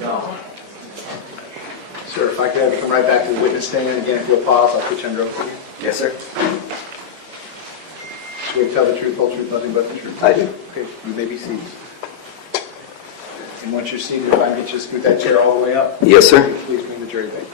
No. Sir, if I could have you come right back to the witness stand. Again, if you'll pause, I'll put you under oath. Yes, sir. Swear to tell the truth, whole truth, nothing but the truth. I do. Okay, you may be seated. And once you're seated, if I can get you to scoot that chair all the way up. Yes, sir. Please bring the jury back.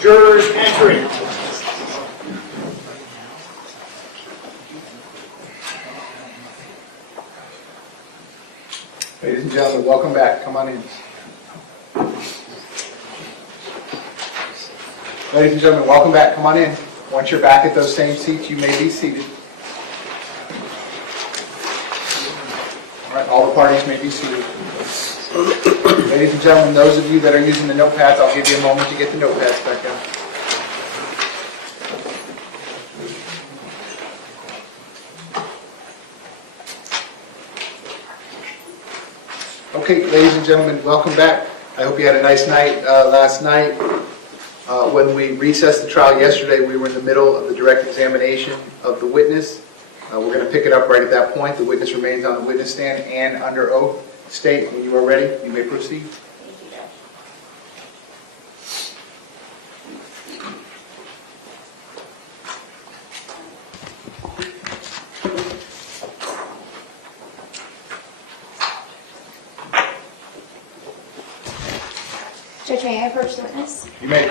Jurors entering. Ladies and gentlemen, welcome back. Come on in. Ladies and gentlemen, welcome back. Come on in. Once you're back at those same seats, you may be seated. All right, all the parties may be seated. Ladies and gentlemen, those of you that are using the notepads, I'll give you a moment to get the notepads back out. Okay, ladies and gentlemen, welcome back. I hope you had a nice night last night. When we recessed the trial yesterday, we were in the middle of the direct examination of the witness. We're going to pick it up right at that point. The witness remains on the witness stand and under oath. State when you are ready. You may proceed. Thank you, Judge. Judge, may I approach the witness? You may.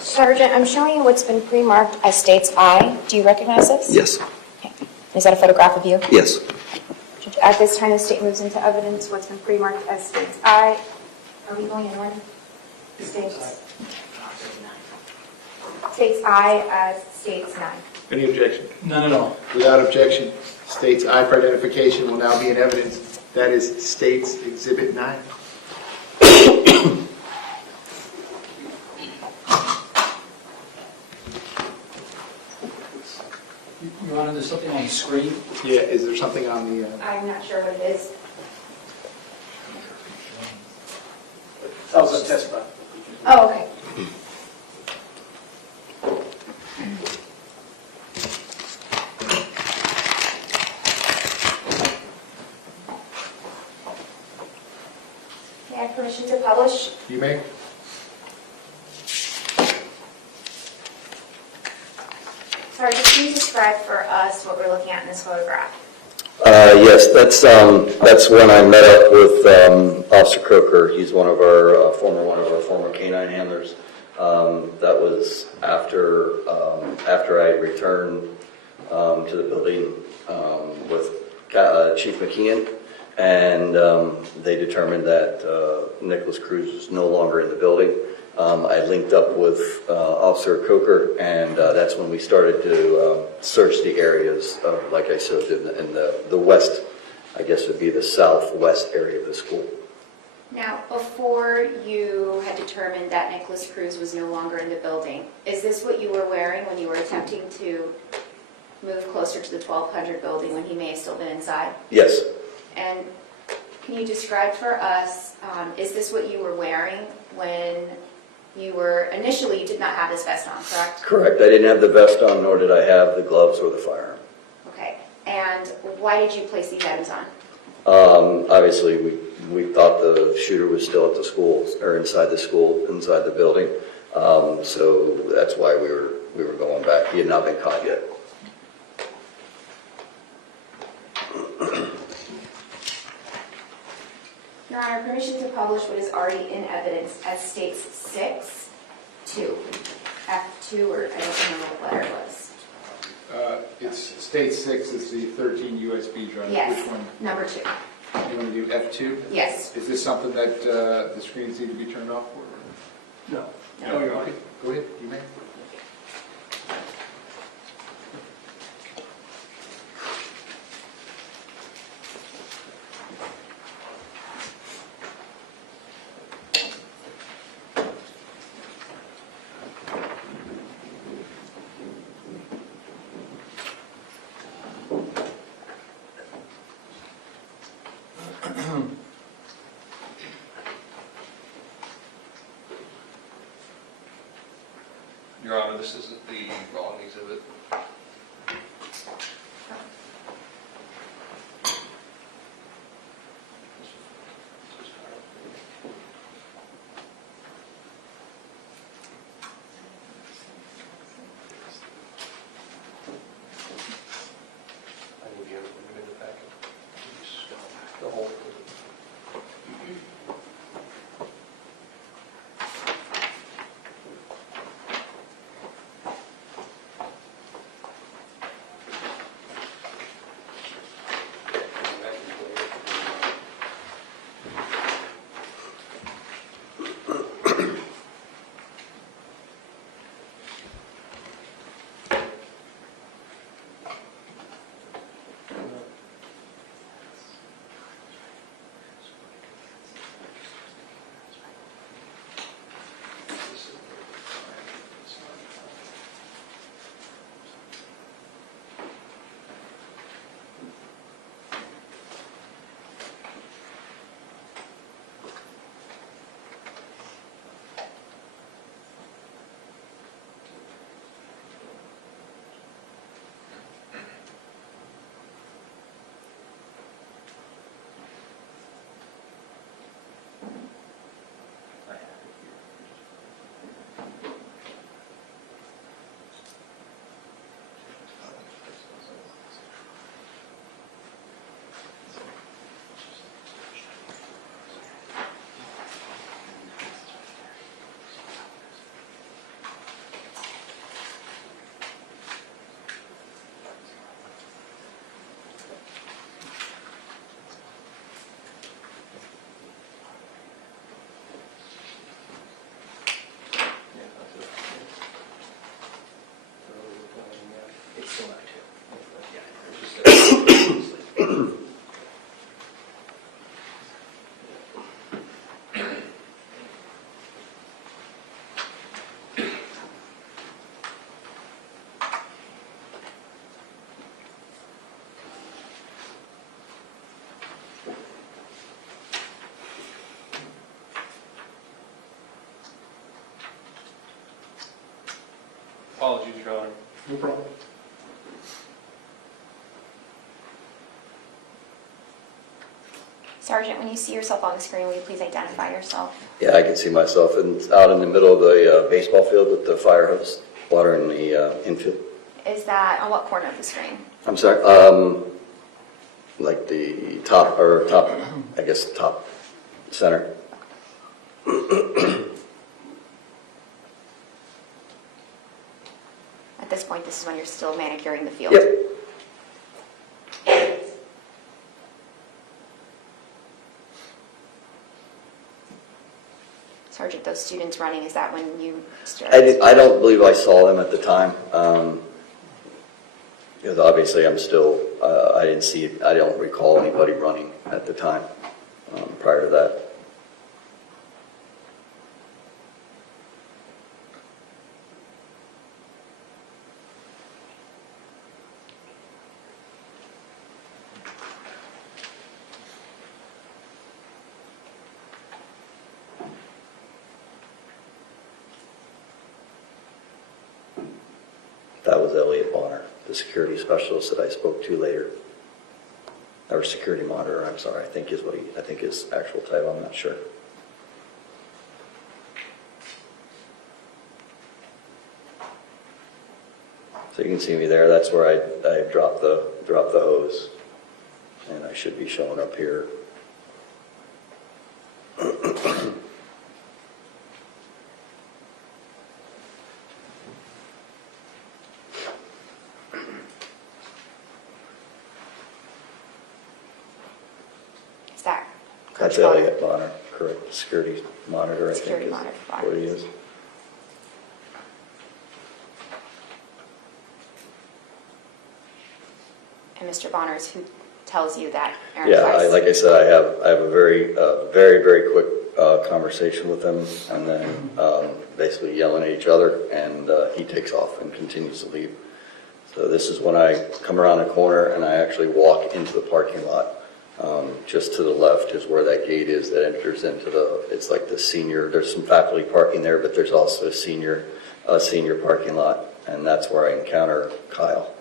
Sergeant, I'm showing you what's been pre-marked as state's I. Do you recognize this? Yes. Okay. Is that a photograph of you? Yes. Judge, at this time, the state moves into evidence what's been pre-marked as state's I. Are we going in order? State's I as state's 9. Any objection? None at all. Without objection, state's I for identification will now be in evidence. That is state's Exhibit 9. Your Honor, there's something on the screen. Yeah, is there something on the... I'm not sure what it is. That was a test run. Oh, okay. May I have permission to publish? You may. Sergeant, can you describe for us what we're looking at in this photograph? Yes, that's when I met up with Officer Coker. He's one of our former canine handlers. That was after I returned to the building with Chief McKeon, and they determined that Nicholas Cruz was no longer in the building. I linked up with Officer Coker, and that's when we started to search the areas, like I said, in the west I guess would be the southwest area of the school. Now, before you had determined that Nicholas Cruz was no longer in the building, is this what you were wearing when you were attempting to move closer to the 1200 building when he may have still been inside? Yes, And can you describe for us, is this what you were wearing when you were, initially you did not have this vest on, correct? correct. I didn't have the vest on, nor did I have the gloves or the firearm. Okay, and why did you place these items on? Obviously, we thought the shooter was still at the school, or inside the school, inside the building. So that's why we were going back. He had not been caught yet. Your Honor, permission to publish what is already in evidence as states 6-2, F2, or I don't know what letter it was. It's state 6 is the 13 USB drive. Yes, Which one? number 2. You want to do F2? Yes. Is this something that the screens need to be turned off for? No. No, you're okay. Go ahead, you may. Your Honor, this isn't the wrong exhibit. I need the other one in the packet. The whole. It's still not two. Apologies, Your Honor. No problem. Sergeant, when you see yourself on the screen, will you please identify yourself? Yeah, I can see myself out in the middle of the baseball field with the fire hose, watering the infield. Is that on what corner of the screen? I'm sorry, like the top, I guess, top center. At this point, this is when you're still manicuring the field? Yep. Sergeant, those students running, is that when you started? I don't believe I saw them at the time, because obviously I'm still I don't recall anybody running at the time prior to that. That was Elliot Bonner, the security specialist that I spoke to later. Or security monitor, I'm sorry, I think his actual title, I'm not sure. So you can see me there, that's where I dropped the hose. And I should be showing up here. Is that That's Coach Bonner? Elliot Bonner, correct, security monitor, I think Security is monitor, Bonner. what he is. And Mr. Bonner is who tells you that Aaron Yeah, Price? like I said, I have a very quick conversation with him, and then basically yelling at each other, and he takes off and continues to leave. So this is when I come around the corner and I actually walk into the parking lot. Just to the left is where that gate is that enters into it's like the senior, there's some faculty parking there, but there's also a senior parking lot, and that's where I encounter Kyle.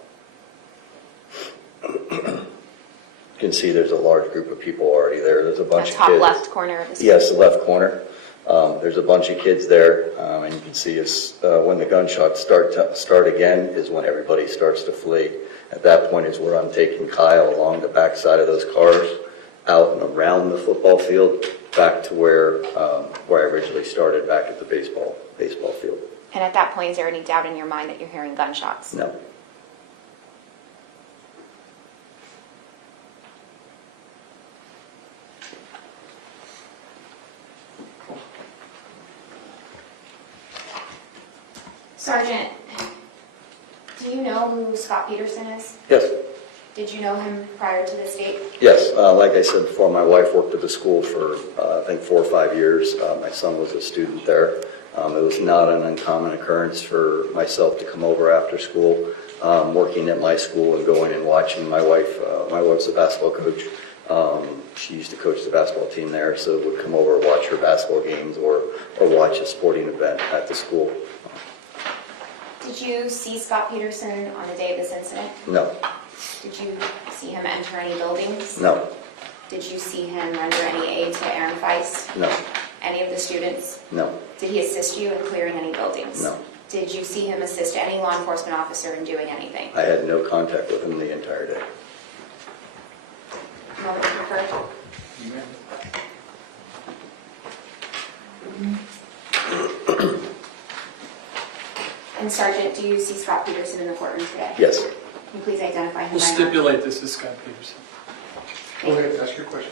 You can see there's a large group of people already there. There's a bunch The of top kids. left corner of the screen? Yes, the left corner. There's a bunch of kids there, and you can see when the gunshots start again is when everybody starts to flee. At that point is where I'm taking Kyle along the backside of those cars, out and around the football field, back to where I originally started, back at the baseball field. And at that point, is there any doubt in your mind that you're hearing gunshots? No. Sergeant, do you know who Scot Peterson is? Yes. Did you know him prior to this date? Yes, like I said before, my wife worked at the school for, I think, 4 or 5 years. My son was a student there. It was not an uncommon occurrence for myself to come over after school, working at my school and going and watching my wife. My wife's a basketball coach. She used to coach the basketball team there, so would come over and watch her basketball games or watch a sporting event at the school. Did you see Scot Peterson on the day of this incident? No, Did you see him enter any buildings? no, Did you see him render any aid to Aaron Feist? no, Any of the students? no, Did he assist you in clearing any buildings? no. Did you see him assist any law enforcement officer in doing anything? I had no contact with him the entire day. Moment to refer. And Sergeant, do you see Scot Peterson in the courtroom today? Yes. Can you please identify him We'll by name? stipulate this is Scot Peterson. Go ahead, ask your question.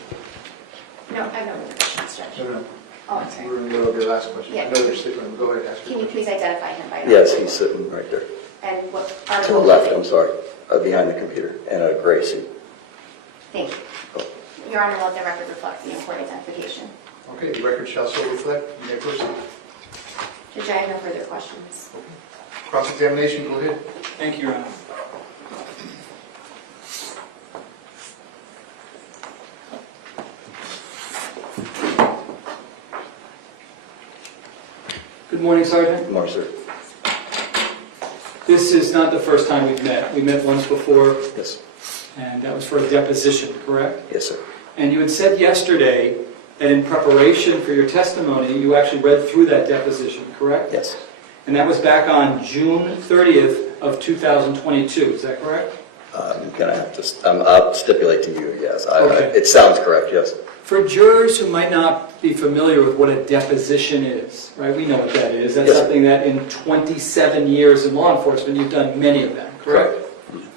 No, I have no other questions, Judge. No. Oh, I'm You sorry. were in the middle of your last question. Yeah. I know you're sticking, go ahead, ask Can your you question. please identify him by name? Yes, he's sitting right there. And what To article? the left, I'm sorry, behind the computer, in a gray suit. Thank you. Your Honor, let the record reflect the important identification. Okay, the record shall so reflect. You may proceed. Judge, I have no further questions. Cross-examination, go ahead. Thank you, Your Honor. Good morning, Sergeant. Marjory. This is not the first time we've met. We met once before, Yes. and that was for a deposition, correct? Yes, sir. And you had said yesterday that in preparation for your testimony, you actually read through that deposition, correct? Yes. And that was back on June 30th of 2022, is that correct? I'm gonna have to, I'll stipulate to you, yes. Okay. It sounds correct, yes. For jurors who might not be familiar with what a deposition is, right? We know what that is. That's Yes. something that in 27 years in law enforcement, you've done many of them, correct?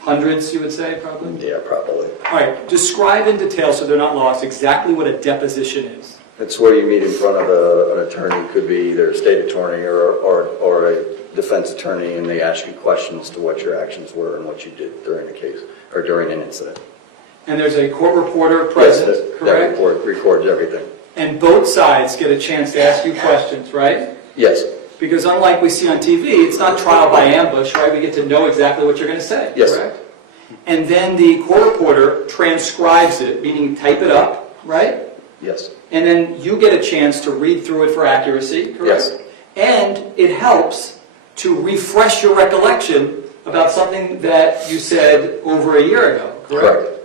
Hundreds, you would say, probably? Yeah, probably. All right, describe in detail, so they're not lost, exactly what a deposition is. It's where you meet in front of an attorney, could be either a state attorney or a defense attorney, and they ask you questions to what your actions were and what you did during the case, or during an incident. And there's a court reporter present, Yes, correct? that records everything. And both sides get a chance to ask you questions, right? Yes, Because unlike we see on TV, it's not trial by ambush, right? We get to know exactly what you're going to say, Yes. correct? And then the court reporter transcribes it, meaning type it up, right? yes, And then you get a chance to read through it for accuracy, correct? Yes. And it helps to refresh your recollection about something that you said over a year ago, correct? correct.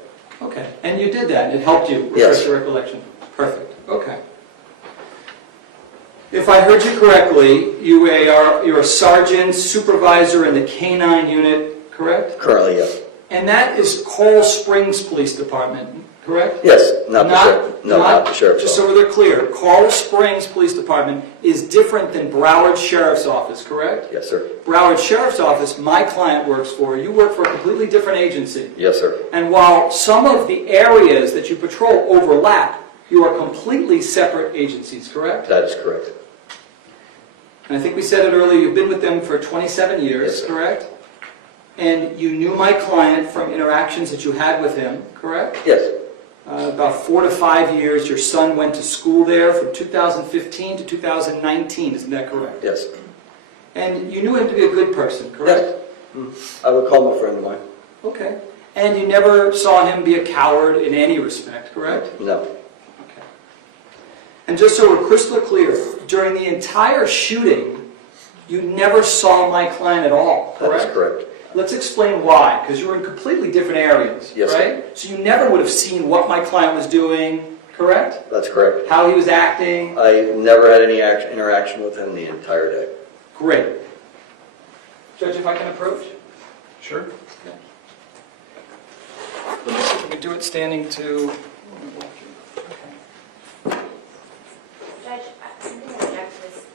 Okay, and you did that, and it helped you refresh Yes. your recollection. Perfect, okay. If I heard you correctly, you're a sergeant, supervisor in the K-9 unit, correct? Currently, yes. And that is Coral Springs Police Department, correct? Yes, not the sheriff's Just so office. we're clear, Coral Springs Police Department is different than Broward Sheriff's Office, correct? Yes, sir. Broward Sheriff's Office, my client works for, you work for a completely different agency. Yes, sir. And while some of the areas that you patrol overlap, you are completely separate agencies, correct? That is correct. And I think we said it earlier, you've been with them for 27 years, Yes, sir. correct? And you knew my client from interactions that you had with him, correct? Yes, About 4 to 5 years, your son went to school there from 2015 to 2019, isn't that correct? yes. And you knew him to be a good person, correct? I would call him a friend of mine. Okay. And you never saw him be a coward in any respect, correct? No, Okay. And just so we're crystal clear, during the entire shooting, you never saw my client at all, that correct? is correct. Let's explain why, because you were in completely different areas, Yes, sir. right? So you never would have seen what my client was doing, correct? That's correct. How he was acting. I never had any interaction with him the entire day. Great. Judge, if I can approach? Sure. Let me see if we can do it standing to... Judge, I'm going to object to this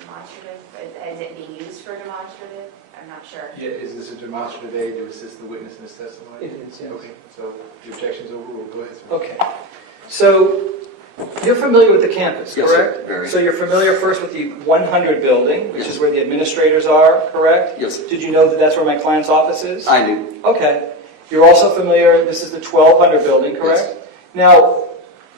demonstrative, but is it being used for demonstrative? I'm not sure. Yeah, is this a demonstrative aid to assist the witness in his testimony? It is, yes. Okay, so the objection's overruled. Go ahead, sir. Okay. So, you're familiar with the campus, Yes, sir. correct? Very. So you're familiar first with the 100 building, which is where the administrators are, correct? Yes. Did you know that that's where my client's office is? I knew. Okay. You're also familiar, this is the 1200 building, correct? Yes. Now,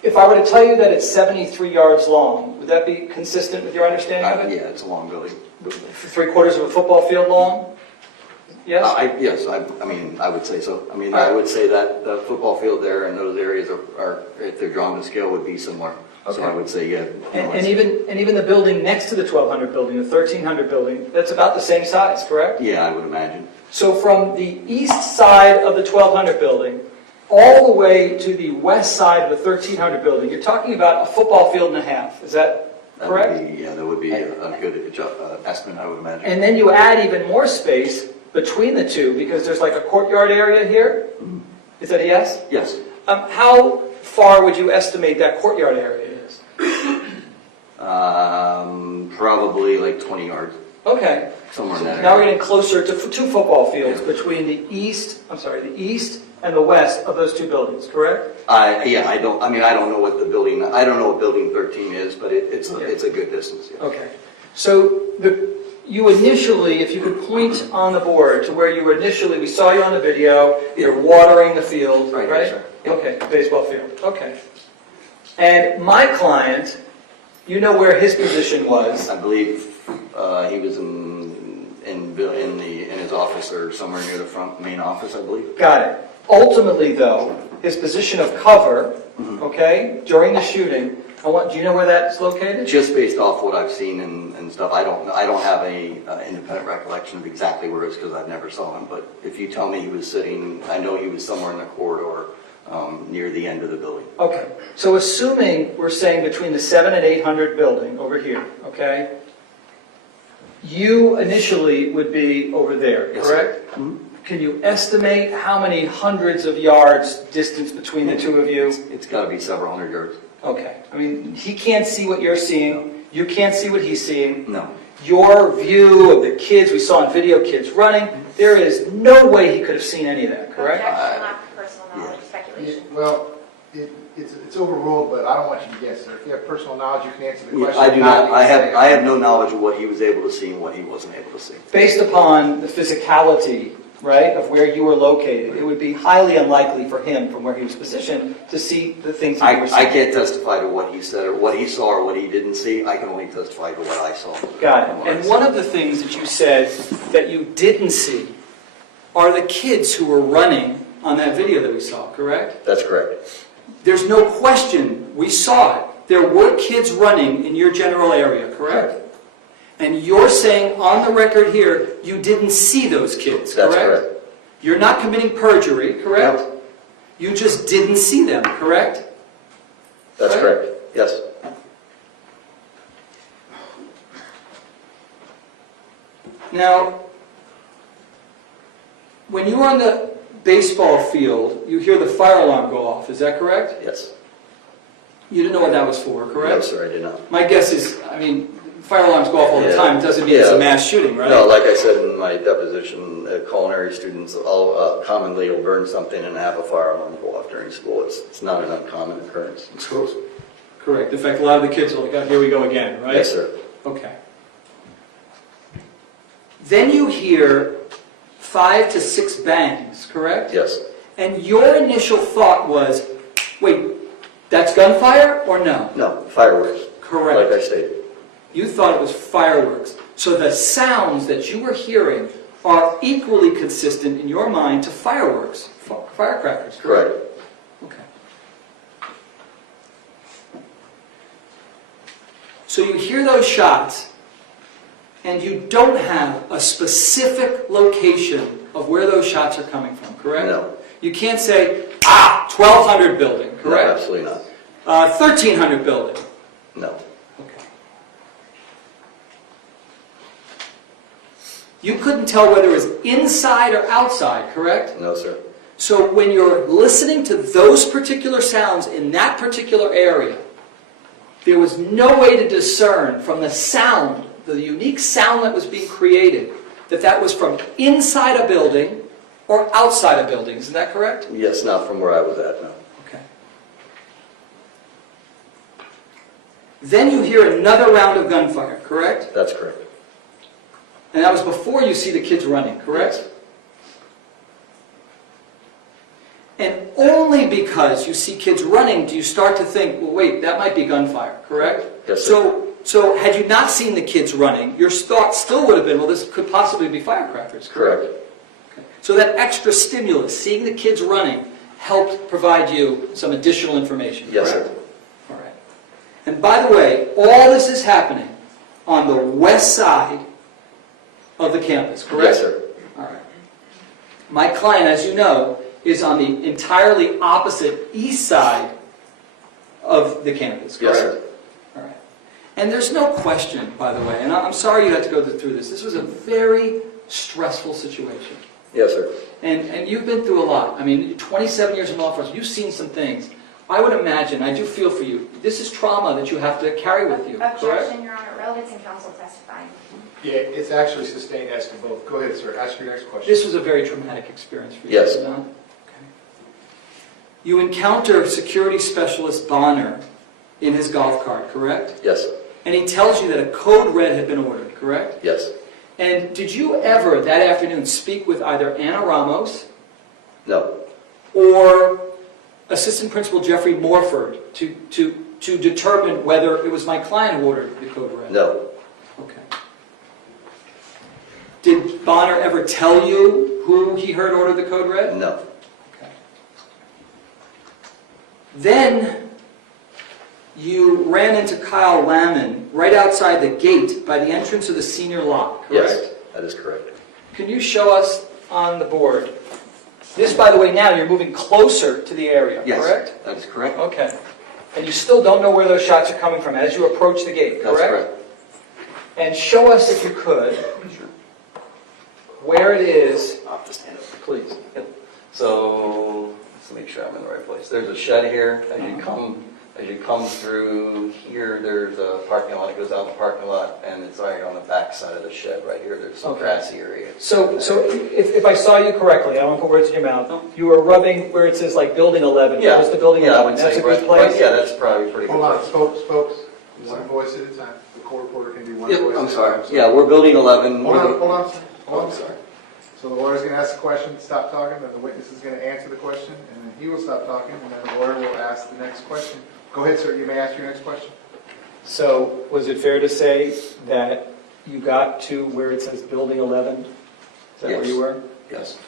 if I were to tell you that it's 73 yards long, would that be consistent with your understanding of it? Yeah, it's a long building. 3/4 of a football field long? Yes? Yes, I mean, I would say so. I mean, All right. I would say that the football field there and those areas are, if they're drawn to scale, would be similar. So Okay. I would say, yeah. And even the building next to the 1200 building, the 1300 building, that's about the same size, correct? Yeah, I would imagine. So from the east side of the 1200 building, all the way to the west side of the 1300 building, you're talking about a football field and a half. Is that That would correct? be- Yeah, that would be a good estimate, I would imagine. And then you add even more space between the two, because there's like a courtyard area here. Is that a yes? Yes. How far would you estimate that courtyard area is? Probably like 20 yards, Okay. somewhere in that Now we're area. getting closer to two football fields between the east and the west of those two buildings, correct? Yeah, I don't know what building 13 is, but it's a good distance, yeah. Okay. So you initially, if you could point on the board to where you were initially, we saw you on the video, you're watering the field, Right, right? yes, sir. Yep. Okay, baseball field, okay. And my client, you know where his position was. I believe he was in his office or somewhere near the front main office, I believe. Got it. Ultimately, though, his position of cover, okay, during the shooting, do you know where that's located? Just based off what I've seen and stuff, I don't have any independent recollection of exactly where it is because I've never saw him. But if you tell me he was sitting, I know he was somewhere in the corridor near the end of the building. Okay, so assuming we're saying between the 700 and 800 building over here, okay? You initially would be over there, Yes, sir. correct? Can you estimate how many hundreds of yards distance between the two of you? It's got to be several hundred yards. Okay, I mean, he can't see what you're seeing, you can't see what he's seeing. No. Your view of the kids, we saw in video kids running, there is no way he could have seen any of that, correct? Objection, lack of personal knowledge, speculation. Well, It's overruled, but I don't want you to guess, sir. If you have personal knowledge, you can answer the question. I do If not, you I can say- have no knowledge of what he was able to see and what he wasn't able to see. Based upon the physicality, right, of where you were located, it would be highly unlikely for him, from where he was positioned, to see the things that you were I seeing. can't testify to what he said or what he saw or what he didn't see. I can only testify to what I saw. Got and it. what I And saw. one of the things that you said that you didn't see are the kids who were running on that video that we saw, correct? That's correct. There's no question, we saw it. There were kids running in your general area, correct? And you're saying on the record here, you didn't see those kids, correct? That's correct. You're not committing perjury, correct? No. You just didn't see them, correct? That's Right? correct. Yes. Now, when you were on the baseball field, you hear the fire alarm go off, is that correct? Yes. You didn't know what that was for, No, correct? sir, I did not. My guess is, I mean, fire alarms go off all the Yeah. time, it doesn't mean it's a Yeah. mass shooting, right? No, like I said in my deposition, culinary students all commonly will burn something and have a fire alarm go off during school. It's not an uncommon occurrence in schools. Correct. In fact, a lot of the kids are like, oh, here we go again, right? Yes, sir. Okay. Then you hear 5 to 6 bangs, correct? Yes. And your initial thought was, wait, that's gunfire or no? No, fireworks. Correct. Like I stated. You thought it was fireworks. So the sounds that you were hearing are equally consistent in your mind to fireworks, firecrackers, correct? Correct. Okay. So you hear those shots, and you don't have a specific location of where those shots are coming from, correct? No. You can't say, 1200 building, No, correct? absolutely not. 1300 building. No. Okay. You couldn't tell whether it was inside or outside, correct? No, sir. So when you're listening to those particular sounds in that particular area, there was no way to discern from the sound, the unique sound that was being created, that that was from inside a building or outside a building. Isn't that correct? Yes, not from where I was at, no. Okay. Then you hear another round of gunfire, correct? That's correct. And that was before you see the kids running, correct? Yes. And only because you see kids running do you start to think, well, wait, that might be gunfire, correct? Yes, sir. So had you not seen the kids running, your thought still would have been, well, this could possibly be firecrackers, correct? Correct. Okay. So that extra stimulus, seeing the kids running, helped provide you some additional information, Yes, correct? sir. All right. And by the way, all this is happening on the west side of the campus, correct? Yes, sir. All right. My client, as you know, is on the entirely opposite east side of the campus, correct? Yes, sir. All right. And there's no question, by the way, and I'm sorry you had to go through this. This was a very stressful situation. Yes, sir. And you've been through a lot. I mean, 27 years in law enforcement, you've seen some things. I would imagine, I do feel for you, this is trauma that you have to carry with you, correct? Objection, Your Honor, relevance in counsel testifying. Yeah, it's actually sustained as to both. Go ahead, sir. Ask your next question. This was a very traumatic experience for you, Yes. is it not? Okay. You encounter security specialist Bonner in his golf cart, correct? Yes. And he tells you that a code red had been ordered, correct? Yes. And did you ever, that afternoon, speak with either Anna Ramos No. or Assistant Principal Jeffrey Morford to determine whether it was my client who ordered the code red? No. Okay. Did Bonner ever tell you who he heard order the code red? No. Okay. Then you ran into Kyle Lamon right outside the gate by the entrance of the senior lot, correct? Yes, that is correct. Can you show us on the board? This, by the way, now you're moving closer to the area, correct? That is correct. Okay. And you still don't know where those shots are coming from as you approach the gate, That's correct? correct. And show us, if you could, where it is. I'll have to stand up. Please. So, let's make sure I'm in the right place. There's a shed here. As you come through here, there's a parking lot that goes out in the parking lot, and it's right on the back side of the shed right here. There's some Okay. grassy area. So if I saw you correctly, I don't want to put words in your mouth, you were rubbing where it says like building 11. Yeah. Where's the building Yeah, I 11? would That's say a good right- place? right- Yeah, that's probably pretty good. Hold on, place. folks, one voice at a time. The court reporter can do one Yep, voice at I'm a sorry. time. Yeah, we're building 11. Hold on, Oh, I'm sorry. So the lawyer's going to ask the question, stop talking, then the witness is going to answer the question, and then he will stop talking, and then the lawyer will ask the next question. Go ahead, sir, you may ask your next question. So was it fair to say that you got to where it says building 11? Is that where Yes. you were? Yes.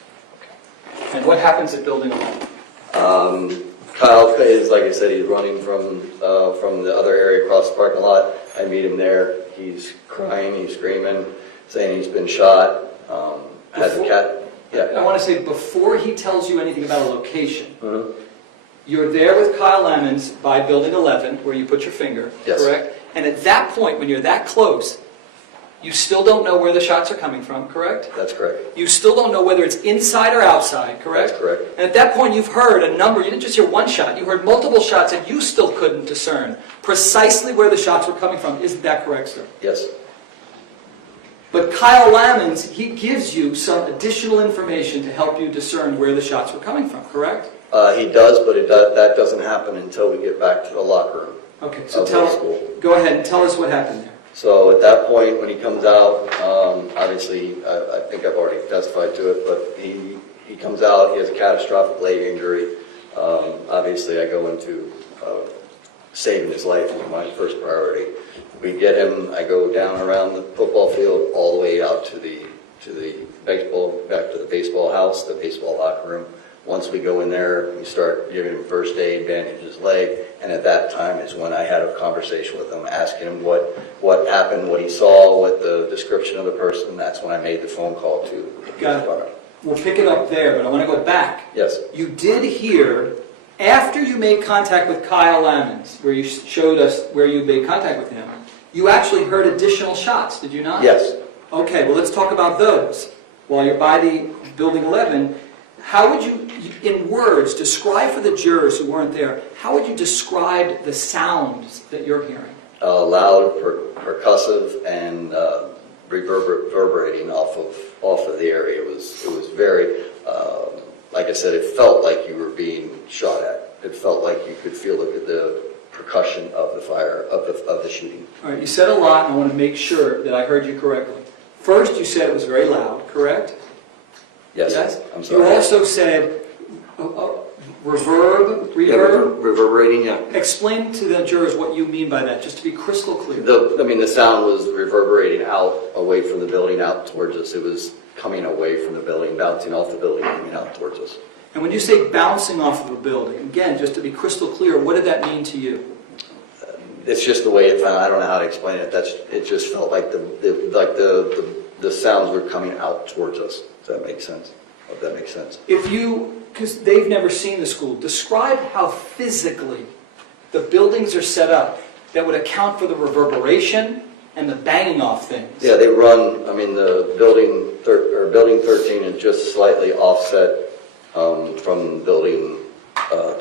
And what happens at building 11? Kyle is, like I said, he's running from the other area across the parking lot. I meet him there. He's crying, he's screaming, saying he's been shot. Has a cat. I Yeah. want to say, before he tells you anything about a location, Mhm. you're there with Kyle Lamons by building 11, where you put your finger, Yes. correct? And at that point, when you're that close, you still don't know where the shots are coming from, correct? That's correct. You still don't know whether it's inside or outside, correct? That's correct. And at that point, you've heard a number, you didn't just hear one shot, you heard multiple shots and you still couldn't discern precisely where the shots were coming from. Isn't that correct, sir? Yes. But Kyle Lamons, he gives you some additional information to help you discern where the shots were coming from, correct? He does, but that doesn't happen until we get back to the locker room. Okay, so Of high tell, school. go ahead and tell us what happened there. So at that point, when he comes out, obviously, I think I've already testified to it, but he comes out, he has a catastrophic leg injury. Obviously, I go into saving his life is my first priority. We get him, I go down around the football field, all the way out to the baseball, back to the baseball house, the baseball locker room. Once we go in there, we start giving him first aid, bandage his leg, and at that time is when I had a conversation with him, asking him what happened, what he saw, what the description of the person. That's when I made the phone call to. Got it. We'll pick it up there, but I want to go back. Yes. You did hear, after you made contact with Kyle Lamons, where you showed us where you made contact with him, you actually heard additional shots, did you not? Yes. Okay, well, let's talk about those. While you're by the building 11, how would you, in words, describe for the jurors who weren't there, how would you describe the sounds that you're hearing? Loud, percussive, and reverberating off of the area. It was very, like I said, it felt like you were being shot at. It felt like you could feel the percussion of the fire, of the shooting. All right, you said a lot, and I want to make sure that I heard you correctly. First, you said it was very loud, correct? Yes. I'm sorry. You also said reverb, Yeah, reverb. reverberating, yeah. Explain to the jurors what you mean by that, just to be crystal clear. The sound was reverberating out, away from the building, out towards us. It was coming away from the building, bouncing off the building, coming out towards us. And when you say bouncing off of a building, again, just to be crystal clear, what did that mean to you? It's just the way it felt. I don't know how to explain it. It just felt like the sounds were coming out towards us. Does that make sense? If that makes sense. If you, because they've never seen the school, describe how physically the buildings are set up that would account for the reverberation and the banging off things. Yeah, they run. The building 13 is just slightly offset from building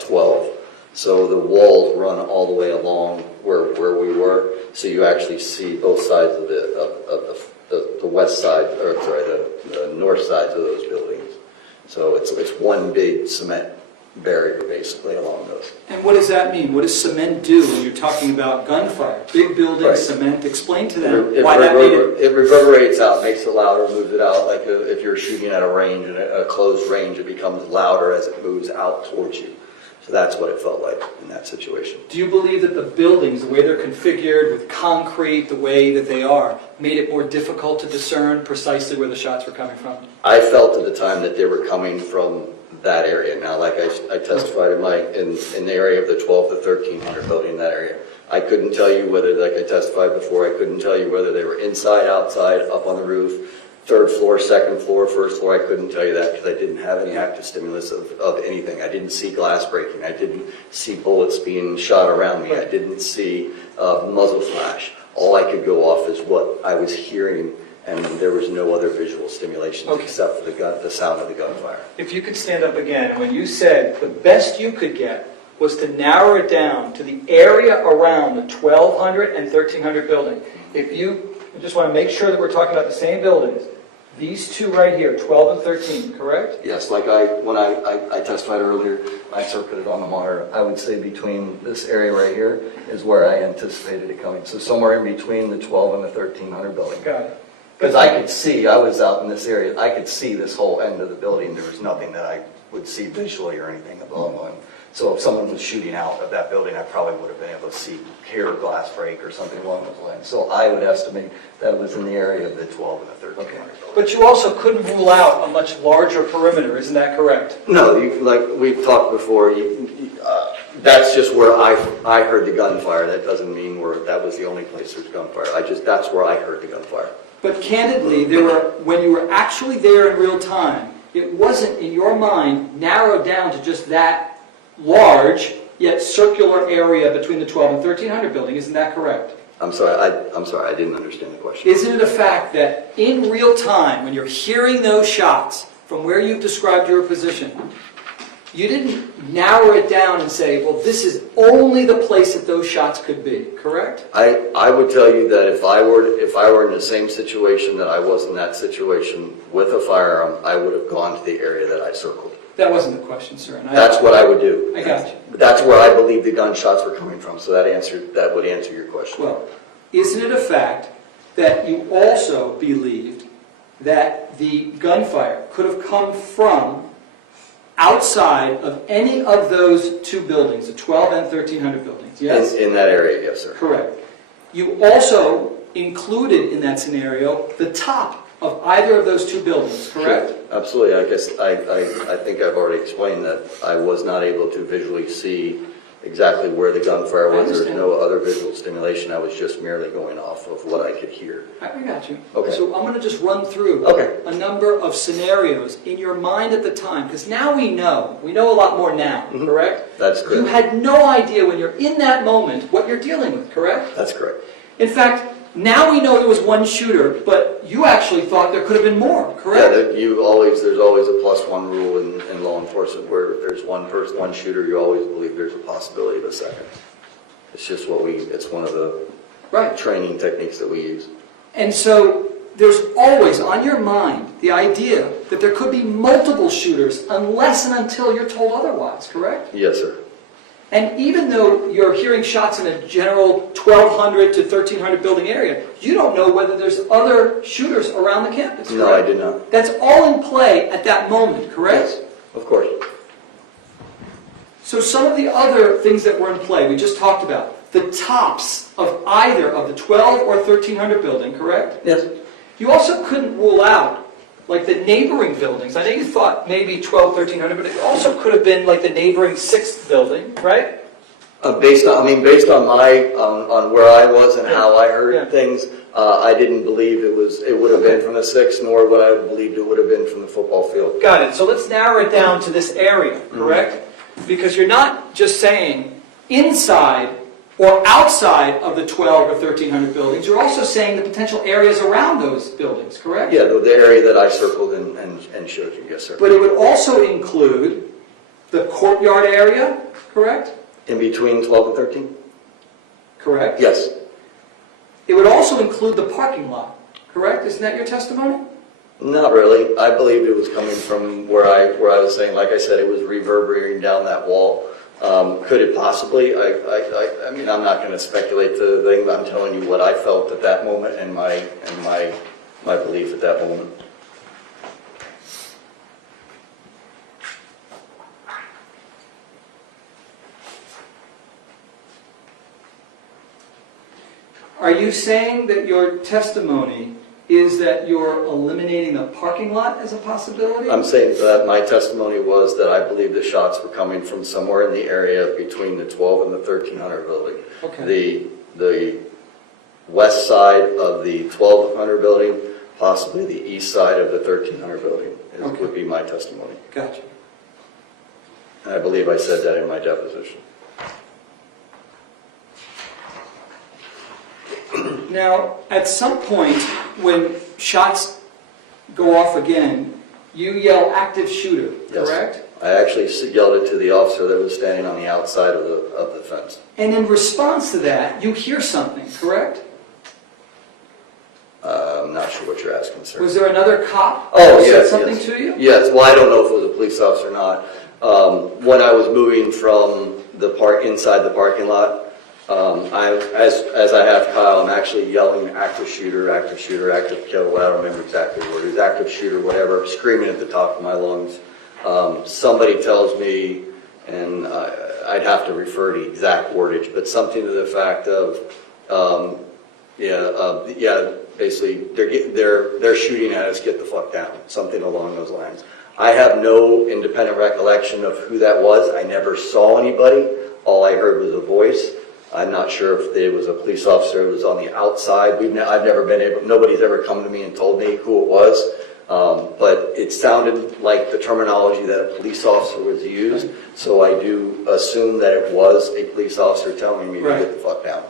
12. So the walls run all the way along where we were. So you actually see both sides of the west side, or sorry, the north sides of those buildings. So it's one big cement barrier basically along those. And what does that mean? What does cement do when you're talking about gunfire? Big building, Right. cement. Explain to them why that made it. It reverberates out, makes it louder, moves it out. Like if you're shooting at a range, a closed range, it becomes louder as it moves out towards you. So that's what it felt like in that situation. Do you believe that the buildings, the way they're configured with concrete, the way that they are, made it more difficult to discern precisely where the shots were coming from? I felt at the time that they were coming from that area. Now, like I testified in the area of the 12 to 1300 building in that area. I couldn't tell you whether, like I testified before, I couldn't tell you whether they were inside, outside, up on the roof, third floor, second floor, first floor. I couldn't tell you that because I didn't have any active stimulus of anything. I didn't see glass breaking. I didn't see bullets being shot around me. I didn't see muzzle flash. All I could go off is what I was hearing, and there was no other visual stimulations except for the sound of the gunfire. If you could stand up again, when you said the best you could get was to narrow it down to the area around the 1200 and 1300 building. If you, I just want to make sure that we're talking about the same buildings. These two right here, 12 and 13, correct? Yes, like when I testified earlier, I circled it on the monitor. I would say between this area right here is where I anticipated it coming. So somewhere in between the 12 and the 1300 building. Got it. Because I could see, I was out in this area, I could see this whole end of the building. There was nothing that I would see visually or anything along the line. So if someone was shooting out of that building, I probably would have been able to see, hear a glass break or something along those lines. So I would estimate that was in the area of the 12 and the 1300. But you also couldn't rule out a much larger perimeter, isn't that correct? No, like we've talked before, that's just where I heard the gunfire. That doesn't mean that was the only place there's gunfire. That's where I heard the gunfire. But candidly, when you were actually there in real time, it wasn't in your mind narrowed down to just that large yet circular area between the 12 and 1300 building. Isn't that correct? I'm sorry, I didn't understand the question. Isn't it a fact that in real time, when you're hearing those shots from where you've described your position, you didn't narrow it down and say, well, this is only the place that those shots could be, correct? I would tell you that if I were in the same situation that I was in that situation with a firearm, I would have gone to the area that I circled. That wasn't the question, sir. And That's what I would do. I got you. That's where I believe the gunshots were coming from, so that would answer your question. Well, isn't it a fact that you also believed that the gunfire could have come from outside of any of those two buildings, the 12 and 1300 buildings? Yes? In that area, yes, sir. Correct. You also included in that scenario the top of either of those two buildings, correct? Sure. Absolutely. I guess I think I've already explained that I was not able to visually see exactly where the gunfire was. There was no other visual stimulation. I was just merely going off of what I could hear. I got you. Okay. So I'm going to just run through a number of scenarios in your mind at the time, because now we know a lot more now, correct? That's correct. You had no idea when you're in that moment what you're dealing with, correct? That's correct. In fact, now we know there was one shooter, but you actually thought there could have been more, correct? Yeah, there's always a +1 rule in law enforcement where if there's one shooter, you always believe there's a possibility of a second. It's just it's one of the training techniques that we use. And so there's always on your mind the idea that there could be multiple shooters unless and until you're told otherwise, correct? Yes, sir. And even though you're hearing shots in a general 1200 to 1300 building area, you don't know whether there's other shooters around the campus, correct? No, I did not. That's all in play at that moment, correct? Yes, of course. So some of the other things that were in play, we just talked about, the tops of either of the 12 or 1300 building, correct? Yes. You also couldn't rule out like the neighboring buildings. I know you thought maybe 12, 1300, but it also could have been like the neighboring 6th building, right? Based on on where I was and how I heard things, I didn't believe it would have been from the 6th, nor would I have believed it would have been from the football field. Got it. So let's narrow it down to this area, correct? Because you're not just saying inside or outside of the 12 or 1300 buildings, you're also saying the potential areas around those buildings, correct? Yeah, the area that I circled and showed you, yes, sir. But it would also include the courtyard area, correct? In between 12 and 13? Correct. Yes. It would also include the parking lot, correct? Isn't that your testimony? Not really. I believed it was coming from where I was saying, like I said, it was reverberating down that wall. Could it possibly? I mean, I'm not going to speculate the thing, but I'm telling you what I felt at that moment and my belief at that moment. Are you saying that your testimony is that you're eliminating the parking lot as a possibility? I'm saying that my testimony was that I believe the shots were coming from somewhere in the area between the 12 and the 1300 building. Okay. The west side of the 1200 building, possibly the east side of the 1300 building would be my testimony. Gotcha. And I believe I said that in my deposition. Now, at some point, when shots go off again, you yell active shooter, Yes. correct? I actually yelled it to the officer that was standing on the outside of the fence. And in response to that, you hear something, correct? I'm not sure what you're asking, sir. Was there another cop Oh, who said yes, something yes. to you? Yes, well, I don't know if it was a police officer or not. When I was moving from inside the parking lot, as I have Kyle, I'm actually yelling active shooter, active kill, I don't remember exactly what it is, active shooter, whatever, screaming at the top of my lungs. Somebody tells me, and I'd have to refer to exact wordage, but something to the fact of, basically they're shooting at us, get the fuck down, something along those lines. I have no independent recollection of who that was. I never saw anybody. All I heard was a voice. I'm not sure if it was a police officer who was on the outside. I've never been able, nobody's ever come to me and told me who it was. But it sounded like the terminology that a police officer was used. So I do assume that it was a police officer telling me to get the fuck down.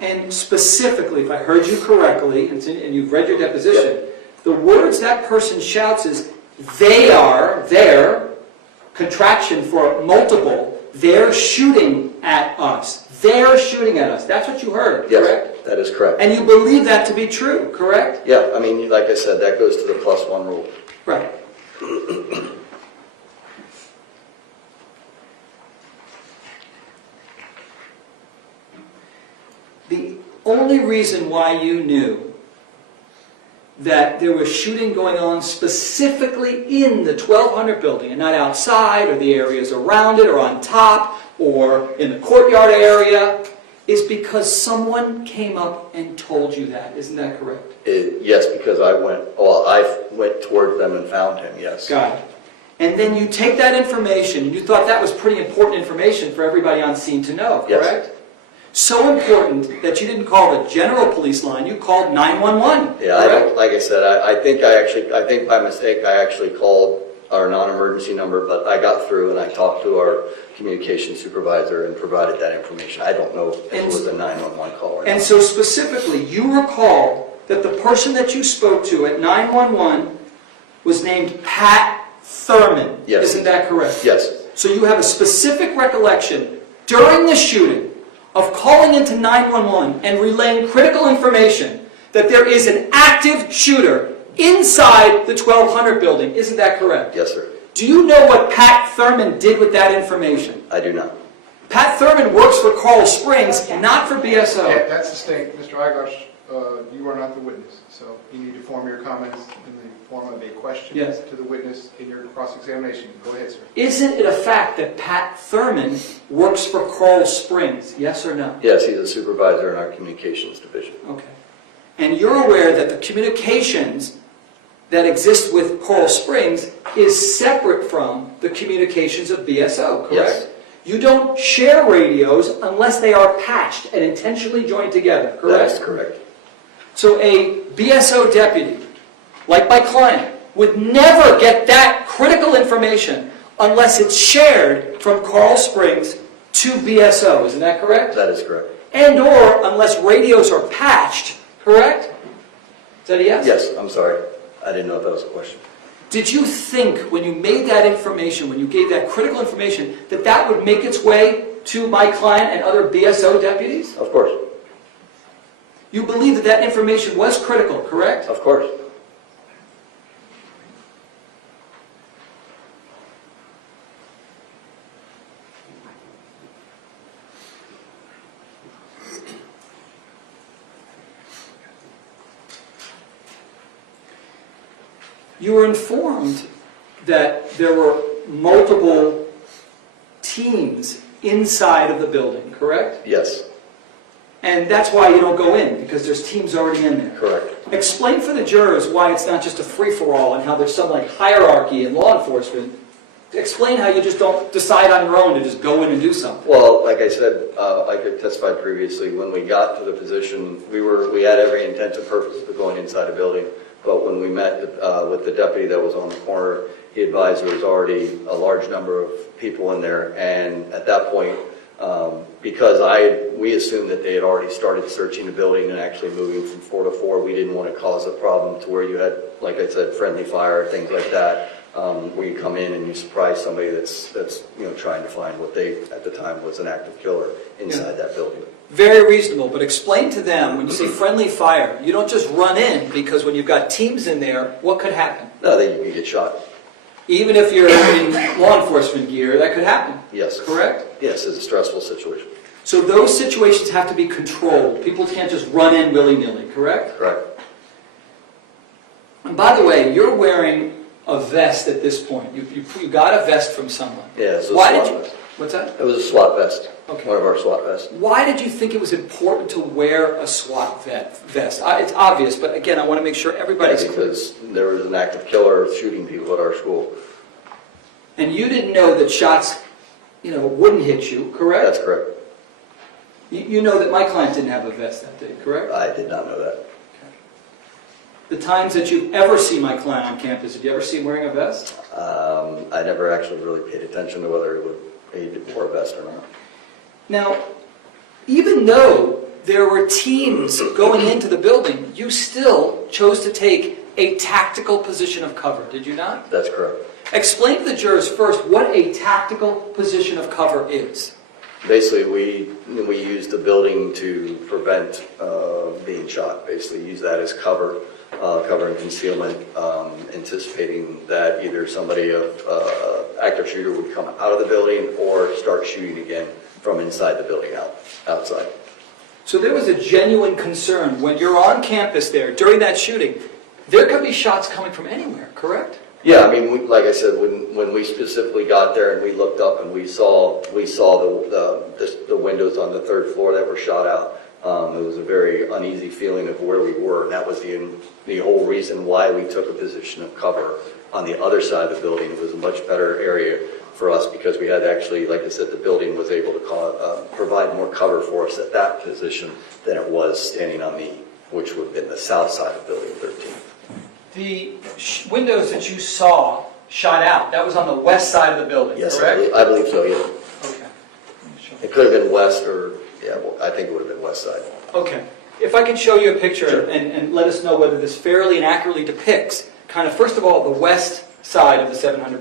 And specifically, if I heard you correctly, and you've read your deposition, the words that person shouts is, their contraction for multiple, they're shooting at us. They're shooting at us. That's what you heard, correct? Yes, that is correct. And you believe that to be true, correct? Yeah, I mean, like I said, that goes to the +1 rule. Right. The only reason why you knew that there was shooting going on specifically in the 1200 building and not outside or the areas around it or on top or in the courtyard area is because someone came up and told you that. Isn't that correct? Yes, because I went towards them and found him, yes. Got it. And then you take that information, and you thought that was pretty important information for everybody on scene to know, correct? Yes. So important that you didn't call the general police line, you called 911. Yeah, like I said, I think by mistake I actually called our non-emergency number, but I got through and I talked to our communication supervisor and provided that information. I don't know if it was a 911 call or not. And so specifically, you recall that the person that you spoke to at 911 was named Pat Thurman. Yes. Isn't that correct? Yes. So you have a specific recollection during the shooting of calling into 911 and relaying critical information that there is an active shooter inside the 1200 building. Isn't that correct? Yes, sir. Do you know what Pat Thurman did with that information? I do not. Pat Thurman works for Coral Springs, not for BSO. Yeah, that's the state. Mr. Igosh, you are not the witness, so you need to form your comments in the form of a question to the witness in your cross-examination. Go ahead, sir. Isn't it a fact that Pat Thurman works for Coral Springs? Yes or no? Yes, he's a supervisor in our communications division. Okay. And you're aware that the communications that exist with Coral Springs is separate from the communications of BSO, correct? Yes. You don't share radios unless they are patched and intentionally joined together, correct? That is correct. So a BSO deputy, like my client, would never get that critical information unless it's shared from Coral Springs to BSO. Isn't that correct? That is correct. And or unless radios are patched, correct? Is that a yes? Yes, I'm sorry. I didn't know if that was a question. Did you think when you made that information, when you gave that critical information, that that would make its way to my client and other BSO deputies? Of course. You believe that that information was critical, correct? Of course. You were informed that there were multiple teams inside of the building, correct? Yes. And that's why you don't go in, because there's teams already in there. Correct. Explain for the jurors why it's not just a free-for-all and how there's some like hierarchy in law enforcement. Explain how you just don't decide on your own to just go in and do something. Well, like I said, I could testify previously, when we got to the position, we had every intent and purpose of going inside a building. But when we met with the deputy that was on the corner, he advised there was already a large number of people in there. And at that point, because we assumed that they had already started searching the building and actually moving from floor to floor, we didn't want to cause a problem to where you had, like I said, friendly fire, things like that. where you come in and you surprise somebody that's trying to find what they, at the time, was an active killer inside that building. Very reasonable, but explain to them, when you say friendly fire, you don't just run in, because when you've got teams in there, what could happen? No, then you can get shot. Even if you're in law enforcement gear, that could happen. Yes. Correct? Yes, it's a stressful situation. So those situations have to be controlled. People can't just run in willy-nilly, correct? Correct. And by the way, you're wearing a vest at this point. You got a vest from someone. Yeah, it's a Why SWAT did you? vest. What's that? It was a SWAT vest. Okay. One of our SWAT vests. Why did you think it was important to wear a SWAT vest? It's obvious, but again, I want to make sure everybody's clear. Because there was an active killer shooting people at our school. And you didn't know that shots, wouldn't hit you, correct? That's correct. You know that my client didn't have a vest that day, correct? I did not know that. The times that you've ever seen my client on campus, did you ever see him wearing a vest? I never actually really paid attention to whether he wore a vest or not. Now, even though there were teams going into the building, you still chose to take a tactical position of cover, did you not? That's correct. Explain to the jurors first what a tactical position of cover is. Basically, we used the building to prevent being shot. Basically, use that as cover and concealment, anticipating that either somebody active shooter would come out of the building or start shooting again from inside the building outside. So there was a genuine concern when you're on campus there during that shooting. There could be shots coming from anywhere, correct? Yeah, I mean, like I said, when we specifically got there and we looked up and we saw the windows on the third floor that were shot out, it was a very uneasy feeling of where we were, and that was the whole reason why we took a position of cover on the other side of the building. It was a much better area for us because we had actually, like I said, the building was able to provide more cover for us at that position than it was standing on which would have been the south side of building 13. The windows that you saw shot out, that was on the west side of the building, Yes, correct? I believe so, yeah. Okay. It could have been west or, I think it would have been west side. Okay. If I can show you a picture Sure. and let us know whether this fairly and accurately depicts kind of, first of all, the west side of the 1200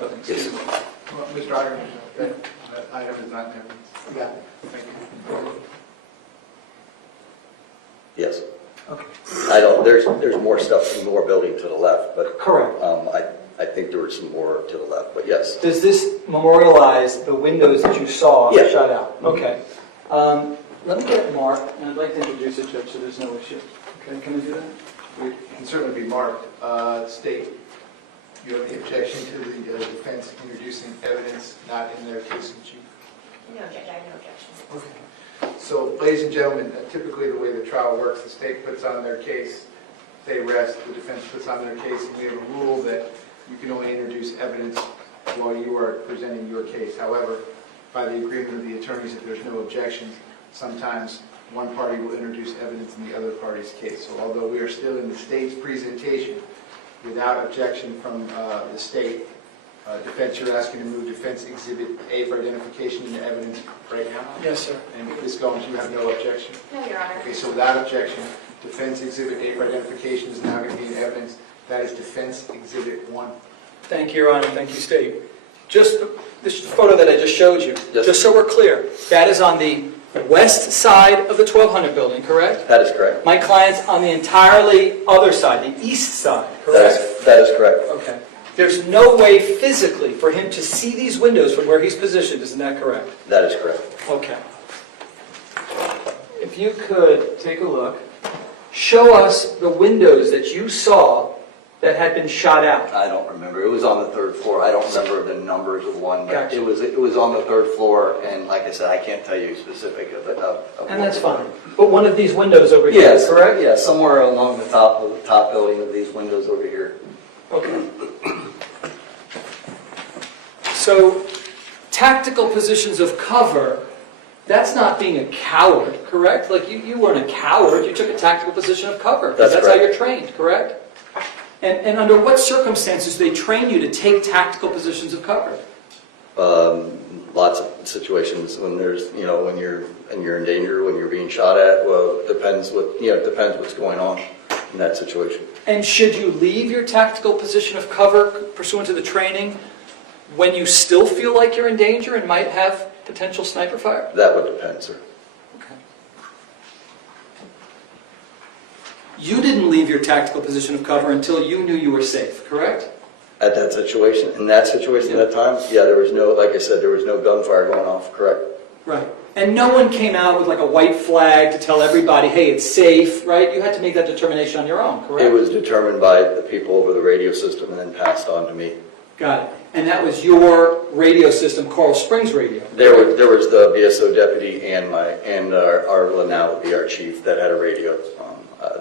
building. Yes. Well, Mr. Iyer, that item is not there. Yeah, thank you. Yes. Okay. There's more stuff in more building to the left, but Correct. I think there was some more to the left, but yes. Does this memorialize the windows that you saw Yeah. shot out? Okay. Let me get it marked, and I'd like to introduce it, Judge, so there's no issue. Okay, can I do that? It can certainly be marked. State, you have any objection to the defense introducing evidence not in their case in chief? No, Judge, I have no objection. Okay. So, ladies and gentlemen, typically the way the trial works, the state puts on their case, they rest, the defense puts on their case, and we have a rule that you can only introduce evidence while you are presenting your case. However, by the agreement of the attorneys, if there's no objections, sometimes one party will introduce evidence in the other party's case. So although we are still in the state's presentation, without objection from the state, defense, you're asking to move defense exhibit A for identification into evidence right now? Yes, sir. And Ms. Gomes, you have no objection? No, Your Honor. Okay, so without objection, defense exhibit A for identification is now going to be in evidence. That is defense exhibit 1. Thank you, Your Honor. Thank you, State. Just this photo that I just showed you, Yes. just so we're clear, that is on the west side of the 1200 building, correct? That is correct. My client's on the entirely other side, the east side, correct? That is correct. Okay. There's no way physically for him to see these windows from where he's positioned, isn't that correct? That is correct. Okay. If you could take a look, show us the windows that you saw that had been shot out. I don't remember. It was on the third floor. I don't remember the numbers of one, but Gotcha. it was on the third floor, and like I said, I can't tell you specific of it. And that's fine. But one of these windows over here, Yes, correct? Yeah, somewhere along the top building of these windows over here. Okay. So, tactical positions of cover, that's not being a coward, correct? Like, you weren't a coward, you took a tactical position of cover. 'Cause That's how correct. you're trained, correct? And under what circumstances do they train you to take tactical positions of cover? Lots of situations when there's, when you're in danger, when you're being shot at. Well, it depends what's going on in that situation. And should you leave your tactical position of cover pursuant to the training when you still feel like you're in danger and might have potential sniper fire? That would depend, sir. Okay. You didn't leave your tactical position of cover until you knew you were safe, correct? At that situation, in that situation at that time, yeah, there was no, like I said, there was no gunfire going off, correct? Right. And no one came out with like a white flag to tell everybody, hey, it's safe, right? You had to make that determination on your own, correct? It was determined by the people over the radio system and then passed on to me. Got it. And that was your radio system, Coral Springs Radio? There was the BSO deputy and our now would be our chief that had a radio.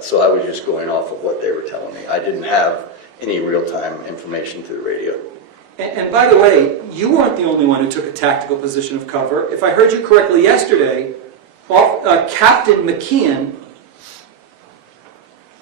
So I was just going off of what they were telling me. I didn't have any real-time information through the radio. And by the way, you weren't the only one who took a tactical position of cover. If I heard you correctly yesterday, Captain McKeon,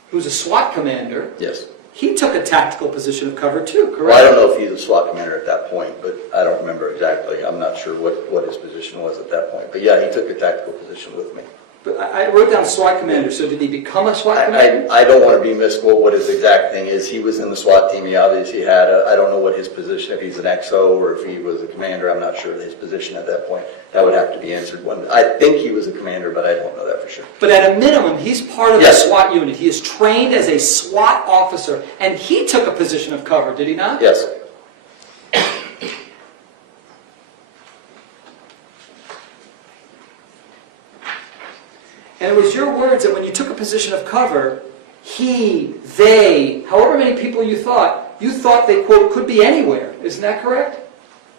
who's a SWAT commander, Yes. he took a tactical position of cover too, correct? Well, I don't know if he's a SWAT commander at that point, but I don't remember exactly. I'm not sure what his position was at that point. But yeah, he took a tactical position with me. But I wrote down SWAT commander, so did he become a SWAT commander? I don't want to be misquote what his exact thing is. He was in the SWAT team. He obviously had I don't know what his position, if he's an XO or if he was a commander. I'm not sure of his position at that point. That would have to be answered. I think he was a commander, but I don't know that for sure. But at a minimum, he's part of Yes. the SWAT unit. He is trained as a SWAT officer, and he took a position of cover, did he not? Yes. And it was your words that when you took a position of cover, he, they, however many people you thought they, quote, could be anywhere. Isn't that correct?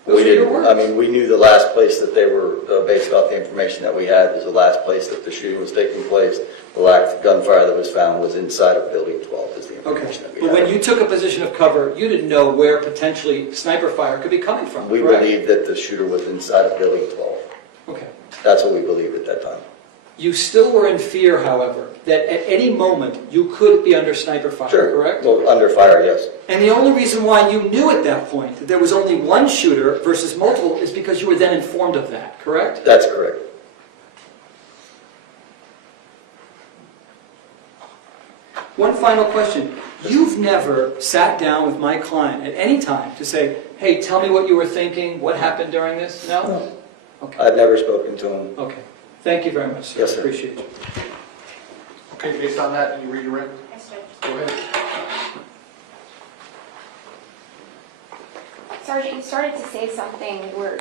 Those were your words. I mean, we knew the last place that they were, based off the information that we had, was the last place that the shooting was taking place. The last gunfire that was found was inside of Building 12, is the information that we But had. when you took a position of cover, you didn't know where potentially sniper fire could be coming from, We correct? believed that the shooter was inside of Building 12. Okay. That's what we believed at that time. You still were in fear, however, that at any moment you could be under sniper fire, correct? Well, under fire, yes. And the only reason why you knew at that point that there was only one shooter versus multiple is because you were then informed of that, correct? That's correct. One final question. You've never sat down with my client at any time to say, hey, tell me what you were thinking, what happened during this? No? No. Okay. I've never spoken to him. Okay. Thank you very much, sir. Yes, sir. Appreciate you. Okay, based on that, you read your written? Yes, Judge. Go ahead. Sergeant, you started to say something, you were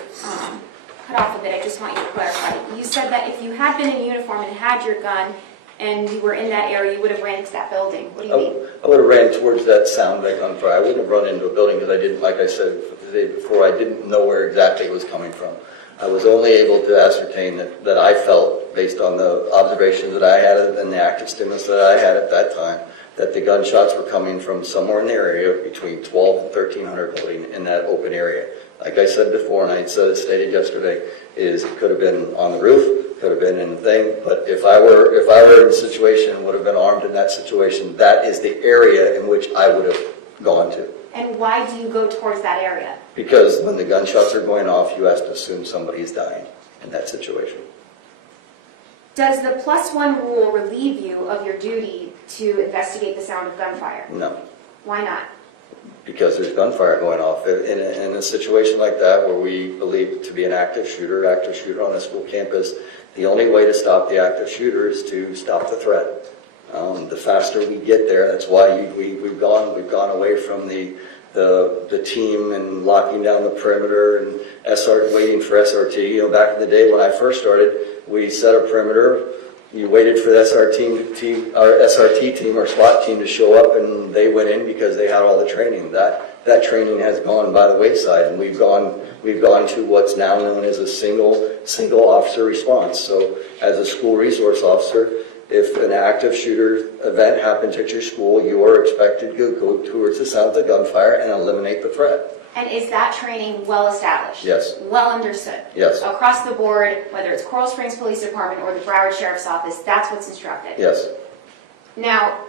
cut off a bit, I just want you to clarify. You said that if you had been in uniform and had your gun and you were in that area, you would have ran into that building. What do you mean? I would have ran towards that sound of gunfire. I wouldn't have run into a building because I didn't, like I said the day before, I didn't know where exactly it was coming from. I was only able to ascertain that I felt, based on the observations that I had and the active stimulus that I had at that time, that the gunshots were coming from somewhere in the area between 12 and 1300 building in that open area. Like I said before, and I stated yesterday, is it could have been on the roof, could have been in the thing, but if I were in a situation and would have been armed in that situation, that is the area in which I would have gone to. And why do you go towards that area? Because when the gunshots are going off, you have to assume somebody's dying in that situation. Does the +1 rule relieve you of your duty to investigate the sound of gunfire? No, Why not? because there's gunfire going off. In a situation like that where we believe to be an active shooter on a school campus, the only way to stop the active shooter is to stop the threat. The faster we get there, that's why we've gone away from the team and locking down the perimeter and waiting for SRT. You know, back in the day when I first started, we set a perimeter. You waited for the SRT team or SWAT team to show up, and they went in because they had all the training. That training has gone by the wayside, and we've gone to what's now known as a single officer response. So, as a school resource officer, if an active shooter event happens at your school, you are expected to go towards the sound of the gunfire and eliminate the threat. And is that training well established? Yes. Well understood? Yes. Across the board, whether it's Coral Springs Police Department or the Broward Sheriff's Office, that's what's instructed? Yes. Now,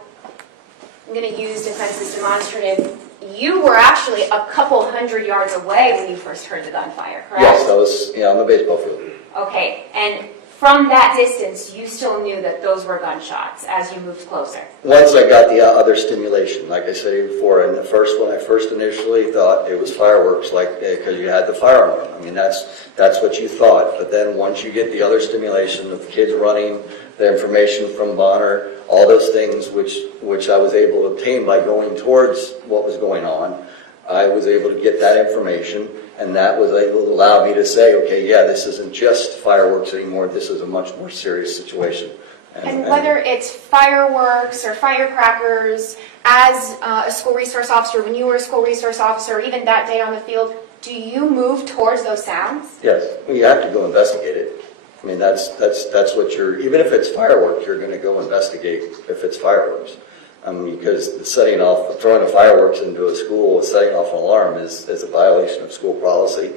I'm going to use defense as demonstrative. You were actually a couple hundred yards away when you first heard the gunfire, correct? Yes, I was on the baseball field. Okay, and from that distance, you still knew that those were gunshots as you moved closer? Once I got the other stimulation, like I said before, and when I first initially thought it was fireworks, like, because you had the fire alarm. I mean, that's what you thought. But then once you get the other stimulation of kids running, the information from Bonner, all those things which I was able to obtain by going towards what was going on, I was able to get that information, and that was able to allow me to say, okay, yeah, this isn't just fireworks anymore, this is a much more serious situation. And whether it's fireworks or firecrackers, as a school resource officer, when you were a school resource officer, or even that day on the field, do you move towards those sounds? Yes, well, you have to go investigate it. I mean, that's what even if it's fireworks, you're going to go investigate if it's fireworks. Because throwing fireworks into a school, setting off an alarm is a violation of school policy.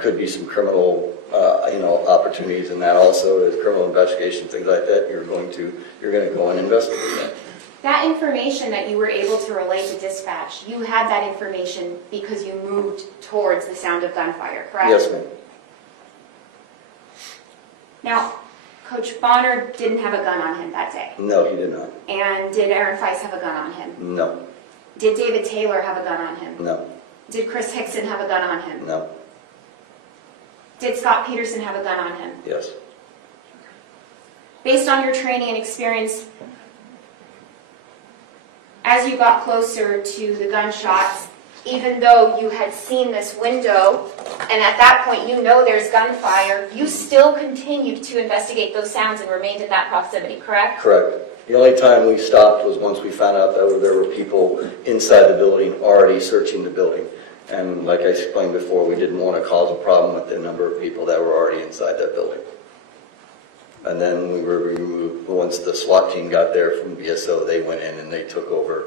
Could be some criminal, opportunities in that also. There's criminal investigation, things like that. You're going to go and investigate that. That information that you were able to relay to dispatch, you had that information because you moved towards the sound of gunfire, correct? Yes, ma'am. Now, Coach Bonner didn't have a gun on him that day. No, he did not. And did Aaron Feist have a gun on him? No. Did David Taylor have a gun on him? No. Did Chris Hickson have a gun on him? No. Did Scot Peterson have a gun on him? Yes. Based on your training and experience, as you got closer to the gunshots, even though you had seen this window, and at that point you know there's gunfire, you still continued to investigate those sounds and remained in that proximity, correct? Correct. The only time we stopped was once we found out that there were people inside the building already searching the building. And like I explained before, we didn't want to cause a problem with the number of people that were already inside that building. And then we were removed. Once the SWAT team got there from BSO, they went in and they took over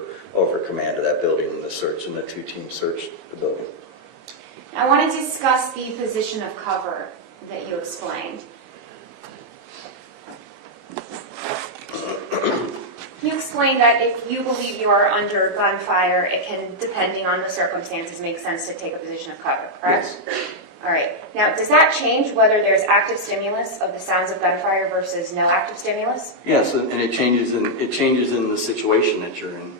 command of that building and the two teams searched the building. I want to discuss the position of cover that you explained. You explained that if you believe you are under gunfire, it can, depending on the circumstances, make sense to take a position of cover, correct? Yes. All right. Now, does that change whether there's active stimulus of the sounds of gunfire versus no active stimulus? Yes, and it changes in the situation that you're in.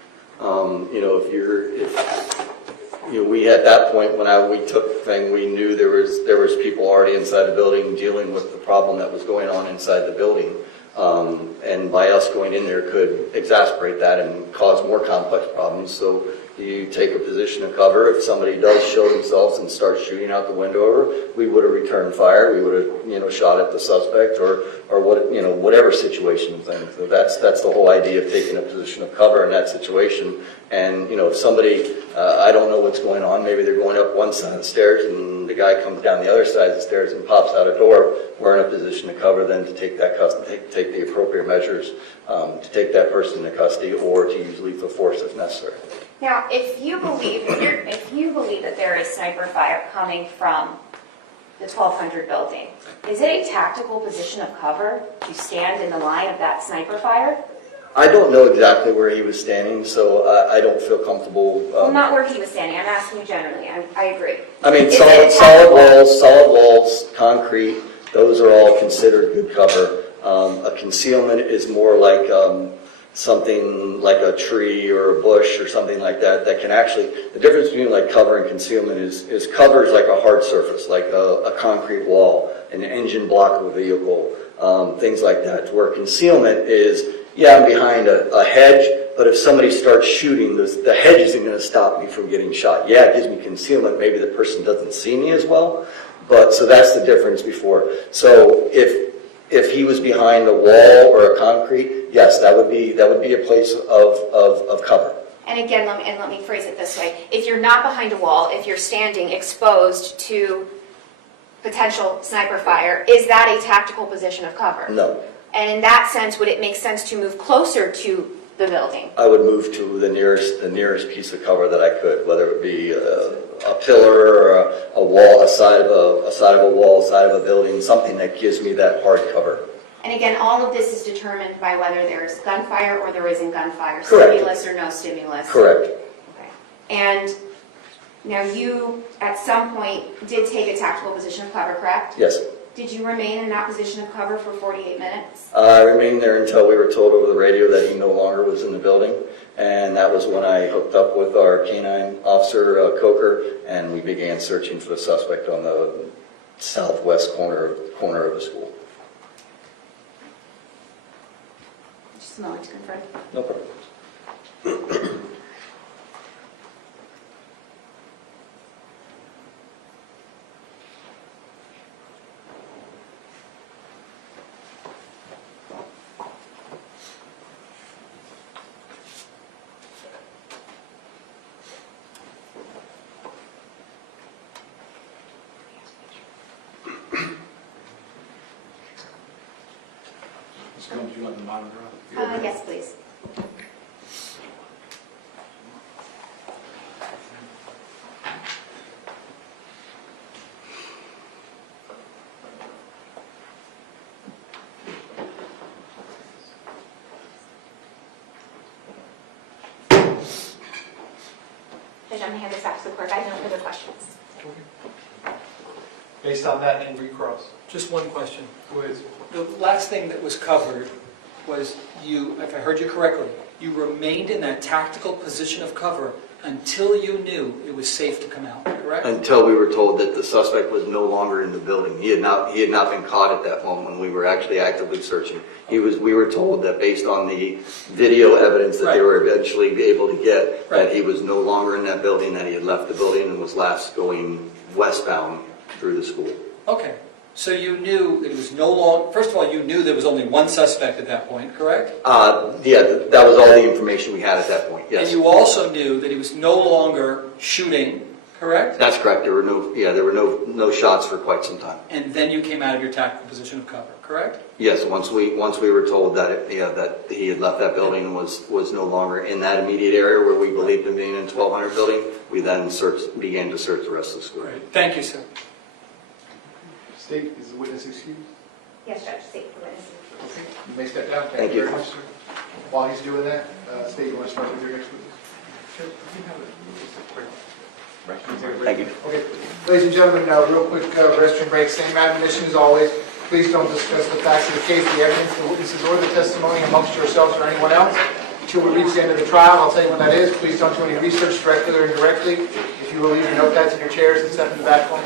We at that point when we took the thing, we knew there was people already inside the building dealing with the problem that was going on inside the building. And by us going in there could exacerbate that and cause more complex problems. So you take a position of cover. If somebody does show themselves and start shooting out the window, we would have returned fire. We would have, shot at the suspect or whatever situation thing. So that's the whole idea of taking a position of cover in that situation. And if somebody, I don't know what's going on. Maybe they're going up one side of the stairs and the guy comes down the other side of the stairs and pops out a door. We're in a position to cover then to take that take the appropriate measures to take that person into custody or to use lethal force if necessary. Now, if you believe that there is sniper fire coming from the 1200 building, is it a tactical position of cover to stand in the line of that sniper fire? I don't know exactly where he was standing, so I don't feel comfortable. Well, not where he was standing. I'm asking you generally. I agree. I mean, solid walls, concrete, those are all considered good cover. A concealment is more like something like a tree or a bush or something like that can actually, the difference between like cover and concealment is cover is like a hard surface, like a concrete wall, an engine block of a vehicle, things like that. Where concealment is, yeah, I'm behind a hedge, but if somebody starts shooting, the hedge isn't going to stop me from getting shot. Yeah, it gives me concealment. Maybe the person doesn't see me as well, but so that's the difference before. So if he was behind a wall or a concrete, yes, that would be a place of cover. And again, let me phrase it this way. If you're not behind a wall, if you're standing exposed to potential sniper fire, is that a tactical position of cover? No. And in that sense, would it make sense to move closer to the building? I would move to the nearest piece of cover that I could, whether it be a pillar or a wall, a side of a wall, a side of a building, something that gives me that hard cover. And again, all of this is determined by whether there's gunfire or there isn't gunfire, Correct. Stimulus or no stimulus. Correct. Okay. And now you, at some point, did take a tactical position of cover, correct? Yes. Did you remain in that position of cover for 48 minutes? I remained there until we were told over the radio that he no longer was in the building, and that was when I hooked up with our canine officer, Coker, and we began searching for the suspect on the southwest corner of the school. Just a moment to confirm. No problem. Stone, do you want the monitor on? Yes, please. I'm going to hand this back to the clerk. I have no further questions. Based on that and recross. Just one question. Go ahead. The last thing that was covered was you, if I heard you correctly, you remained in that tactical position of cover until you knew it was safe to come out, correct? Until we were told that the suspect was no longer in the building. He had not been caught at that moment when we were actually actively searching. We were told that based on the video evidence that they were eventually able to get, that he was no longer in that building, that he had left the building and was last going westbound through the school. Okay, so you knew that it was no longer, first of all, you knew there was only one suspect at that point, correct? Yeah, that was all the information we had at that point, yes. And you also knew that he was no longer shooting, correct? That's correct. There were no shots for quite some time. And then you came out of your tactical position of cover, correct? Yes, once we were told that that he had left that building and was no longer in that immediate area where we believed him being in 1200 building, we then began to search the rest of the school. Great. Thank you, sir. State, is the witness excused? Yes, Judge, state the witness. Okay, you may step down. Thank you. Very much, sir. While he's doing that, State, you want to start with your next witness? Sure. Thank you. Okay, ladies and gentlemen, real quick restroom break. Same admonition as always. Please don't discuss the facts of the case, the evidence, the witnesses, or the testimony amongst yourselves or anyone else until we reach the end of the trial. I'll tell you when that is. Please don't do any research directly or indirectly. If you will leave your notepads in your chairs and step in the back home.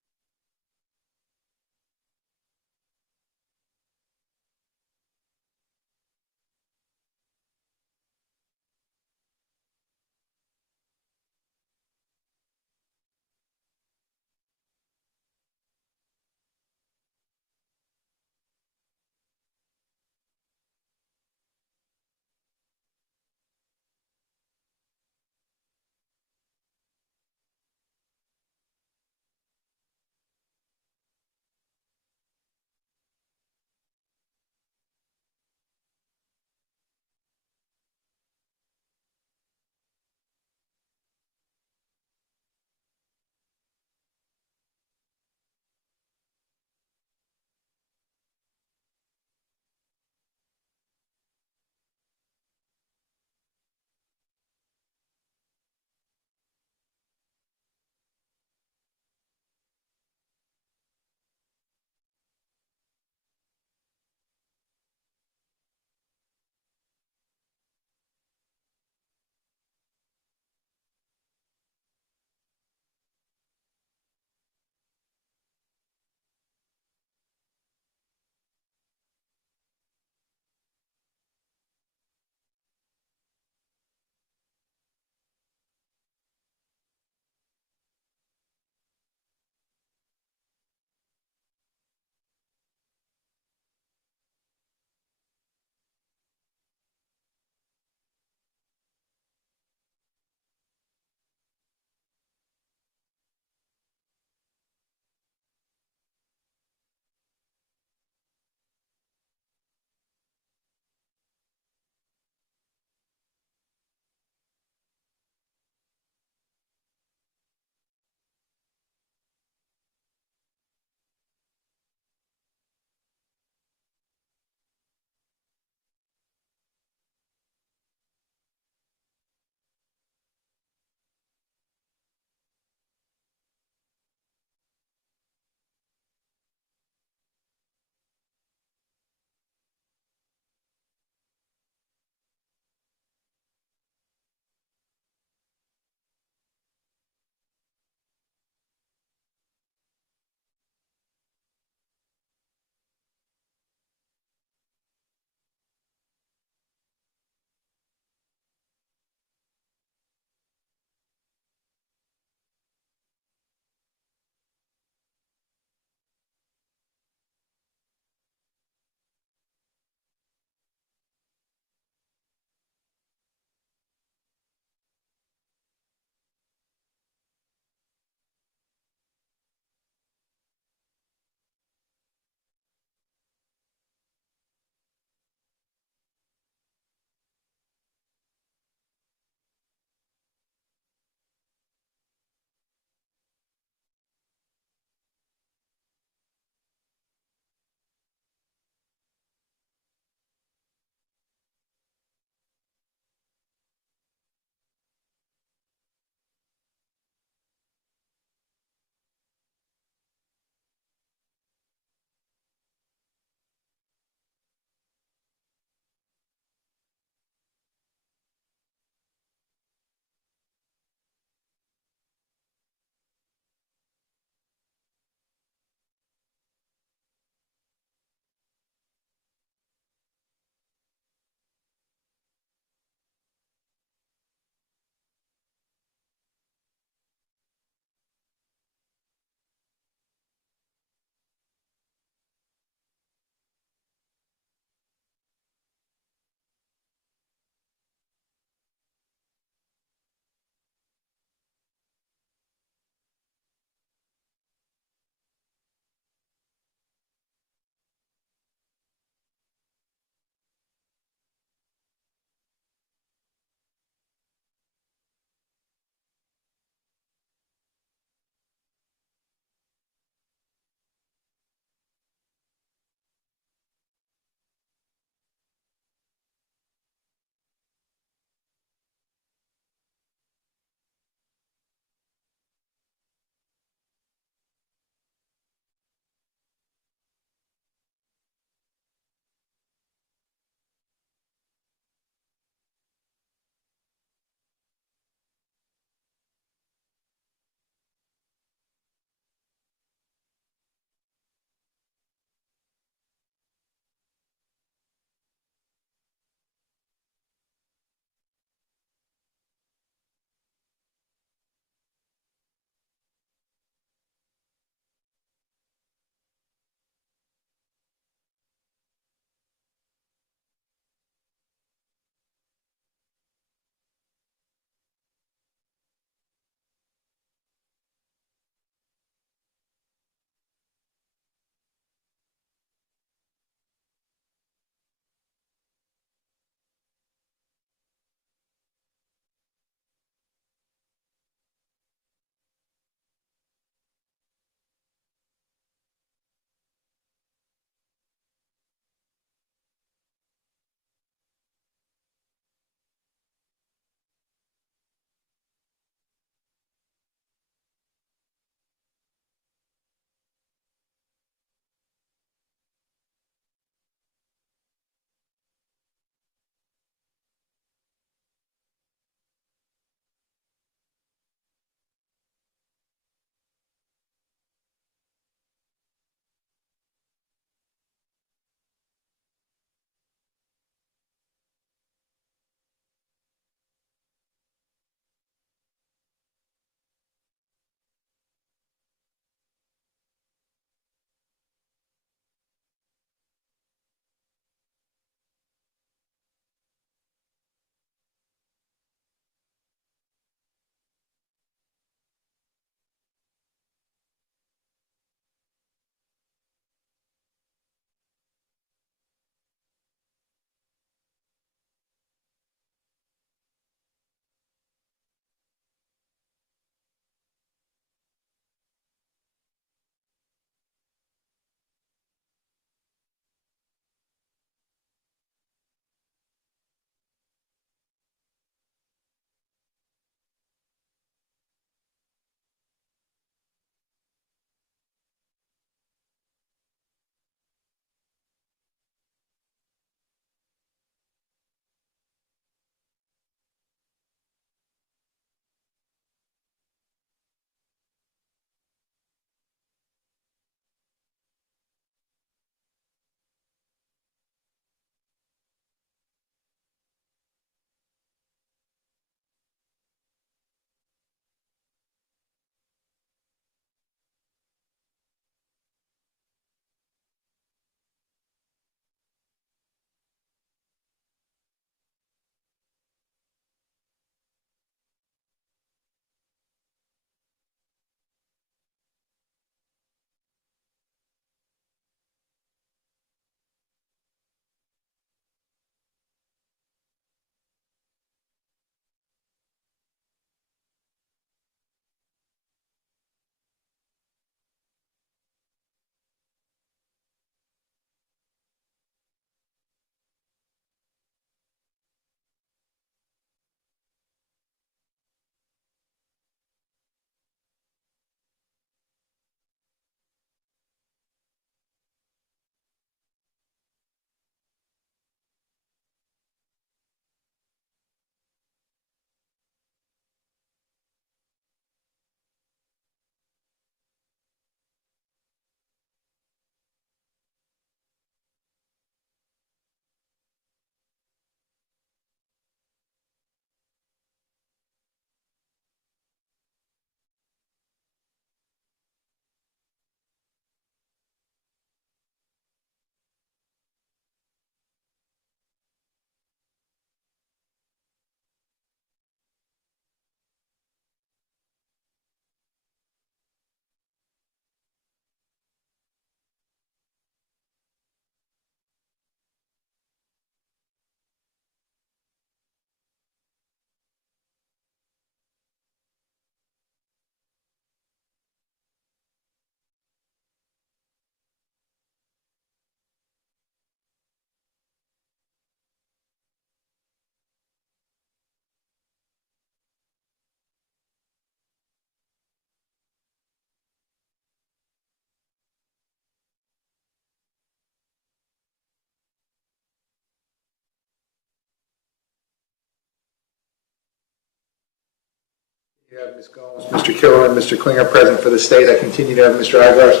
You have Ms. Gomes, Mr. Killer, and Mr. Klinger present for the state. I continue to have Mr. Aguilar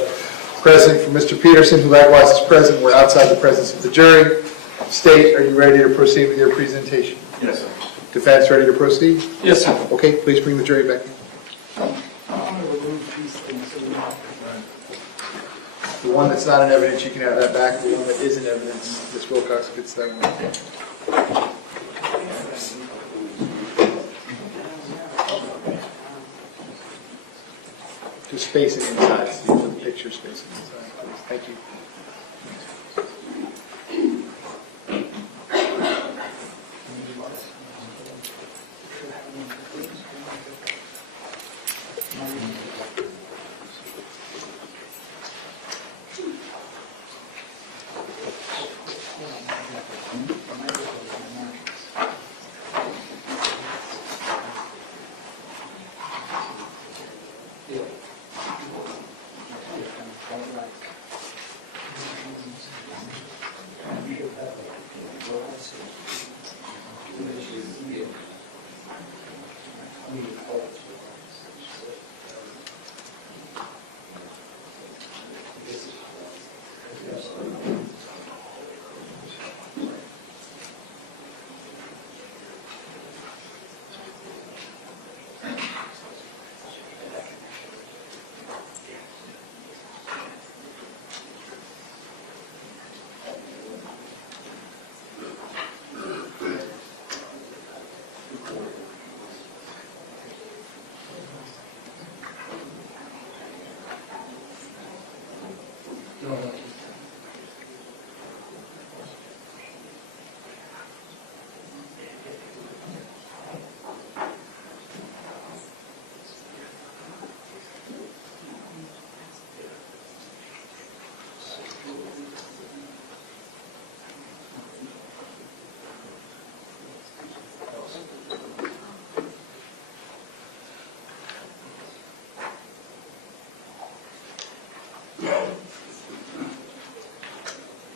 present for Mr. Peterson, who likewise is present. We're outside the presence of the jury. State, are you ready to proceed with your presentation? Yes, sir. Defense, ready to proceed? Yes, sir. Okay, please bring the jury back in. The one that's not in evidence, you can have that back. The one that is in evidence, Ms. Wilcox gets that one. Just space it inside, so you put the picture space it inside, please. Thank you.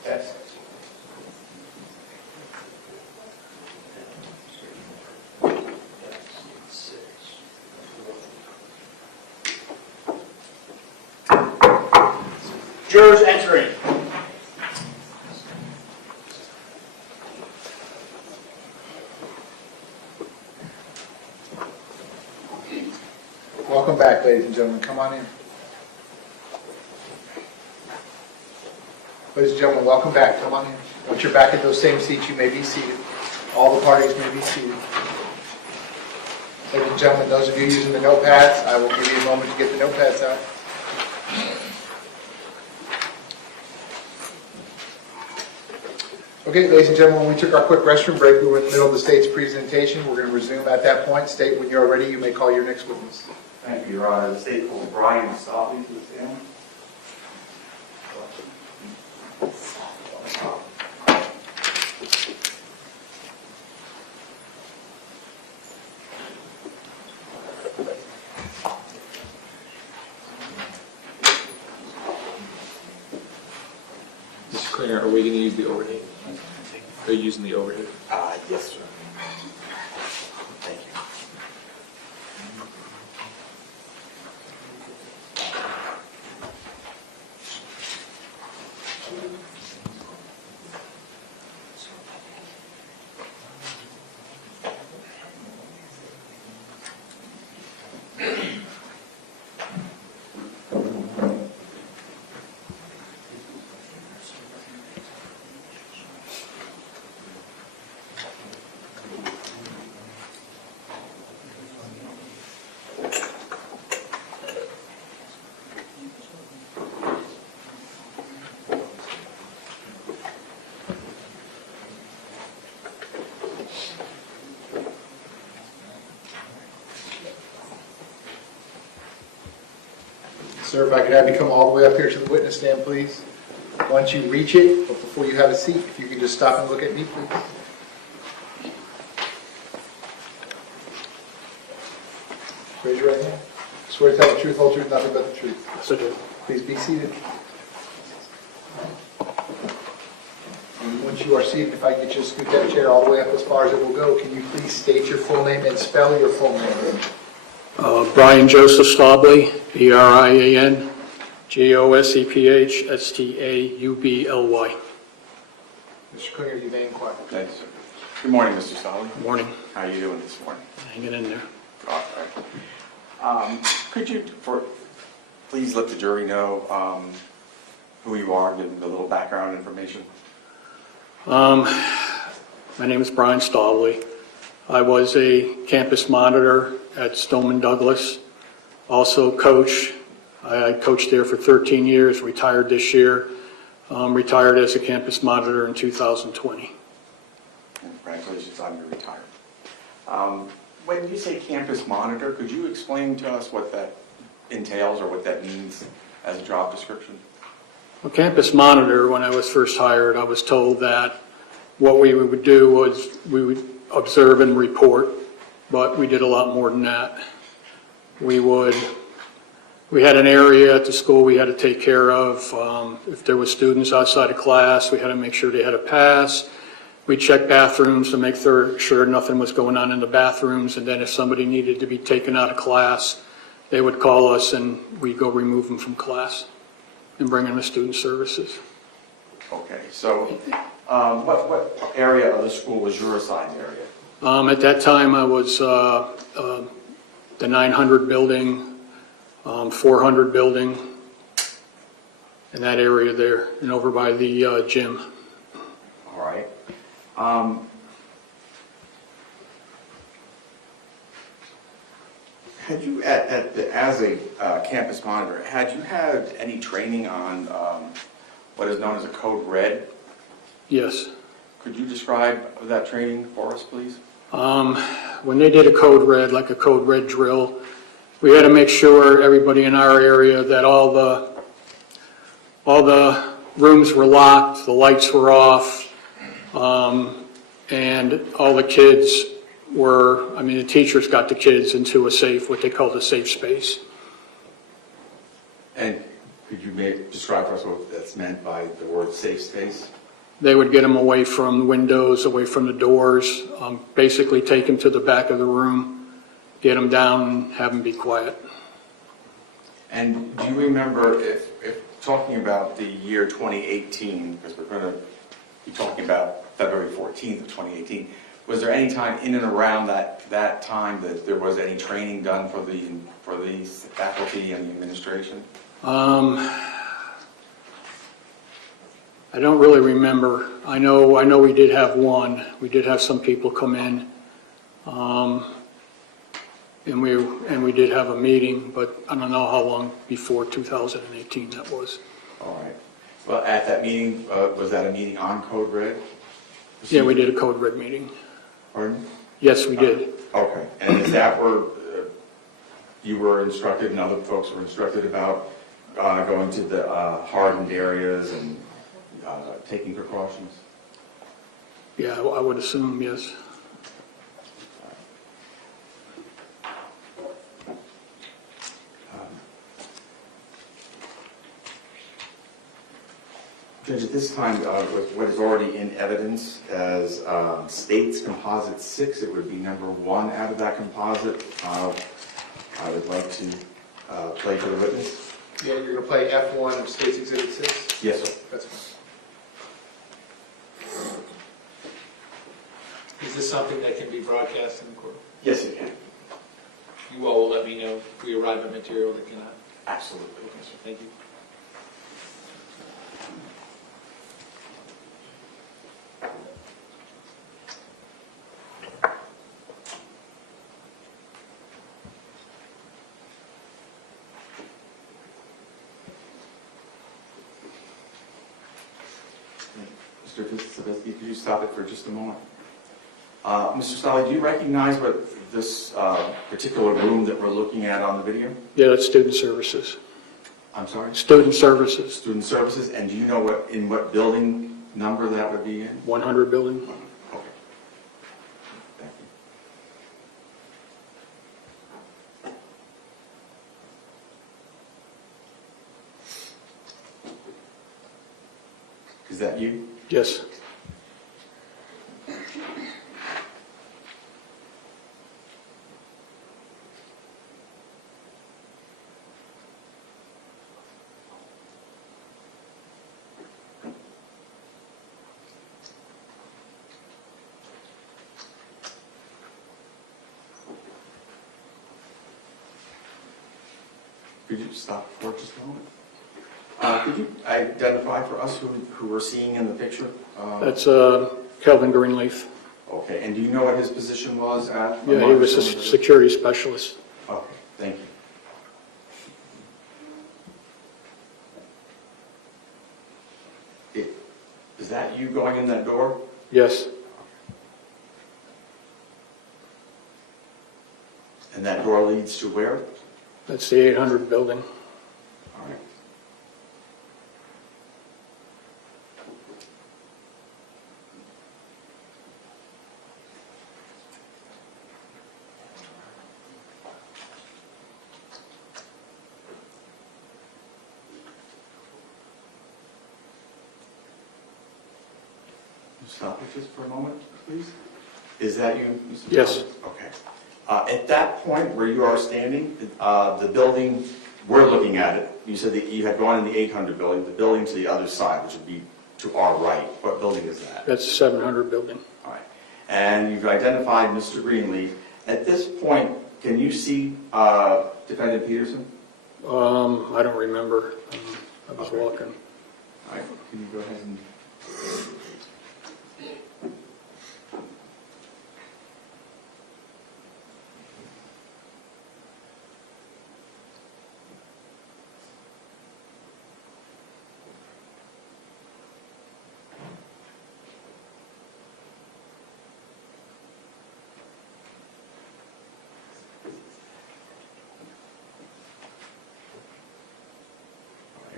Yes. Jurors entering. Welcome back, ladies and gentlemen. Come on in. Ladies and gentlemen, welcome back. Come on in. Once you're back at those same seats, you may be seated. All the parties may be seated. Ladies and gentlemen, those of you using the notepads, I will give you a moment to get the notepads out. Okay, ladies and gentlemen, when we took our quick restroom break, we were in the middle of the state's presentation. We're going to resume at that point. State, when you're ready, you may call your next witness. Thank you, Your Honor. The state called Brian Stoppy to the stand. Mr. Klinger, are we going to use the overhead? Are you using the overhead? Yes, sir. Thank you. Sir, if I could have you come all the way up here to the witness stand, please. Once you reach it, but before you have a seat, if you could just stop and look at me, please. Raise your right hand. Swear to tell the truth, whole truth, nothing but the truth. So do. Please be seated. And once you are seated, if I could just scoot that chair all the way up as far as it will go, can you please state your full name and spell your full name? Brian Joseph Staubly, Brian Joseph Staubly. Mr. Klinger, you may inquire. Thanks, sir. Good morning, Mr. Solly. Morning. How are you doing this morning? Hanging in there. All right. Could you, please let the jury know who you are, give them a little background information? My name is Brian Staubly. I was a campus monitor at Stoneman Douglas, also coach. I coached there for 13 years, retired this year, retired as a campus monitor in 2020. Congratulations on your retirement. When you say campus monitor, could you explain to us what that entails or what that means as a job description? Well, campus monitor, when I was first hired, I was told that what we would do was we would observe and report, but we did a lot more than that. We had an area at the school we had to take care of. If there were students outside of class, we had to make sure they had a pass. We checked bathrooms to make sure nothing was going on in the bathrooms, and then if somebody needed to be taken out of class, they would call us and we'd go remove them from class and bring them to student services. Okay, so what area of the school was your assigned area? At that time, I was the 900 building, 400 building, in that area there, and over by the gym. All right. Had you, as a campus monitor, had you had any training on what is known as a code red? Yes. Could you describe that training for us, please? When they did a code red, like a code red drill, we had to make sure everybody in our area that all the rooms were locked, the lights were off, and all the kids were, the teachers got the kids into a safe, what they called a safe space. And could you describe for us what that's meant by the word safe space? They would get them away from the windows, away from the doors, basically take them to the back of the room, get them down, and have them be quiet. And do you remember, if talking about the year 2018, because we're going to be talking about February 14th of 2018, was there any time in and around that time that there was any training done for the faculty and the administration? I don't really remember. I know we did have one. We did have some people come in, and we did have a meeting, but I don't know how long before 2018 that was. All right. Well, at that meeting, was that a meeting on Code Red? Yeah, we did a code red meeting. Pardon? Yes, we did. Okay. And is that where you were instructed and other folks were instructed about going to the hardened areas and taking precautions? Yeah, I would assume, yes. Judge, at this time, with what is already in evidence as States Composite 6, it would be number 1 out of that composite. I would like to play for the witness. Yeah, you're going to play F1 of State's Exhibit 6? Yes, sir. That's fine. Is this something that can be broadcast in the court? Yes, you can. You all will let me know if we arrive at material that cannot. Absolutely. Okay, sir. Thank you. Mr. Sabetsky, could you stop it for just a moment? Mr. Stolley, do you recognize what this particular room that we're looking at on the video? Yeah, that's student services. I'm sorry? Student services, Student services, and do you know what building number that would be in? 100 building. Okay. Thank you. Is that you? Yes. Could you stop for just a moment? Could you identify for us who we're seeing in the picture? That's Kelvin Greenleaf. Okay, and do you know what his position was at? Yeah, he was a security specialist. Okay, thank you. Is that you going in that door? Yes, And that door leads to where? that's the 800 building. All right. Stop it just for a moment, please. Is that you, Mr. Yes. Thomas? Okay. At that point where you are standing, the building, we're looking at it, you said that you had gone in the 800 building, the building to the other side, which would be to our right. What building is that? That's the 700 building. All right. And you've identified Mr. Greenleaf. At this point, can you see Defendant Peterson? I don't remember. I was Okay. walking. All right. Can you go ahead and...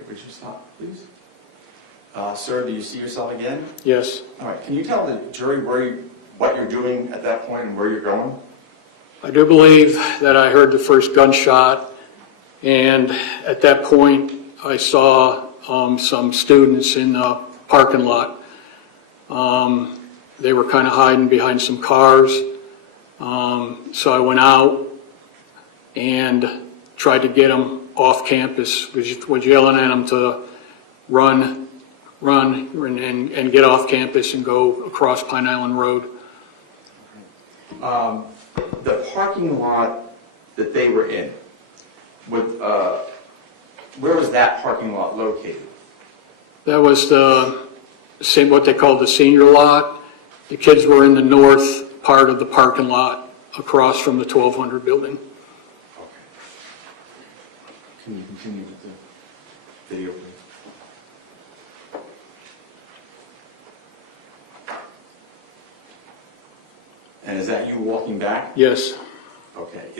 Would you stop, please? Sir, do you see yourself again? Yes, All right. Can you tell the jury what you're doing at that point and where you're going? I do believe that I heard the first gunshot, and at that point, I saw some students in the parking lot. They were kind of hiding behind some cars, so I went out and tried to get them off campus, was yelling at them to run, and get off campus and go across Pine Island Road. The parking lot that they were in, where was that parking lot located? That was what they called the senior lot. The kids were in the north part of the parking lot across from the 1200 building. Okay. Can you continue with the video, please? And is that you walking back? Yes. Okay.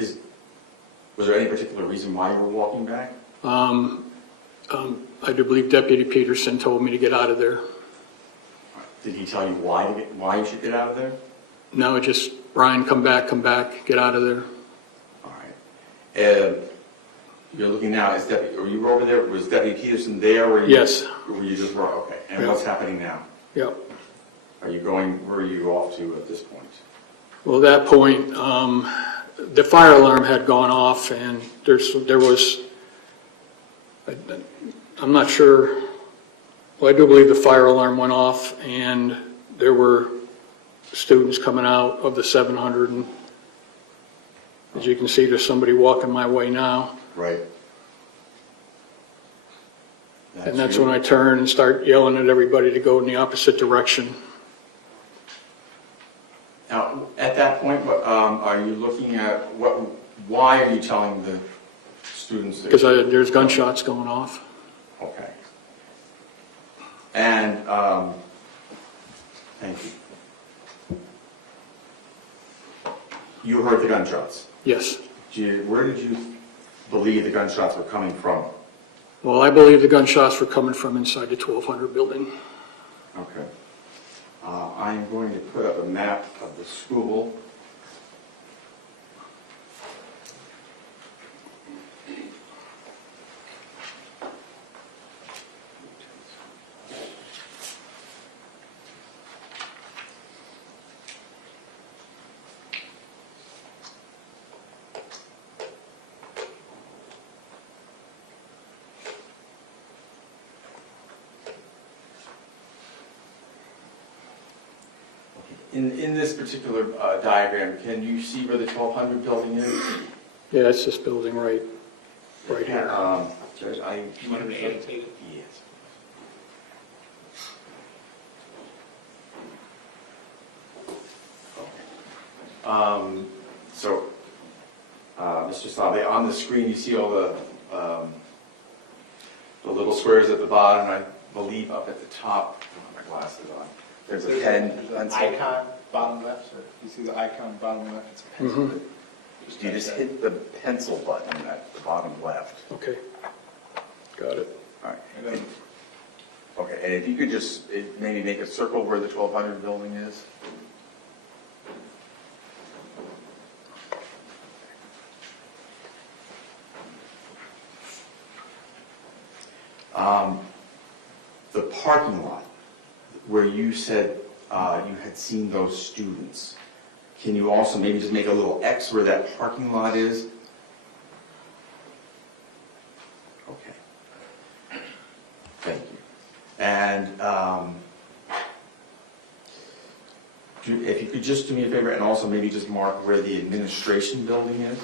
Was there any particular reason why you were walking back? I do believe Deputy Peterson told me to get out of there. Did he tell you why you should get out of there? No, just, Brian, come back, get out of there. All right. You're looking now, were you over there, was Deputy Peterson there? Yes. Or were you just, okay. And Yeah. what's happening now? Yep. Are you going, where are you off to at this point? Well, at that point, the fire alarm had gone off, and there was, I'm not sure, well, I do believe the fire alarm went off, and there were students coming out of the 700, and as you can see, there's somebody walking my way now. Right. And that's when I turn and start yelling at everybody to go in the opposite direction. Now, at that point, what, are you looking at, why are you telling the students that? Because there's gunshots going off. Okay. And, thank you. You heard the gunshots. Yes. Where did you believe the gunshots were coming from? Well, I believe the gunshots were coming from inside the 1200 building. Okay. I'm going to put up a map of the school. In this particular diagram, can you see where the 1200 building is? Yeah, it's this building right right here. Judge, I. You want him to annotate it? Yes. So, Mr. Sabe, on the screen, you see all the little squares at the bottom, and I believe up at the top, I have my glasses on, there's a pen. There's an pencil. icon bottom left, sir. You see the icon bottom left? It's a pencil. Mhm. You just hit the pencil button at the bottom left. Okay, got it. All right. And then- Okay, and if you could just maybe make a circle where the 1200 building is. The parking lot where you said you had seen those students, can you also maybe just make a little X where that parking lot is? Okay. Thank you. And if you could just do me a favor and also maybe just mark where the administration building is.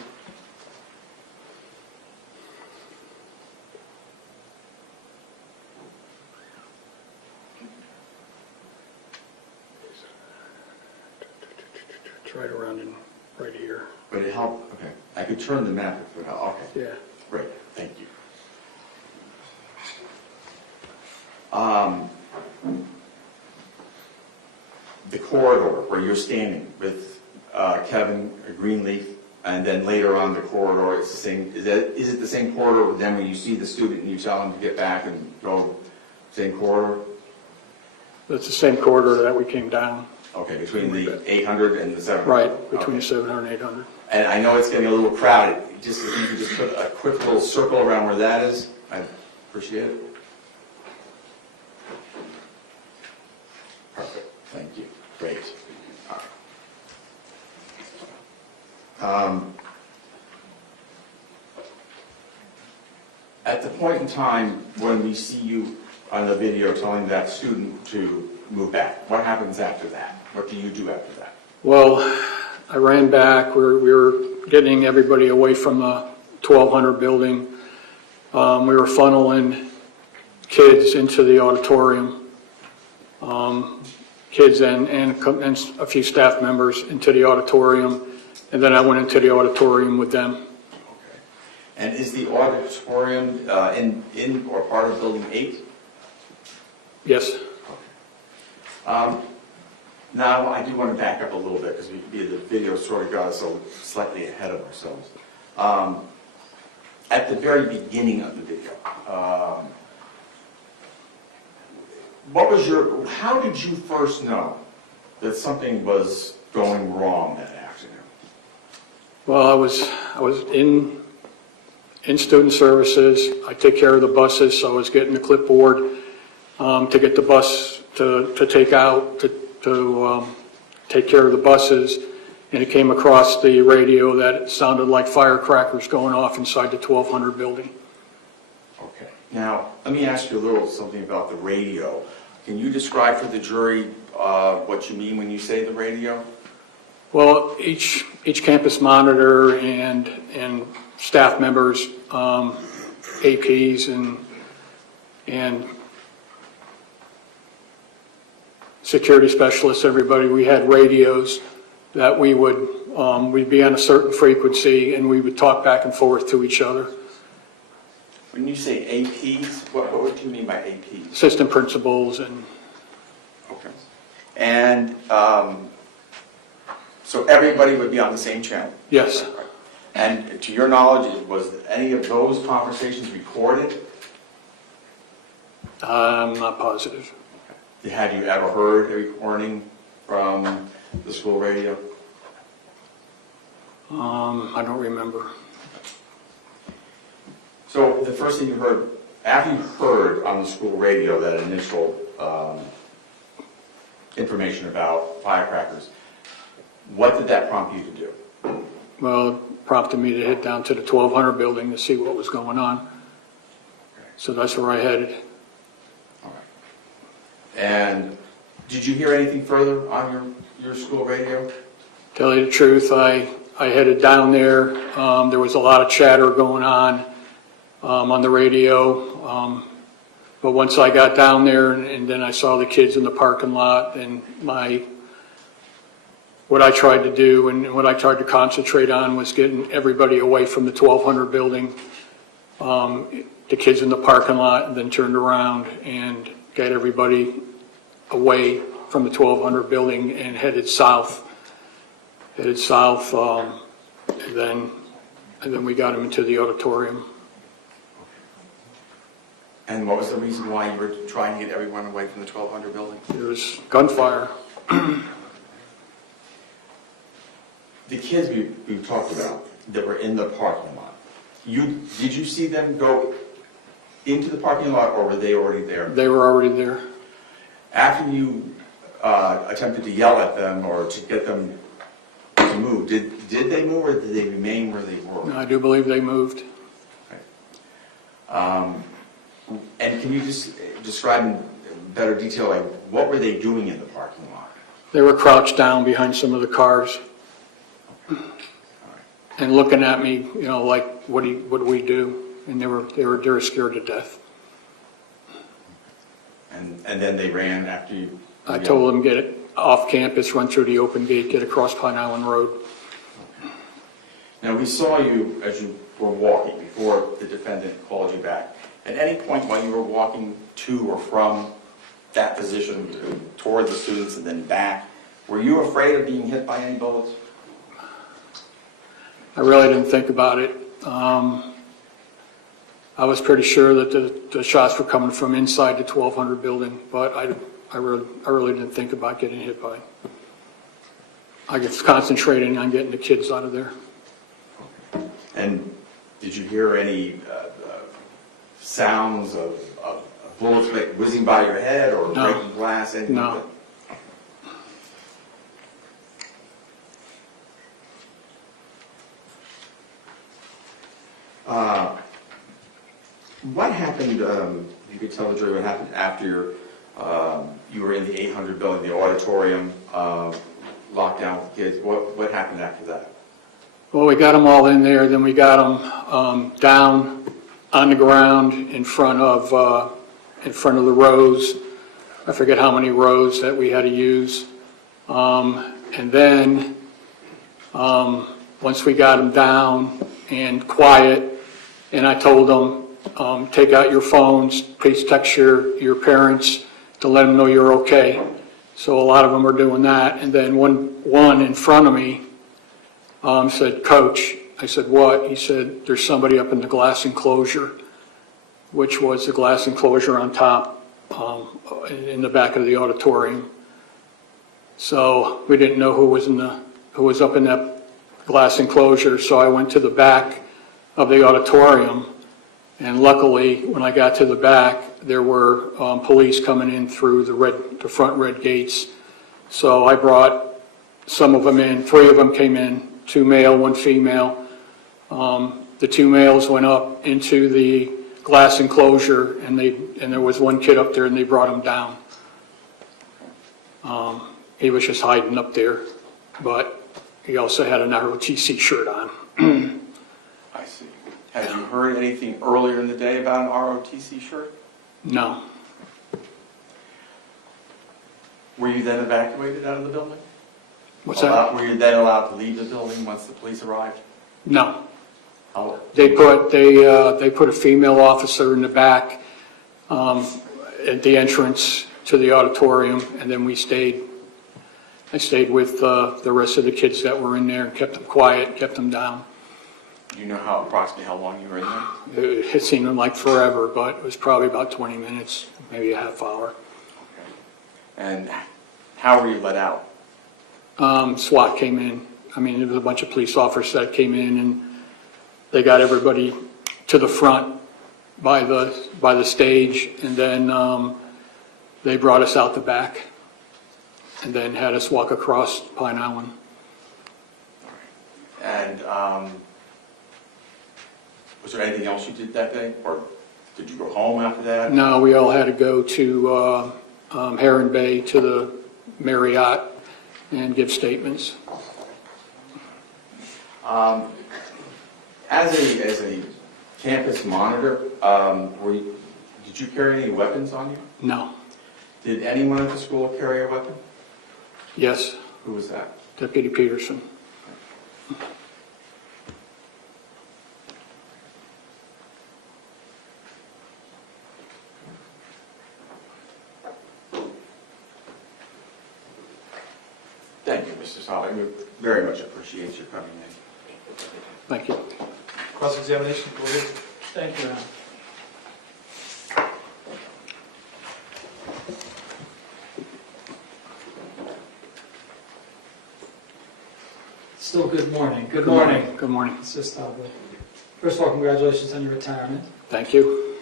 It's right around in, right here. But it helped, okay. I could turn the map if it helped. Okay, Yeah. great, thank you. The corridor where you're standing with Kevin Greenleaf, and then later on the corridor, it's the same, is it the same corridor with them when you see the student and you tell them to get back and go, same corridor? That's the same corridor that we came down. Okay, between the 800 and the 700? Right, between Okay. 700 and 800. And I know it's getting a little crowded, just if you could just put a quick little circle around where that is, I'd appreciate it. Perfect, thank you, great. All right. At the point in time when we see you on the video telling that student to move back, what happens after that? What do you do after that? Well, I ran back. We were getting everybody away from the 1200 building. We were funneling kids into the auditorium, kids and a few staff members into the auditorium, and then I went into the auditorium with them. Okay. And is the auditorium in or part of Building 8? Yes. Now, I do want to back up a little bit because the video sort of got us slightly ahead of ourselves. At the very beginning of the video, how did you first know that something was going wrong that afternoon? Well, I was in student services. I take care of the buses, so I was getting the clipboard to get the bus to take out, to take care of the buses, and it came across the radio that it sounded like firecrackers going off inside the 1200 building. Okay. Now, let me ask you something about the radio. Can you describe for the jury what you mean when you say the radio? Well, each campus monitor and staff members, APs and security specialists, everybody, we had radios that we'd be on a certain frequency and we would talk back and forth to each other. When you say APs, what do you mean by APs? Assistant principals and, Okay. And so everybody would be on the same channel? yes, And to your knowledge, was any of those conversations recorded? I'm not positive. Have you ever heard a recording from the school radio? I don't remember. So the first thing you heard, after you heard on the school radio that initial information about firecrackers, what did that prompt you to do? Well, it prompted me to head down to the 1200 building to see what was going on. So that's where I headed. All right. And did you hear anything further on your school radio? Tell you the truth, I headed down there. There was a lot of chatter going on. on the radio. But once I got down there and then I saw the kids in the parking lot, and what I tried to do and what I tried to concentrate on was getting everybody away from the 1200 building, the kids in the parking lot, and then turned around and got everybody away from the 1200 building and headed south. And then we got them into the auditorium. And what was the reason why you were trying to get everyone away from the 1200 building? There was gunfire. The kids we talked about that were in the parking lot, did you see them go into the parking lot, or were they already there? They were already there. After you attempted to yell at them or to get them to move, did they move, or did they remain where they were? I do believe they moved. Okay. And can you just describe in better detail, like, what were they doing in the parking lot? They were crouched down behind some of the cars and looking at me, like, what do we do? And they were scared to death. And then they ran after you? I told them, get it off campus, run through the open gate, get across Pine Island Road. Now, we saw you as you were walking before the defendant called you back. At any point while you were walking to or from that position toward the students and then back, were you afraid of being hit by any bullets? I really didn't think about it. I was pretty sure that the shots were coming from inside the 1200 building, but I really didn't think about getting hit by. I was concentrating on getting the kids out of there. And did you hear any sounds of bullets whizzing by your head or No. breaking glass? Anything? No. What happened, you could tell the jury what happened after you were in the 800 building, the auditorium, locked down with the kids. What happened after that? Well, we got them all in there, then we got them down on the ground in front of the rows. I forget how many rows that we had to use. And then once we got them down and quiet, and I told them, take out your phones, please text your parents to let them know you're okay. So a lot of them are doing that. And then one in front of me said, "Coach." I said, "What?" He said, "There's somebody up in the glass enclosure," which was the glass enclosure on top in the back of the auditorium. So we didn't know who was up in that glass enclosure. So I went to the back of the auditorium, and luckily, when I got to the back, there were police coming in through the front red gates. So I brought some of them in. 3 of them came in, 2 male, 1 female. The 2 males went up into the glass enclosure, and there was 1 kid up there, and they brought him down. He was just hiding up there, but he also had an ROTC shirt on. I see. Have you heard anything earlier in the day about an ROTC shirt? No. Were you then evacuated out of the building? What's that? Were you then allowed to leave the building once the police arrived? No. How? They put a female officer in the back at the entrance to the auditorium, and then I stayed with the rest of the kids that were in there and kept them quiet, kept them down. Do you know approximately how long you were in there? It seemed like forever, but it was probably about 20 minutes, maybe a half hour. Okay. And how were you let out? SWAT came in. I mean, there was a bunch of police officers that came in, and they got everybody to the front by the stage, and then they brought us out the back, and then had us walk across Pine Island. And was there anything else you did that day, or did you go home after that? No, we all had to go to Heron Bay to the Marriott and give statements. As a campus monitor, did you carry any weapons on you? No. Did anyone at the school carry a weapon? Yes, Who was that? Deputy Peterson. Thank you, Mr. Solly. We very much appreciate your coming in. Thank you. Cross-examination, go ahead. Thank you, Ron. Still good morning. Good morning. Good morning. Mr. Stabler. First of all, congratulations on your retirement. Thank you.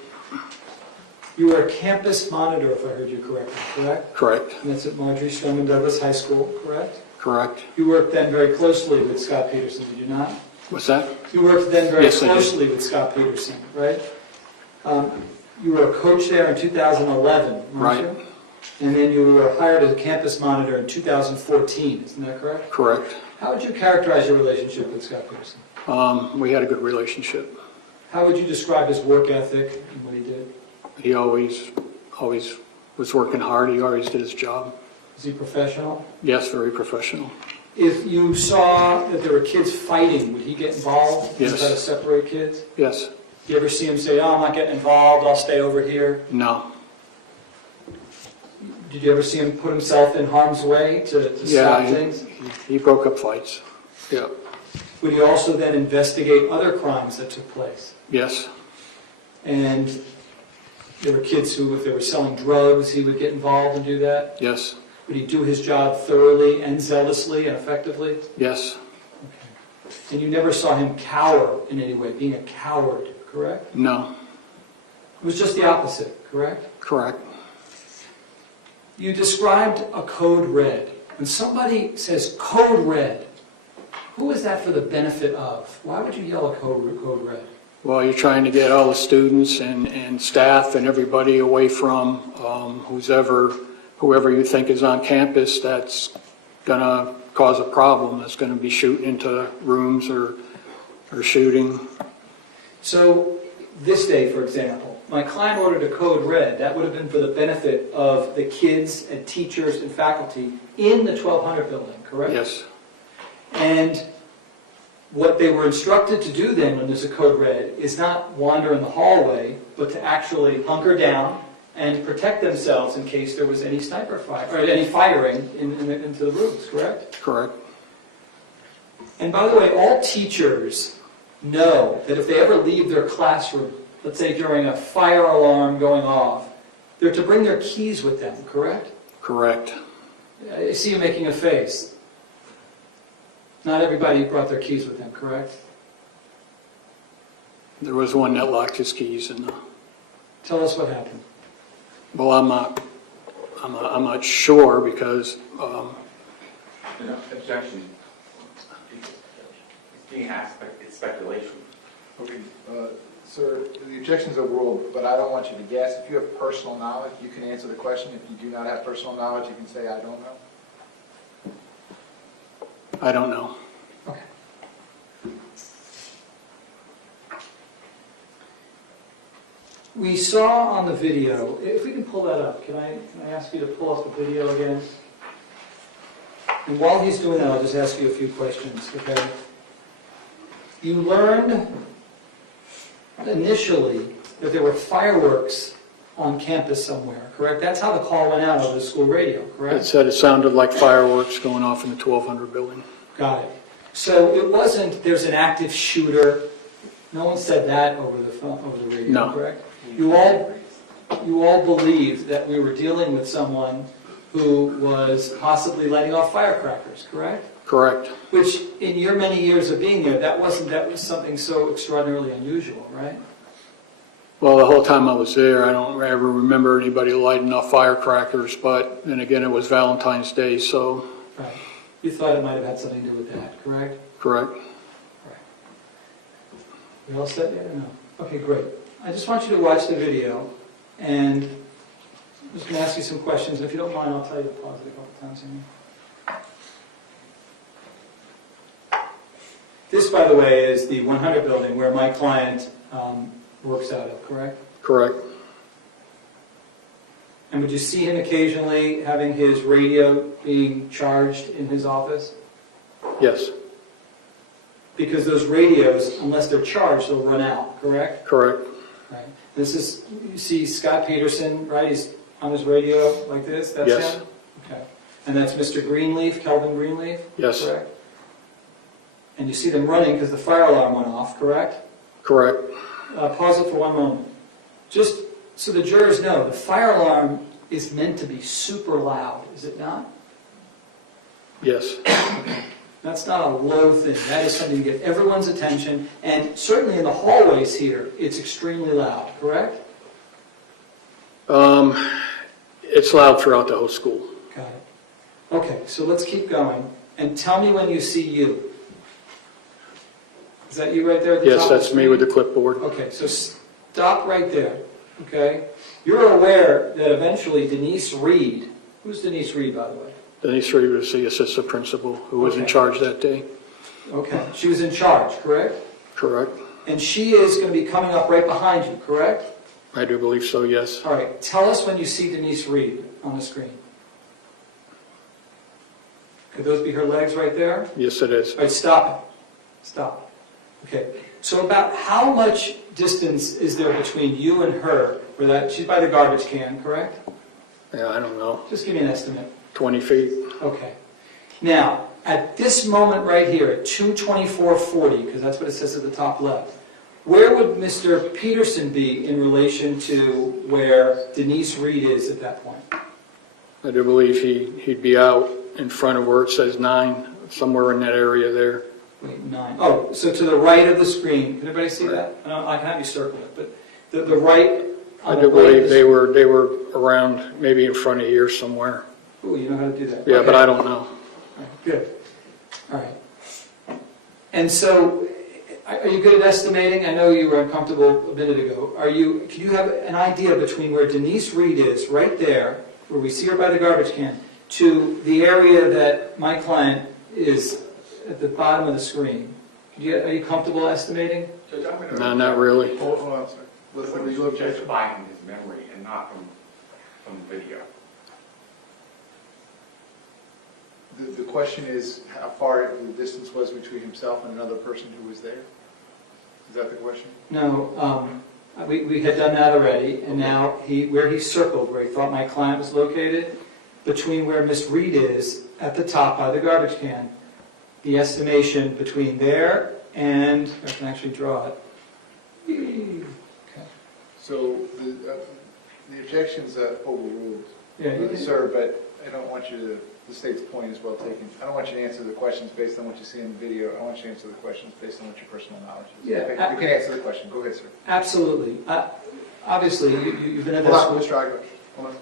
You were a campus monitor, if I heard you correctly, correct? Correct. And that's at Marjory, Stoneman, Douglas High School, correct? Correct. You worked then very closely with Scot Peterson, did you not? What's that? You worked then very Yes, I did. closely with Scot Peterson, right? You were a coach there in 2011, weren't Right. you? And then you were hired as a campus monitor in 2014, isn't that correct? Correct. How would you characterize your relationship with Scot Peterson? We had a good relationship. How would you describe his work ethic and what he did? He always was working hard. He always did his job. Was he professional? Yes, very professional. If you saw that there were kids fighting, would he get involved? Yes. And try to separate kids? Yes. You ever see him say, "Oh, I'm not getting involved, I'll stay over here"? No. Did you ever see him put himself in harm's way to stop things? He broke up fights. Yeah. Would he also then investigate other crimes that took place? Yes. And there were kids who, if they were selling drugs, he would get involved and do that? Yes. Would he do his job thoroughly and zealously and effectively? Yes. Okay. And you never saw him cower in any way, being a coward, correct? No. It was just the opposite, correct? Correct. You described a code red. When somebody says code red, who is that for the benefit of? Why would you yell a code red? Well, you're trying to get all the students and staff and everybody away from whoever you think is on campus that's going to cause a problem, that's going to be shooting into rooms or shooting. So this day, for example, my client ordered a code red. That would have been for the benefit of the kids and teachers and faculty in the 1200 building, correct? Yes. And what they were instructed to do then when there's a code red is not wander in the hallway, but to actually hunker down and protect themselves in case there was any sniper fire, or any firing into the rooms, correct? Correct. And by the way, all teachers know that if they ever leave their classroom, let's say during a fire alarm going off, they're to bring their keys with them, correct? Correct. I see you making a face. Not everybody brought their keys with them, correct? There was one that locked his keys in the... Tell us what happened. Well, I'm not sure because Objection. It's being asked, it's speculation. Okay, sir, the objection's overruled, but I don't want you to guess. If you have personal knowledge, you can answer the question. If you do not have personal knowledge, you can say, "I don't know." I don't know. Okay. We saw on the video, if we can pull that up, can I ask you to pull up the video again? And while he's doing that, I'll just ask you a few questions, okay? You learned initially that there were fireworks on campus somewhere, correct? That's how the call went out over the school radio, It correct? said it sounded like fireworks going off in the 1200 building. Got it. So it wasn't, there's an active shooter. No one said that over the phone, over the radio, No. correct? You all believed that we were dealing with someone who was possibly letting off firecrackers, correct? Correct. Which, in your many years of being there, that was something so extraordinarily unusual, right? Well, the whole time I was there, I don't ever remember anybody lighting off firecrackers, but then again, it was Valentine's Day, so Right. You thought it might have had something to do with that, correct? correct. Right. We all set yet or no? Okay, great. I just want you to watch the video, and I'm just going to ask you some questions. If you don't mind, I'll tell you to pause it a couple times. This, by the way, is the 100 building where my client works out of, correct? Correct. And would you see him occasionally having his radio being charged in his office? Yes, Because those radios, unless they're charged, they'll run out, correct? correct. Right. This is, you see Scot Peterson, right? He's on his radio like this? That's Yes. him? Okay. And that's Mr. Greenleaf, Kelvin Greenleaf? Yes. Correct? And you see them running because the fire alarm went off, correct? Correct. Pause it for one moment. Just so the jurors know, the fire alarm is meant to be super loud, is it not? Yes. That's not a low thing. That is something to get everyone's attention. And certainly in the hallways here, it's extremely loud, correct? It's loud throughout the whole school. Got it. Okay, so let's keep going. And tell me when you see you. Is that you right there at the top? Yes, of the that's me with the screen? clipboard. Okay, so stop right there, okay? You're aware that eventually Denise Reed, who's Denise Reed, by the way? Denise Reed was the assistant principal who was in Okay. charge that day. Okay, she was in charge, correct? Correct. And she is going to be coming up right behind you, correct? I do believe so, yes. All right, tell us when you see Denise Reed on the screen. Could those be her legs right there? Yes, it is. All right, stop it. Stop. Okay, so about how much distance is there between you and her? Where that, she's by the garbage can, correct? Yeah, I don't know, Just give me an estimate. 20 feet. Okay. Now, at this moment right here, at 2:24:40, because that's what it says at the top left, where would Mr. Peterson be in relation to where Denise Reed is at that point? I do believe he'd be out in front of where it says 9, somewhere in that area there. Wait, 9. Oh, so to the right of the screen. Can everybody see that? I have you circle it, but the right. I do believe they were around, maybe in front of here somewhere. Ooh, you know how to do that. Yeah, Okay. but I don't know. All right, good. All right. And so, are you good at estimating? I know you were uncomfortable a minute ago. Can you have an idea between where Denise Reed is, right there, where we see her by the garbage can, to the area that my client is at the bottom of the screen? Are you comfortable estimating? Judge, I'm going to... No, not really. Hold on, sir. Listen, you look at Justifying his memory and not from the video. the question is how far the distance was between himself and another person who was there? Is that the question? No, we had done that already, and now where he circled, where he thought my client was located, between where Miss Reed is at the top by the garbage can, the estimation between there and, I can actually draw it. Okay. So the objection's overruled, Yeah, you can- sir, but I don't want you to, the state's point is well taken. I don't want you to answer the questions based on what you see in the video. I want you to answer the questions based on what your personal knowledge is. Yeah, Okay, you can answer the question. Go ahead, sir. Absolutely. Obviously, you've been at Hold that on, school. Mr. Igo. Hold on.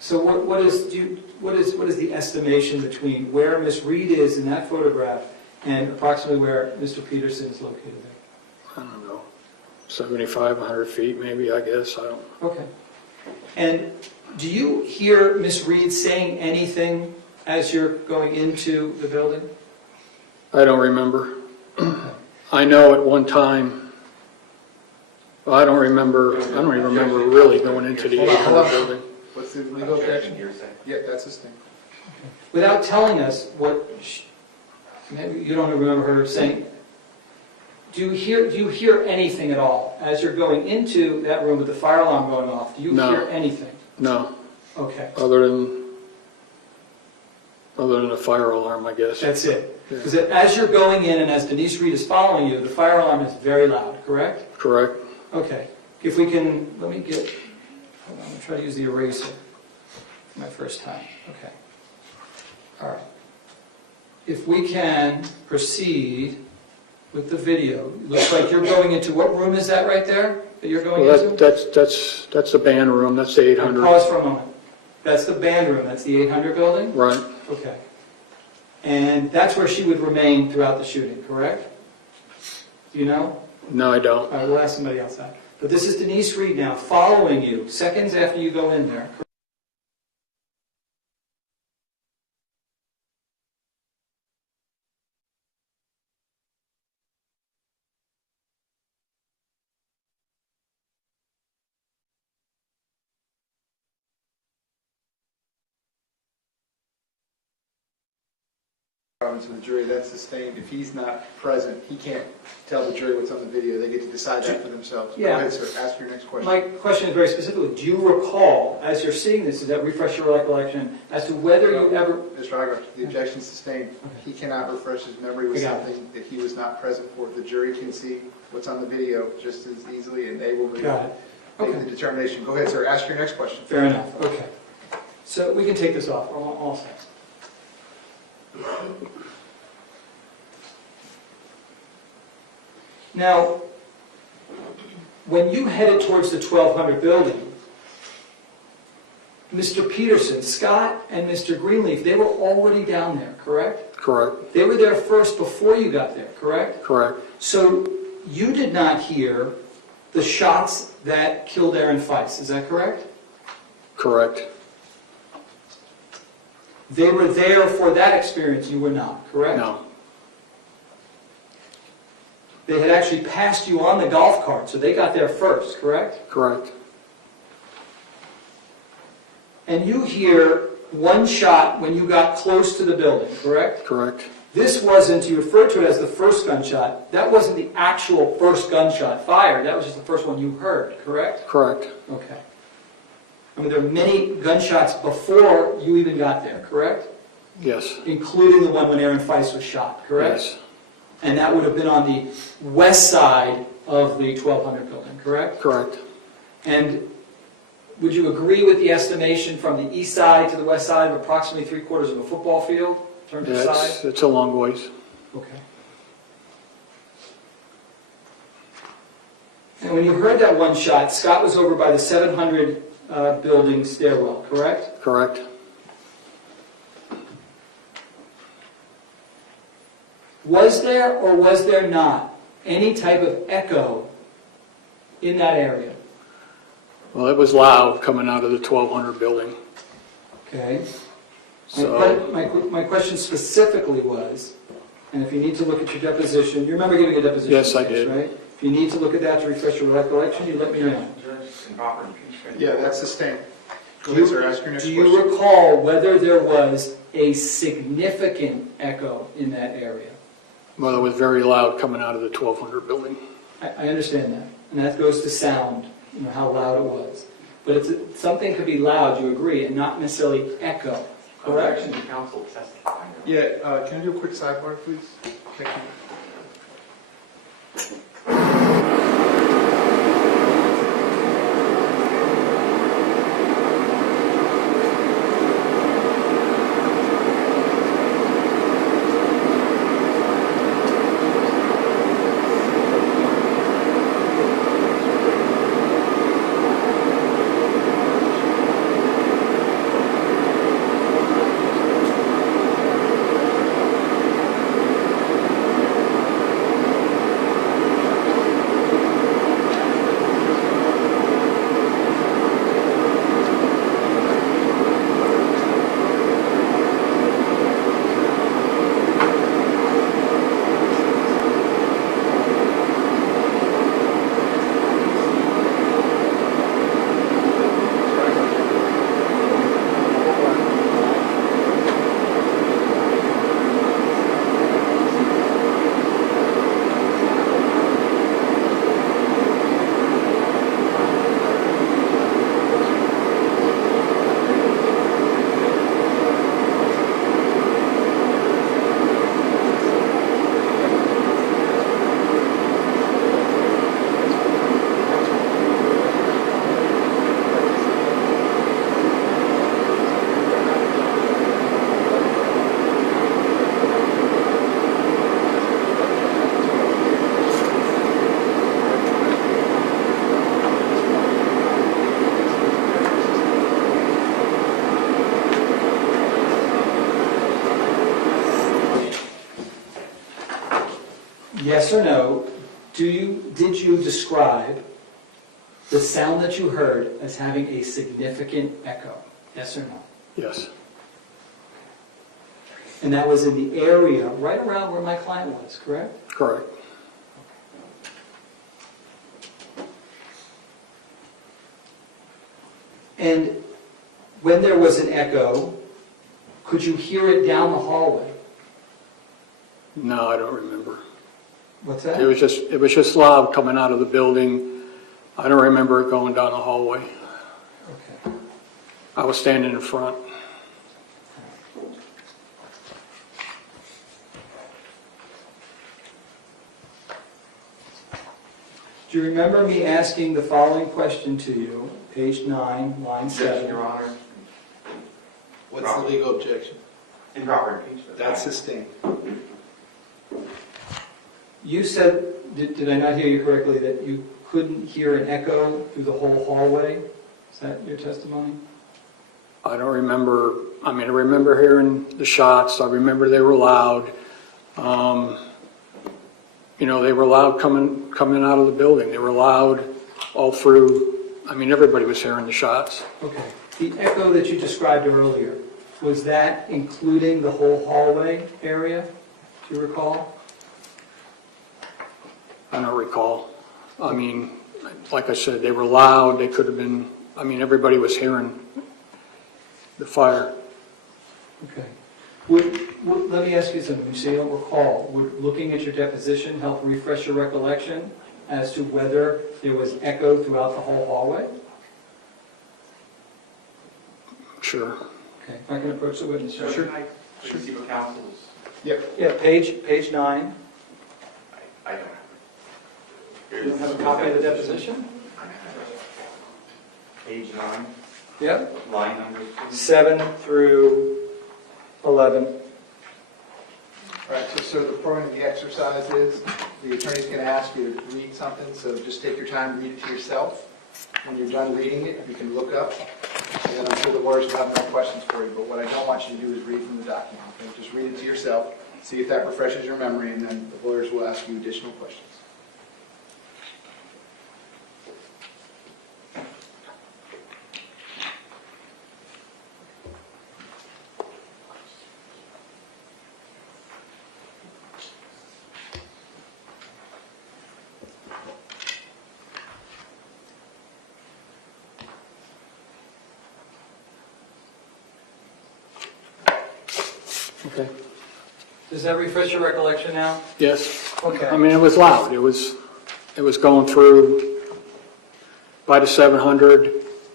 So what is the estimation between where Miss Reed is in that photograph and approximately where Mr. Peterson is located there? I don't know, 75, 100 feet maybe, I guess. I don't. Okay. And do you hear Miss Reed saying anything as you're going into the building? I don't remember. I know at one time, well, I don't even remember really going into the Hold on, hold 800 on. building. What's the legal objection? Hearsay. Yeah, that's his thing. Without telling us what, maybe you don't remember her saying, do you hear anything at all as you're going into that room with the fire alarm going off? Do you No. hear anything? No, Okay, other than a fire alarm, I guess. that's it. Because as you're going in and as Denise Reed is following you, the fire alarm is very loud, correct? Correct. Okay, if we can, hold on, I'm going to try to use the eraser for my first time. Okay. All right. If we can proceed with the video. It looks like you're going into, what room is that right there that you're going Well, into? that's the band room, that's the 800. Pause for a moment. That's the band room, that's the 800 building? Right, Okay. And that's where she would remain throughout the shooting, correct? Do you know? no, I don't. All right, we'll ask somebody else that. But this is Denise Reed now, following you, seconds after you go in there. To the jury, that's sustained. If he's not present, he can't tell the jury what's on the video. They get to decide that for themselves. Yeah. Go ahead, sir. Ask your next question. My question is very specifically, do you recall, as you're seeing this, does that refresh your recollection as to whether you ever... Mr. Agar, the objection is sustained. He cannot refresh his memory with I got it. something that he was not present for. The jury can see what's on the video just as easily, and they will make Got it. Okay. the determination. Go ahead, sir. Ask your next question. Fair enough, okay. So we can take this off, all set. Now, when you headed towards the 1200 building, Mr. Peterson, Scott, and Mr. Greenleaf, they were already down there, correct? Correct, They were there first before you got there, correct? correct, So you did not hear the shots that killed Aaron Feist, is that correct? correct, They were there for that experience, you were not, correct? no, They had actually passed you on the golf cart, so they got there first, correct? correct, And you hear one shot when you got close to the building, correct? correct, This wasn't, you referred to it as the first gunshot, that wasn't the actual first gunshot fired, that was just the first one you heard, correct? correct, Okay. I mean, there were many gunshots before you even got there, correct? yes, Including the one when Aaron Feist was shot, correct? yes, And that would have been on the west side of the 1200 building, correct? correct, And would you agree with the estimation from the east side to the west side of approximately 3/4 of a football field, in terms of yeah, size? it's a long ways, Okay. And when you heard that one shot, Scott was over by the 700 building stairwell, correct? correct, Was there or was there not any type of echo in that area? well, it was loud coming out of the 1200 building, Okay. so, My question specifically was, and if you need to look at your deposition, you remember giving a deposition? Yes, I speech, did. Right? If you need to look at that to refresh your recollection, you let me know. Yeah, that's sustained. Go ahead, sir. Ask your next Do question. you recall whether there was a significant echo in that area? well, it was very loud coming out of the 1200 building, I understand that, and that goes to sound, you know, how loud it was. But it's, something could be loud, you agree, and not necessarily echo, correct? Objection to counsel testifying. Yeah, can I do a quick sidebar, please? Thank you. Yes or no, did you describe the sound that you heard as having a significant echo? Yes or no? yes, And that was in the area right around where my client was, correct? correct, And when there was an echo, could you hear it down the hallway? No, I don't remember. What's that? It was just loud coming out of the building. I don't remember it going down the hallway. Okay. I was standing in front. Do you remember me asking the following question to you, page 9, line 7? Your Honor, What's the legal objection? improper impeachment. That's sustained. You said, did I not hear you correctly, that you couldn't hear an echo through the whole hallway? Is that your testimony? I don't remember, I remember hearing the shots. I remember they were loud. They were loud coming out of the building. They were loud all through, everybody was hearing the shots. Okay. The echo that you described earlier, was that including the whole hallway area? Do you recall? I don't recall. Like I said, they were loud. They could have been, everybody was hearing the fire. Okay. Let me ask you something, you say you don't recall. Would looking at your deposition help refresh your recollection as to whether there was echo throughout the whole hallway? Sure. Okay, if I can approach the witness. Sure. Can I please see what counsel's? Yep. Yeah, page 9. I don't have it. You don't have a copy of the deposition? I have it. Page 9, Yep. line number 2. 7 through 11. All right, so the point of the exercise is, the attorney's going to ask you to read something, so just take your time, read it to yourself. When you're done reading it, you can look up, and then I'm sure the lawyers will have more questions for you, but what I don't want you to do is read from the document. Okay? Just read it to yourself, see if that refreshes your memory, and then the lawyers will ask you additional questions. Okay. Does that refresh your recollection now? Yes. Okay. It was loud. It was going through by the 700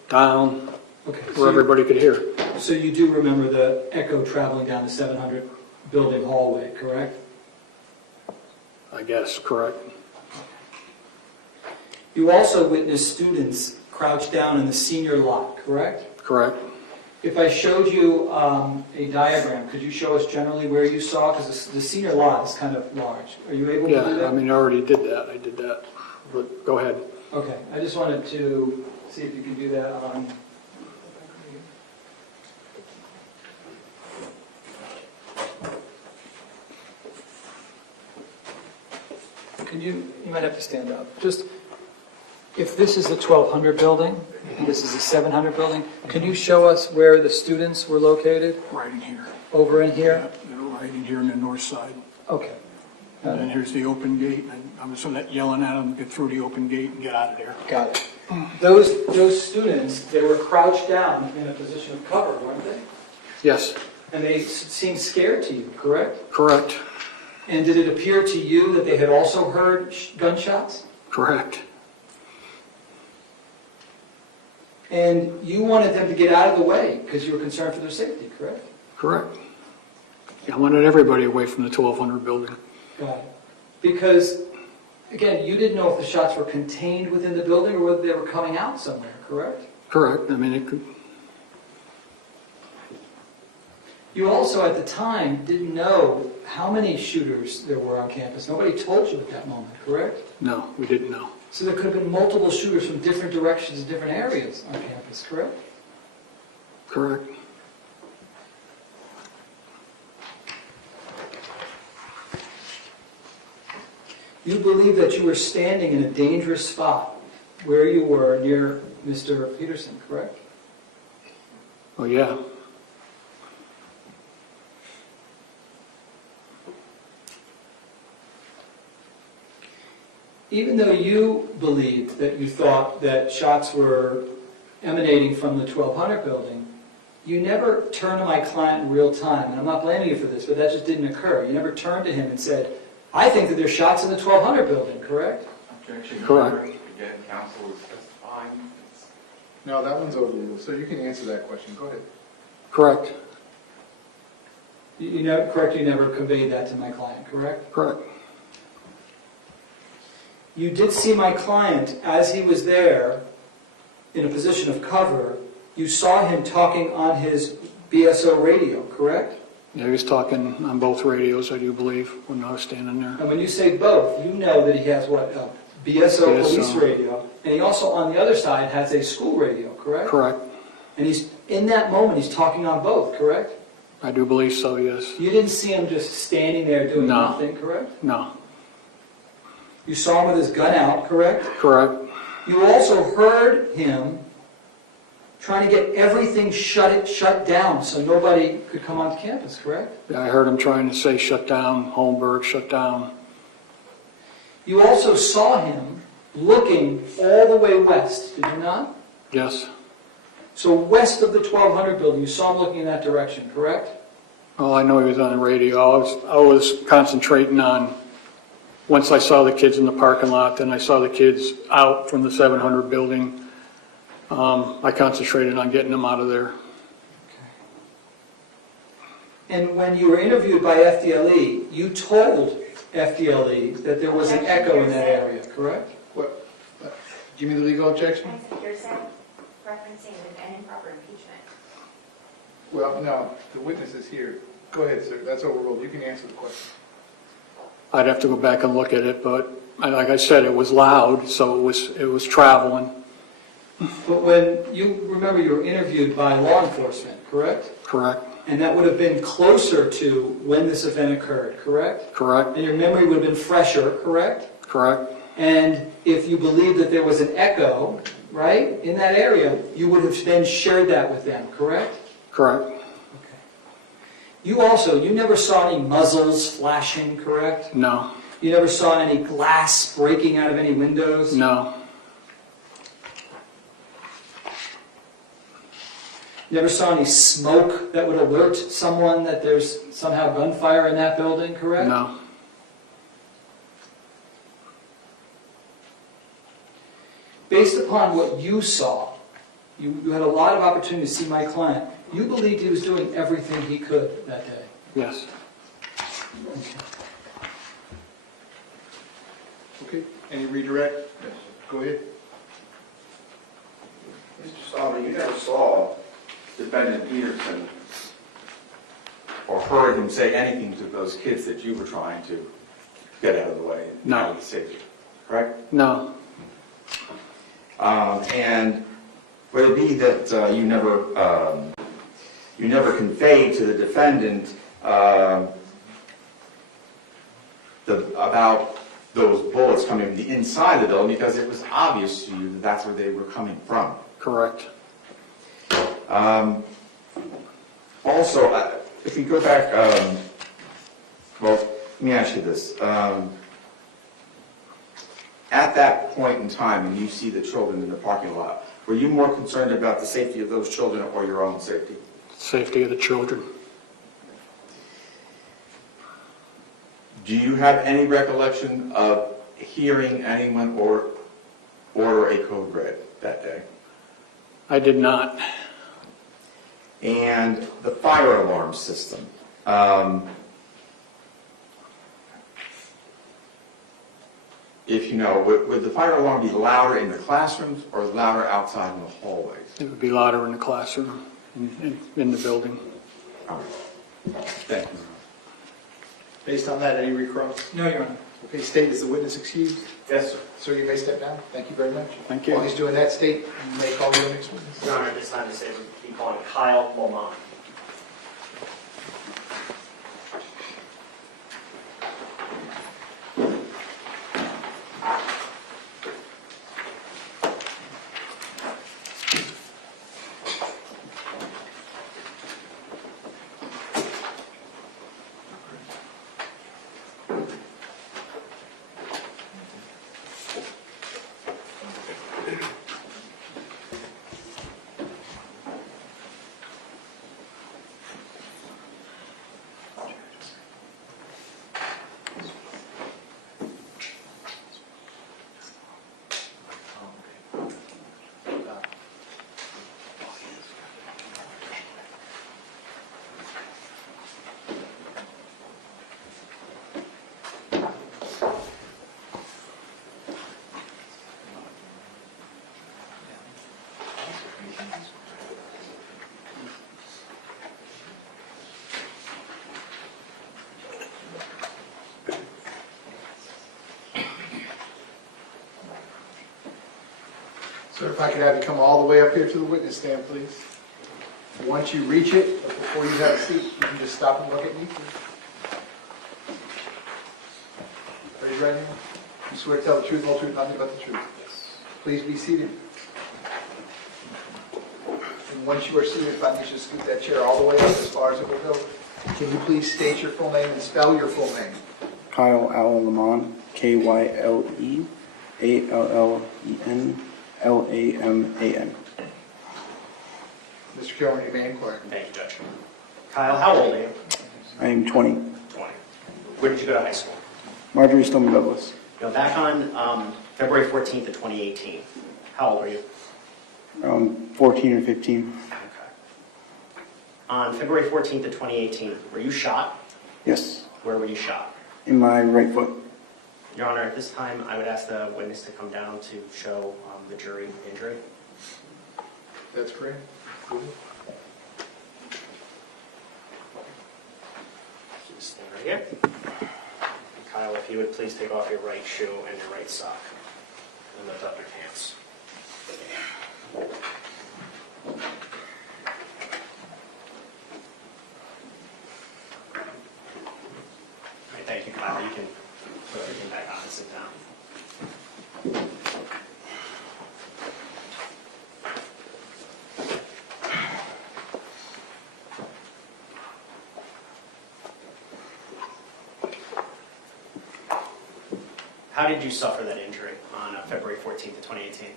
down Okay. where everybody could hear. So you do remember the echo traveling down the 700 building hallway, correct? I guess, correct. You also witnessed students crouched down in the senior lot, correct? Correct. If I showed you a diagram, could you show us generally where you saw? Because the senior lot is kind of large. Are you able to do Yeah, that? I already did that. I did that. But go ahead. Okay, I just wanted to see if you can do that on... You might have to stand up. Just, if this is the 1200 building, and this is the 700 building, can you show us where the students were located? Right in here. Over in here? They're right in here on the north side. Okay. And then here's the open gate, and I was yelling at them, get through the open gate and get out of there. Got it. Those students, they were crouched down in a position of cover, weren't they? Yes, And they seemed scared to you, correct? correct, And did it appear to you that they had also heard gunshots? correct. And you wanted them to get out of the way because you were concerned for their safety, correct? Correct. I wanted everybody away from the 1200 building. Got it. Because, again, you didn't know if the shots were contained within the building or whether they were coming out somewhere, correct? Correct. It could, You also, at the time, didn't know how many shooters there were on campus. Nobody told you at that moment, correct? no, we didn't know. So there could have been multiple shooters from different directions and different areas on campus, correct? Correct. You believe that you were standing in a dangerous spot where you were near Mr. Peterson, correct? Oh, yeah. Even though you believed that you thought that shots were emanating from the 1200 building, you never turned to my client in real time, and I'm not blaming you for this, but that just didn't occur. You never turned to him and said, I think that there's shots in the 1200 building, correct? Objection. Correct. Again, counsel is testifying. It's- No, that one's overruled, so you can answer that question. Go ahead. Correct. You never, correct, you never conveyed that to my client, correct? Correct. You did see my client as he was there in a position of cover. You saw him talking on his BSO radio, correct? Yeah, he was talking on both radios, I do believe, when I was standing there. And when you say both, you know that he has what, a BSO police radio, and he also on the other side has a school radio, correct? Correct. And he's, in that moment, he's talking on both, correct? I do believe so, yes. You didn't see him just standing there doing No. nothing, correct? No. You saw him with his gun out, correct? Correct. You also heard him trying to get everything shut down so nobody could come on campus, correct? Yeah, I heard him trying to say shut down, Holmberg, shut down. You also saw him looking all the way west, did you not? Yes. So west of the 1200 building, you saw him looking in that direction, correct? Well, I know he was on the radio. I was concentrating on, once I saw the kids in the parking lot, then I saw the kids out from the 700 building. I concentrated on getting them out of there. And when you were interviewed by FDLE, you told FDLE that there was an echo in that area, correct? What? Give me the legal objection? Peterson referencing an improper impeachment. Well, no, the witness is here. Go ahead, sir. That's overruled. You can answer the question. I'd have to go back and look at it, but like I said, it was loud, so it was traveling. But when you remember you were interviewed by law enforcement, correct? Correct. And that would have been closer to when this event occurred, correct? Correct. And your memory would have been fresher, correct? Correct. And if you believed that there was an echo, right, in that area, you would have then shared that with them, correct? Correct. Okay. You never saw any muzzles flashing, correct? No. You never saw any glass breaking out of any windows? No. Never saw any smoke that would alert someone that there's somehow gunfire in that building, correct? No. Based upon what you saw, you had a lot of opportunity to see my client. You believed he was doing everything he could that day. Yes. Okay. Any redirect? Yes. Go ahead. Mr. Stoneman, you never saw Defendant Peterson or heard him say anything to those kids that you were trying to get out of the way and No. out of the safety, correct? No. And would it be that you never conveyed to the defendant about those bullets coming from the inside of the building because it was obvious to you that that's where they were coming from? Correct. Also, if we go back, well, let me ask you this. At that point in time, when you see the children in the parking lot, were you more concerned about the safety of those children or your own safety? Safety of the children. Do you have any recollection of hearing anyone order a code red that day? I did not. And the fire alarm system. If you know, would the fire alarm be louder in the classrooms or louder outside in the hallways? It would be louder in the classroom, in the building. All right. Thank you. Based on that, any recross? No, Your Honor. Okay, State, is the witness excused? Yes, sir. Sir, you may step down. Thank you very much. Thank you. While he's doing that, State, you may call your next witness. Your Honor, at this time, to be calling Kyle Lamont. if I could have you come all the way up here to the witness stand, please. Once you reach it, but before you have a seat, you can just stop and look at me, please. Raise your right hand. You swear to tell the truth, the whole truth, nothing but the truth. Please be seated. And once you are seated, if I need you to scoot that chair all the way up as far as it will go. Can you please state your full name and spell your full name? Kyle Allen Lamont, KYLEALLENLAMAN. Mr. Kilmer, you may inquire. Thank you, Judge. Kyle, how old are you? I am 20. 20. Where did you go to high school? Marjory, Stoneman, Douglas. Back on February 14th of 2018, how old were you? 14 or 15. Okay. On February 14th of 2018, were you shot? Yes, Where were you shot? in my right foot. Your Honor, at this time, I would ask the witness to come down to show the jury injury. That's correct. Just stand right here. Kyle, if you would please take off your right shoe and your right sock. And lift up your pants. All right, thank you, Kyle. You can put everything back on and sit down. How did you suffer that injury on February 14th of 2018?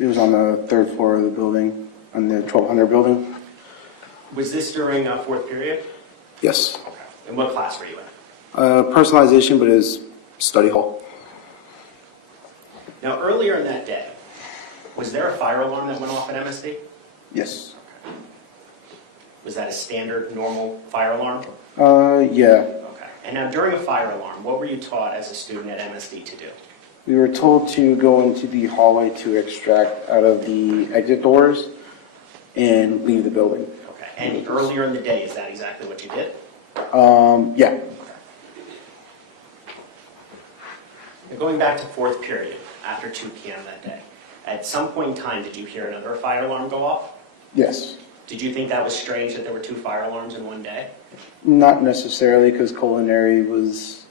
It was on the third floor of the building, on the 1200 building. Was this during fourth period? Yes. Okay. And what class were you in? Personalization, but it is study hall. Now, earlier in that day, was there a fire alarm that went off at MSD? Yes. Was that a standard, normal fire alarm? Yeah. Okay. And now, during a fire alarm, what were you taught as a student at MSD to do? We were told to go into the hallway to extract out of the exit doors and leave the building. Okay. And earlier in the day, is that exactly what you did? Yeah. Now, going back to fourth period, after 2 p.m. that day, at some point in time, did you hear another fire alarm go off? Yes. Did you think that was strange that there were 2 fire alarms in one day? Not necessarily, because culinary was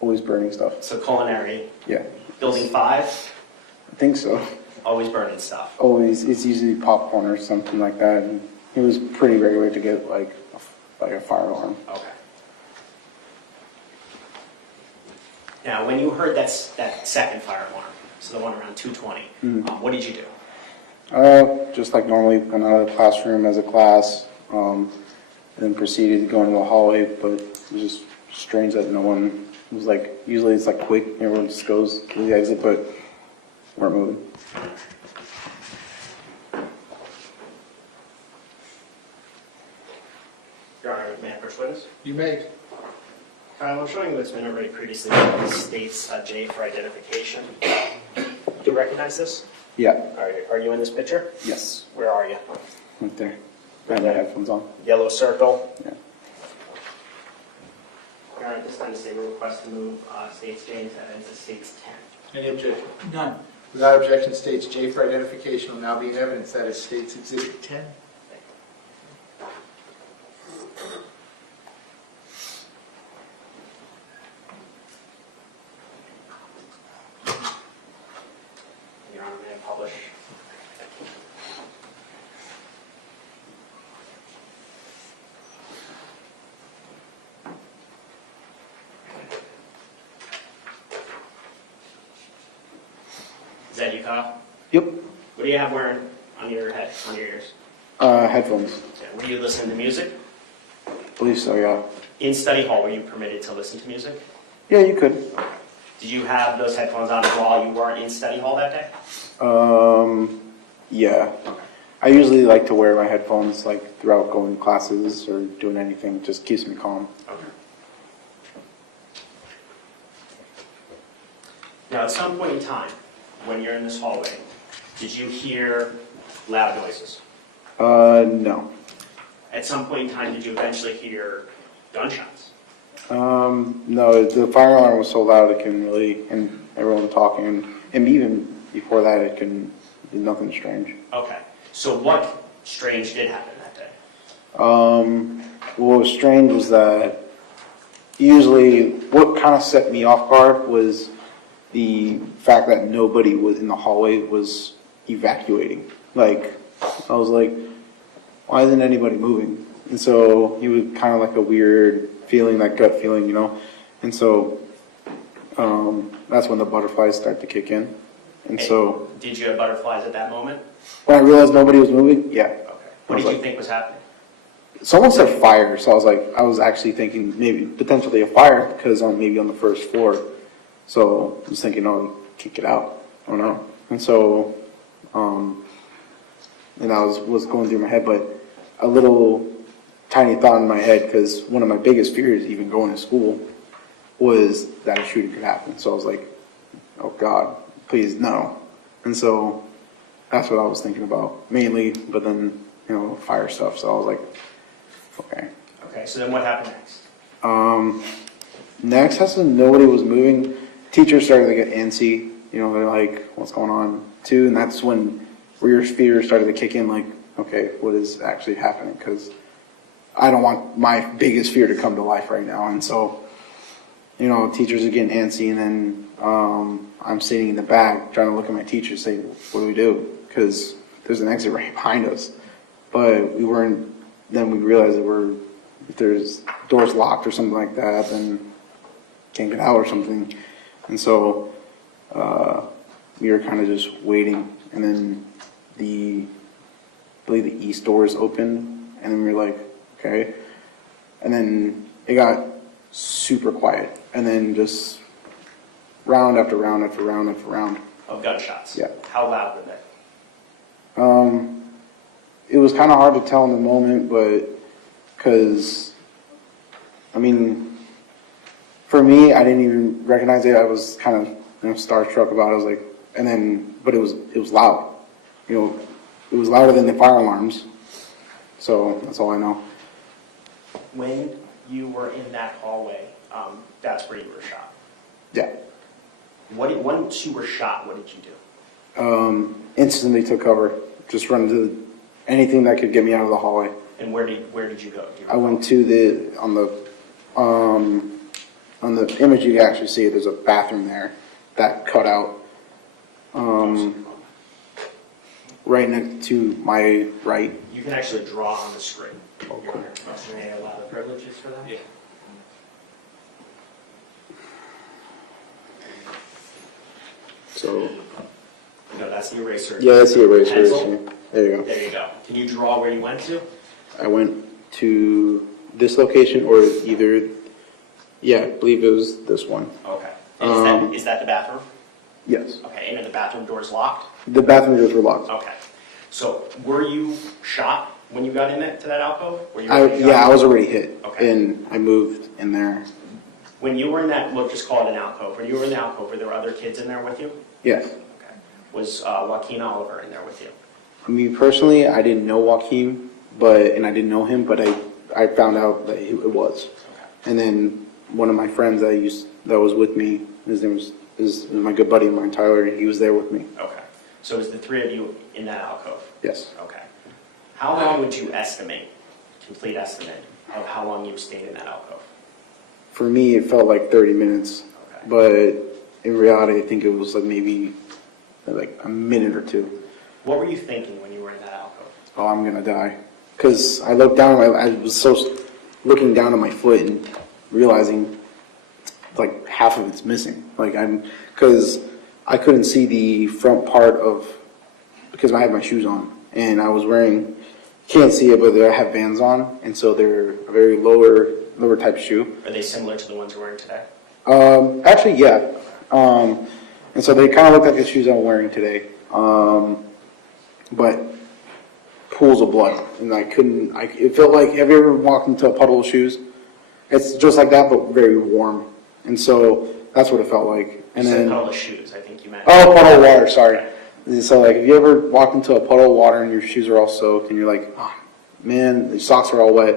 always burning stuff. So culinary, Yeah. building 5, I think so. always burning stuff. Always, it's usually popcorn or something like that. And it was pretty regular to get like a fire alarm. Okay. Now, when you heard that second fire alarm, so the one around 2:20, what did you do? Just like normally, went out of the classroom as a class, and then proceeded to go into the hallway. But it was just strange that no one was like. Usually it's like quick, everyone just goes to the exit, but weren't moving. Your Honor, may I approach witness? You may. Kyle, I'm showing you what's been already previously called states J for identification. Do you recognize this? Yeah. Are you in this picture? Yes. Where are you? Right there. I have my headphones on. Yellow circle. Yeah. Your Honor, at this time, the state will request to move states J into evidence as states 10. Any objection? None. Without objection, states J for identification will now be in evidence. That is States Exhibit 10. Your Honor, may I publish? Is that you, Kyle? Yep. What do you have wearing on your head, on your ears? Headphones. Were you listening to music? I believe so, yeah. In study hall, were you permitted to listen to music? Yeah, you could. Did you have those headphones on while you weren't in study hall that day? Yeah. I usually like to wear my headphones like throughout going to classes or doing anything. It just keeps me calm. Okay. Now, at some point in time, when you're in this hallway, did you hear loud noises? No. At some point in time, did you eventually hear gunshots? No, the fire alarm was so loud I couldn't really, and everyone talking, and even before that, it couldn't be nothing strange. Okay. So what strange did happen that day? What was strange was that usually what kind of set me off guard was the fact that nobody was in the hallway was evacuating. Like, I was like, why isn't anybody moving? And so it was kind of like a weird feeling, that gut feeling, you know? And so that's when the butterflies start to kick in. And so Did you have butterflies at that moment? when I realized nobody was moving, yeah. Okay. What did you think was happening? Someone said fire, so I was actually thinking maybe potentially a fire because I'm maybe on the first floor. So I was thinking, oh, kick it out. I don't know. And so, and I was going through my head, but a little tiny thought in my head, because one of my biggest fears, even going to school, was that a shooting could happen. So I was like, oh God, please no. And so that's what I was thinking about mainly, but then, you know, fire stuff. So I was like, okay. Okay, so then what happened next? Next, as nobody was moving, teachers started to get antsy. You know, they're like, what's going on too? And that's when your fear started to kick in, like, okay, what is actually happening? Because I don't want my biggest fear to come to life right now. And so, you know, teachers are getting antsy, and then I'm sitting in the back trying to look at my teacher and say, what do we do? Because there's an exit right behind us. But we weren't, then we realized that if there's doors locked or something like that, then can't get out or something. And so we were kind of just waiting, and then I believe the east doors opened, and then we were like, okay. And then it got super quiet, and then just round after round after round after round. Of gunshots? Yeah. How loud were they? It was kind of hard to tell in the moment, but because, I mean, for me, I didn't even recognize it. I was kind of, you know, starstruck about it. I was like, and then, but it was loud. You know, it was louder than the fire alarms. So that's all I know. When you were in that hallway, that's where you were shot. Yeah. Once you were shot, what did you do? Instantly took cover. Just run to anything that could get me out of the hallway. And where did you go? I went to on the image you can actually see there's a bathroom there that cut out right next to my right. You can actually draw on the screen. May I allow the privileges for that? Yeah. So No, that's the eraser. yeah, that's the eraser. Pencil? There you go. There you go. Can you draw where you went to? I went to this location, or either, yeah, I believe it was this one. Okay. And is that the bathroom? Yes. Okay, and are the bathroom doors locked? The bathroom doors were locked. Okay. So were you shot when you got in to that alcove? Were you already shot? Yeah, I was already hit, Okay. and I moved in there. When you were in that, we'll just call it an alcove. When you were in the alcove, were there other kids in there with you? Yes. Okay. Was Joaquin Oliver in there with you? Me personally, I didn't know Joaquin, and I didn't know him, but I found out that it was. Okay. And then one of my friends that was with me, his name is my good buddy of mine, Tyler, and he was there with me. Okay. So it was the three of you in that alcove? Yes. Okay. How long would you estimate, complete estimate, of how long you stayed in that alcove? For me, it felt like 30 minutes, Okay. but in reality, I think it was like maybe like a minute or two. What were you thinking when you were in that alcove? Oh, I'm gonna die. Because I looked down, I was so looking down at my foot and realizing like half of it's missing. Because I couldn't see the front part because I had my shoes on, and I was wearing, can't see it, but I have Vans on, and so they're a very lower type shoe. Are they similar to the ones you're wearing today? Actually, yeah. And so they kind of look like the shoes I'm wearing today. But pools of blood, and it felt like, have you ever walked into a puddle of shoes? It's just like that, but very warm. And so that's what it felt like. And You said then, puddle of shoes, I think you meant. oh, puddle of water, sorry. And so like, if you ever walked into a puddle of water and your shoes are all soaked and you're like, oh, man, your socks are all wet.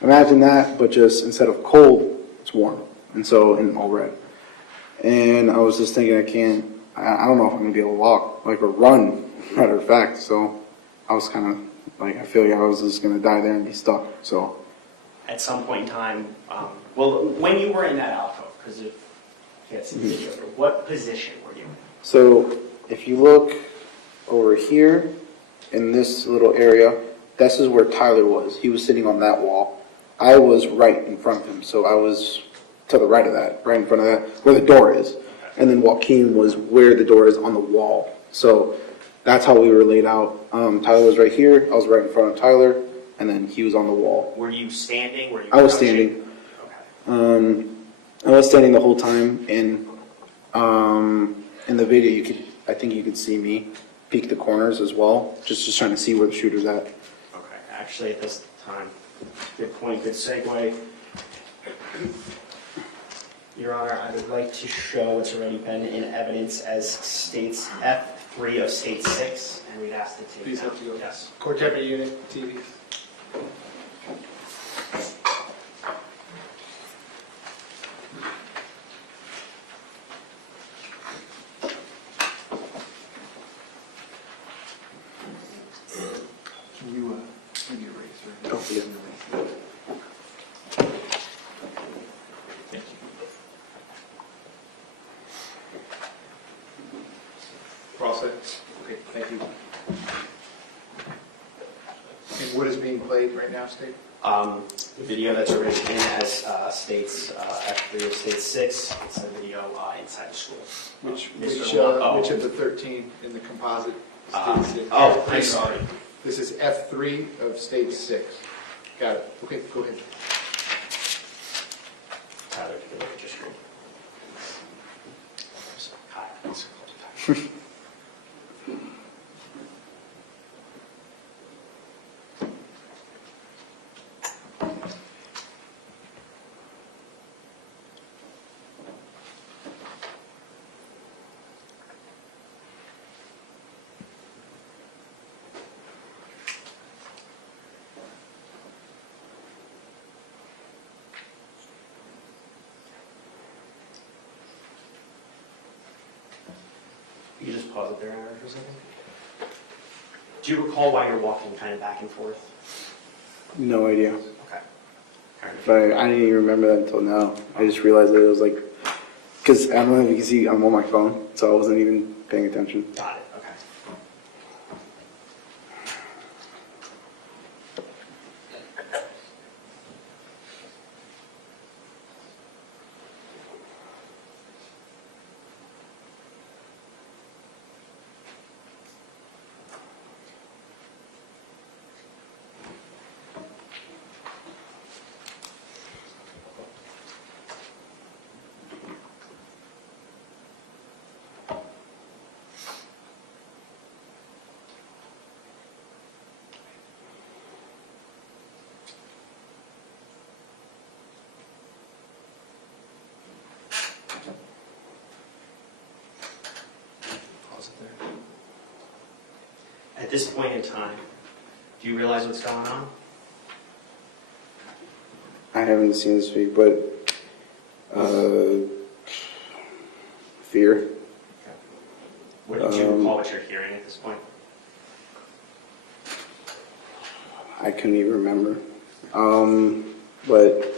Imagine that, but just instead of cold, it's warm. And all red. And I was just thinking, I don't know if I'm gonna be able to walk, like, or run, matter of fact, so I was kind of, like, I feel like I was just gonna die there and be stuck, so. At some point in time, well, when you were in that alcove, because you can't see the video, what position were you in? So if you look over here in this little area, this is where Tyler was. He was sitting on that wall. I was right in front of him, so I was to the right of that, right in front of that, where the door is. And then Joaquin was where the door is on the wall. So that's how we were laid out. Tyler was right here, I was right in front of Tyler, and then he was on the wall. Were you standing? Were you I was crouching? standing. Okay. I was standing the whole time, and in the video, I think you could see me peek the corners as well, just trying to see where the shooter's at. Okay, actually at this time, good point, good segue. Your Honor, I would like to show what's already been in evidence as states F3 of state 6, and we'd ask to take Please down. have to go. Yes. Court Deputy Unit, TV. Can you, maybe erase or? Oh, yeah. We're all set? Okay, thank you. And what is being played right now, State? The video that's already in as states F3 of state 6, it's a video inside the school. Which Mr. of the 13 in the composite? State 6? Oh, I'm sorry. This is F3 of state 6. Got it. Okay, go ahead. Tyler, take a look at your screen. Hi. You just pause it there, Aaron, for a second. Do you recall why you're walking kind of back and forth? No idea. Okay. But I didn't even remember that until now. I just realized that it was like, because I don't know if you can see, I'm on my phone, so I wasn't even paying attention. Got it, okay. Pause it there. At this point in time, do you realize what's going on? I haven't seen this week, but fear. What did you recall what you're hearing at this point? I couldn't even remember. But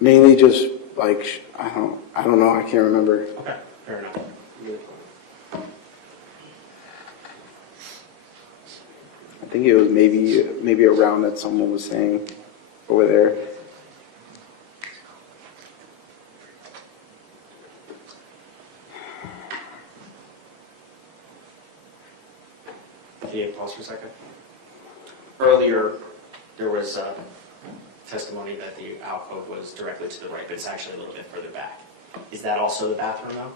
mainly just like I don't know. I can't remember. Okay, fair enough. I think it was maybe around that someone was saying over there. Can you pause for a second? Earlier, there was testimony that the alcove was directly to the right, but it's actually a little bit further back. Is that also the bathroom, though?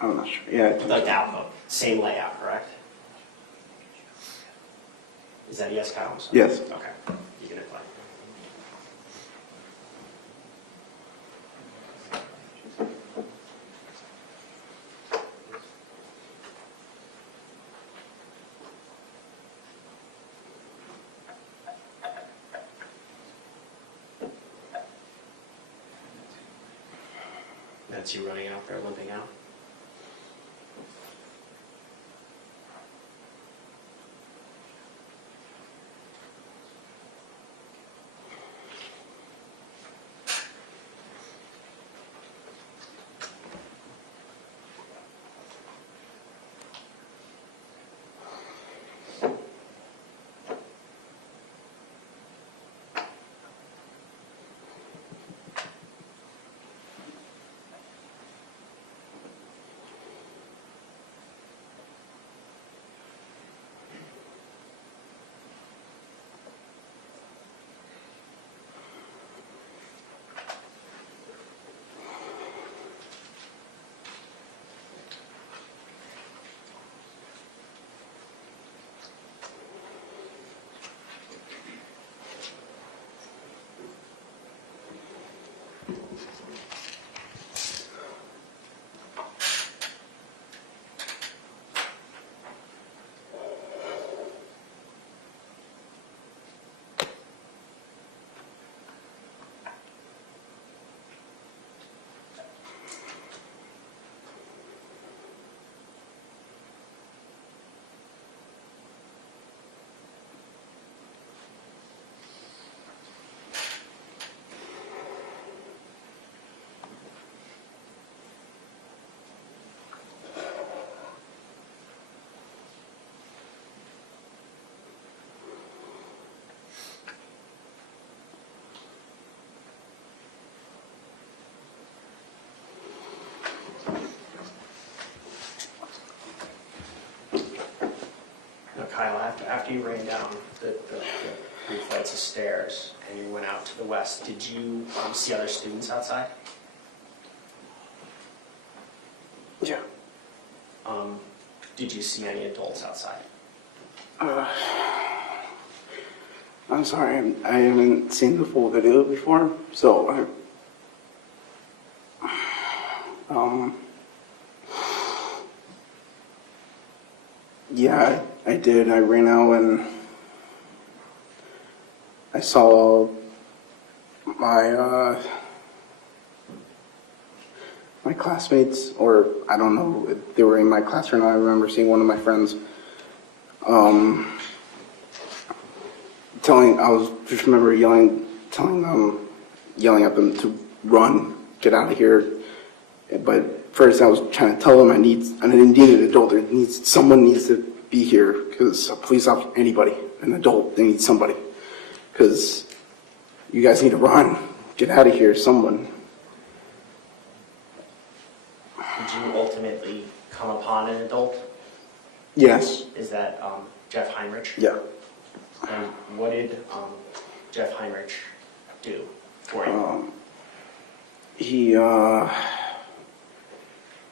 I'm not sure. Yeah. Like the alcove, same layout, correct? Is that yes, Kyle? I'm sorry. Yes. Okay, you can apply. sense you running out there limping out? Kyle, after you ran down the 3 flights of stairs and you went out to the west, did you see other students outside? Yeah. Did you see any adults outside? I'm sorry, I haven't seen the full video before, so yeah, I did. I ran out and I saw my my classmates, or I don't know if they were in my class or not. I remember seeing one of my friends I was just remember yelling at them to run, get out of here. But first I was trying to tell them I need an adult. Someone needs to be here, because a police officer, anybody, an adult, they need somebody. Because you guys need to run, get out of here, someone. Did you ultimately come upon an adult? Yes. Is that Jeff Heinrich? Yeah. And what did Jeff Heinrich do for you? He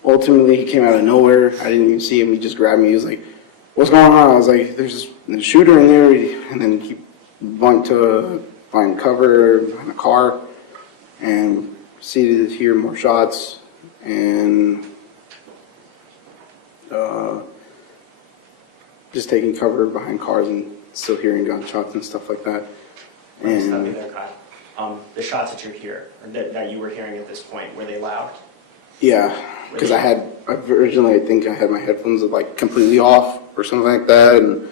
ultimately he came out of nowhere. I didn't even see him. He just grabbed me. He was like, "What's going on?" I was like, "There's a shooter in there." And then he went to find cover in a car and proceeded to hear more shots and just taking cover behind cars and still hearing gunshots and stuff like that. Stop me there, Kyle. The shots that that you were hearing at this point, were they loud? Yeah, because originally I think I had my headphones like completely off or something like that, and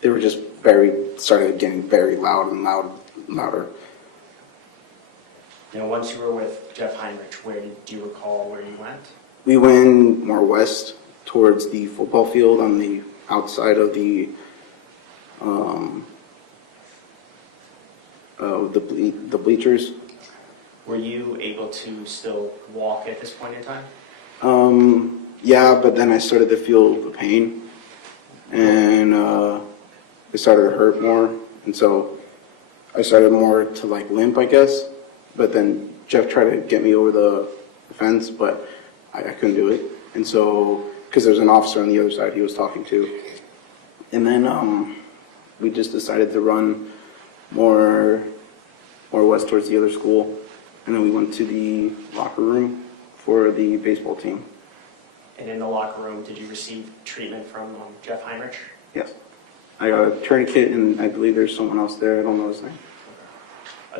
they were just started getting very loud and louder. Once you were with Jeff Heinrich, do you recall where you went? We went more west towards the football field on the outside of the bleachers. Were you able to still walk at this point in time? Yeah, but then I started to feel the pain, and it started to hurt more, and so I started more to like limp, I guess. But then Jeff tried to get me over the fence, but I couldn't do it, and so because there's an officer on the other side he was talking to, and then we just decided to run more west towards the other school, and then we went to the locker room for the baseball team. And in the locker room, did you receive treatment from Jeff Heinrich? Yes. I got a tourniquet, and I believe there's someone else there. I don't know his name.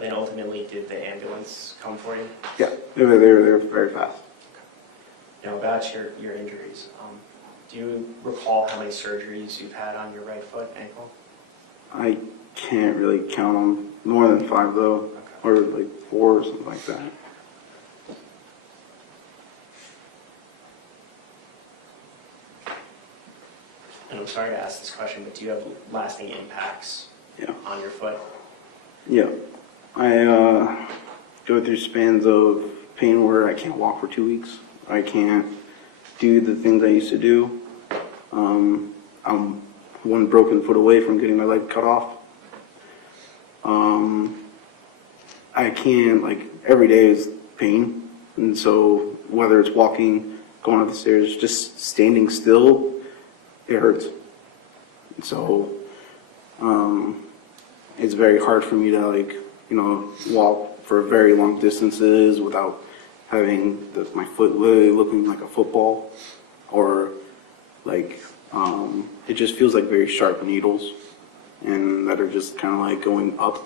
Then ultimately, did the ambulance come for you? Yeah, they were very fast. Now about your injuries, do you recall how many surgeries you've had on your right foot, ankle? I can't really count them. More than 5 though, or like 4 or something like that. And I'm sorry to ask this question, but do you have lasting impacts Yeah. on your foot? Yeah. I go through spans of pain where I can't walk for 2 weeks. I can't do the things I used to do. I'm one broken foot away from getting my leg cut off. I can't, like, every day is pain. And so whether it's walking, going up the stairs, just standing still, it hurts. And so it's very hard for me to, like, walk for very long distances without having my foot literally looking like a football, or like it just feels like very sharp needles, and that are just kind of like going up.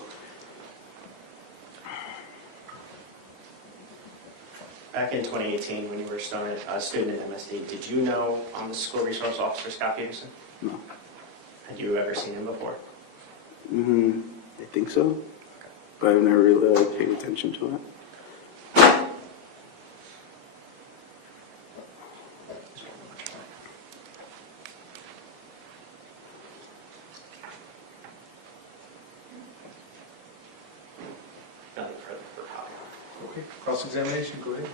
Back in 2018, when you were a student at MSD, did you know the school resource officer, Scot Peterson? No. Had you ever seen him before? I think so, but I've never really paid attention to it. Nothing further for copy. Okay, cross-examination, go ahead.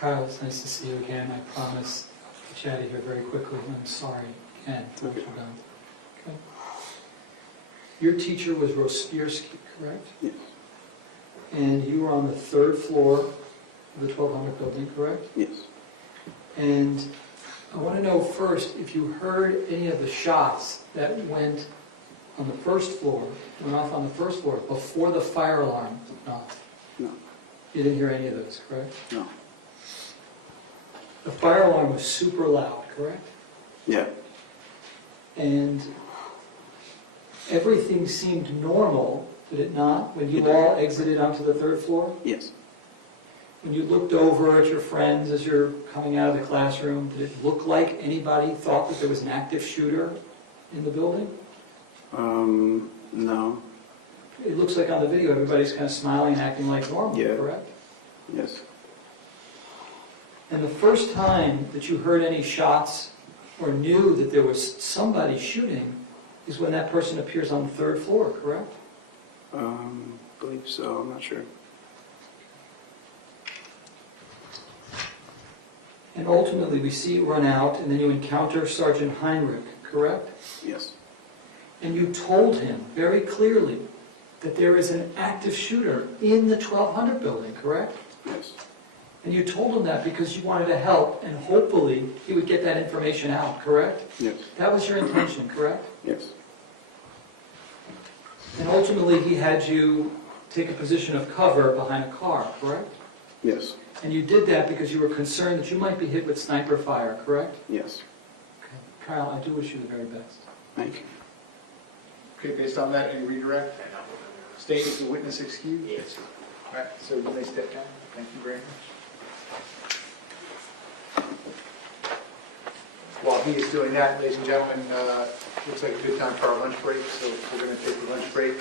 Kyle, it's nice to see you again. I promise I'll get you out of here very quickly. I'm sorry again for what you've done. Okay. Your teacher was Rosierski, correct? Yes. And you were on the 3rd floor of the 1200 building, correct? Yes. And I want to know first if you heard any of the shots that went on the 1st floor, went off on the 1st floor before the fire alarm went off. No. You didn't hear any of those, correct? No. The fire alarm was super loud, correct? Yeah. And everything seemed normal, did it not, when you all exited onto the 3rd floor? Yes. When you looked over at your friends as you're coming out of the classroom, did it look like anybody thought that there was an active shooter in the building? No. It looks like on the video everybody's kind of smiling and acting like normal, Yeah. correct? Yes. And the first time that you heard any shots or knew that there was somebody shooting is when that person appears on the 3rd floor, correct? Believe so. I'm not sure. And ultimately we see you run out and then you encounter Sergeant Heinrich, correct? Yes. And you told him very clearly that there is an active shooter in the 1200 building, correct? Yes. And you told him that because you wanted to help and hopefully he would get that information out, correct? Yes. That was your intention, correct? Yes. And ultimately he had you take a position of cover behind a car, correct? Yes. And you did that because you were concerned that you might be hit with sniper fire, correct? Yes. Okay. Kyle, I do wish you the very best. Thank you. Okay, based on that, any redirect? State is the witness excused? Yes. All right, so you may step down. Thank you very much. While he is doing that, ladies and gentlemen, looks like a good time for our lunch break, so we're going to take the lunch break.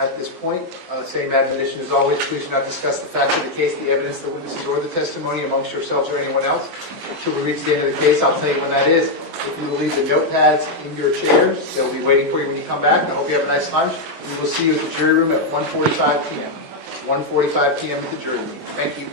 At this point, same admonition as always, please do not discuss the facts of the case, the evidence, the witnesses, or the testimony amongst yourselves or anyone else until we reach the end of the case. I'll tell you when that is. If you will leave the notepads in your chairs, they'll be waiting for you when you come back. I hope you have a nice lunch. We will see you at the jury room at 1:45 p.m. 1:45 p.m. at the jury room. Thank you.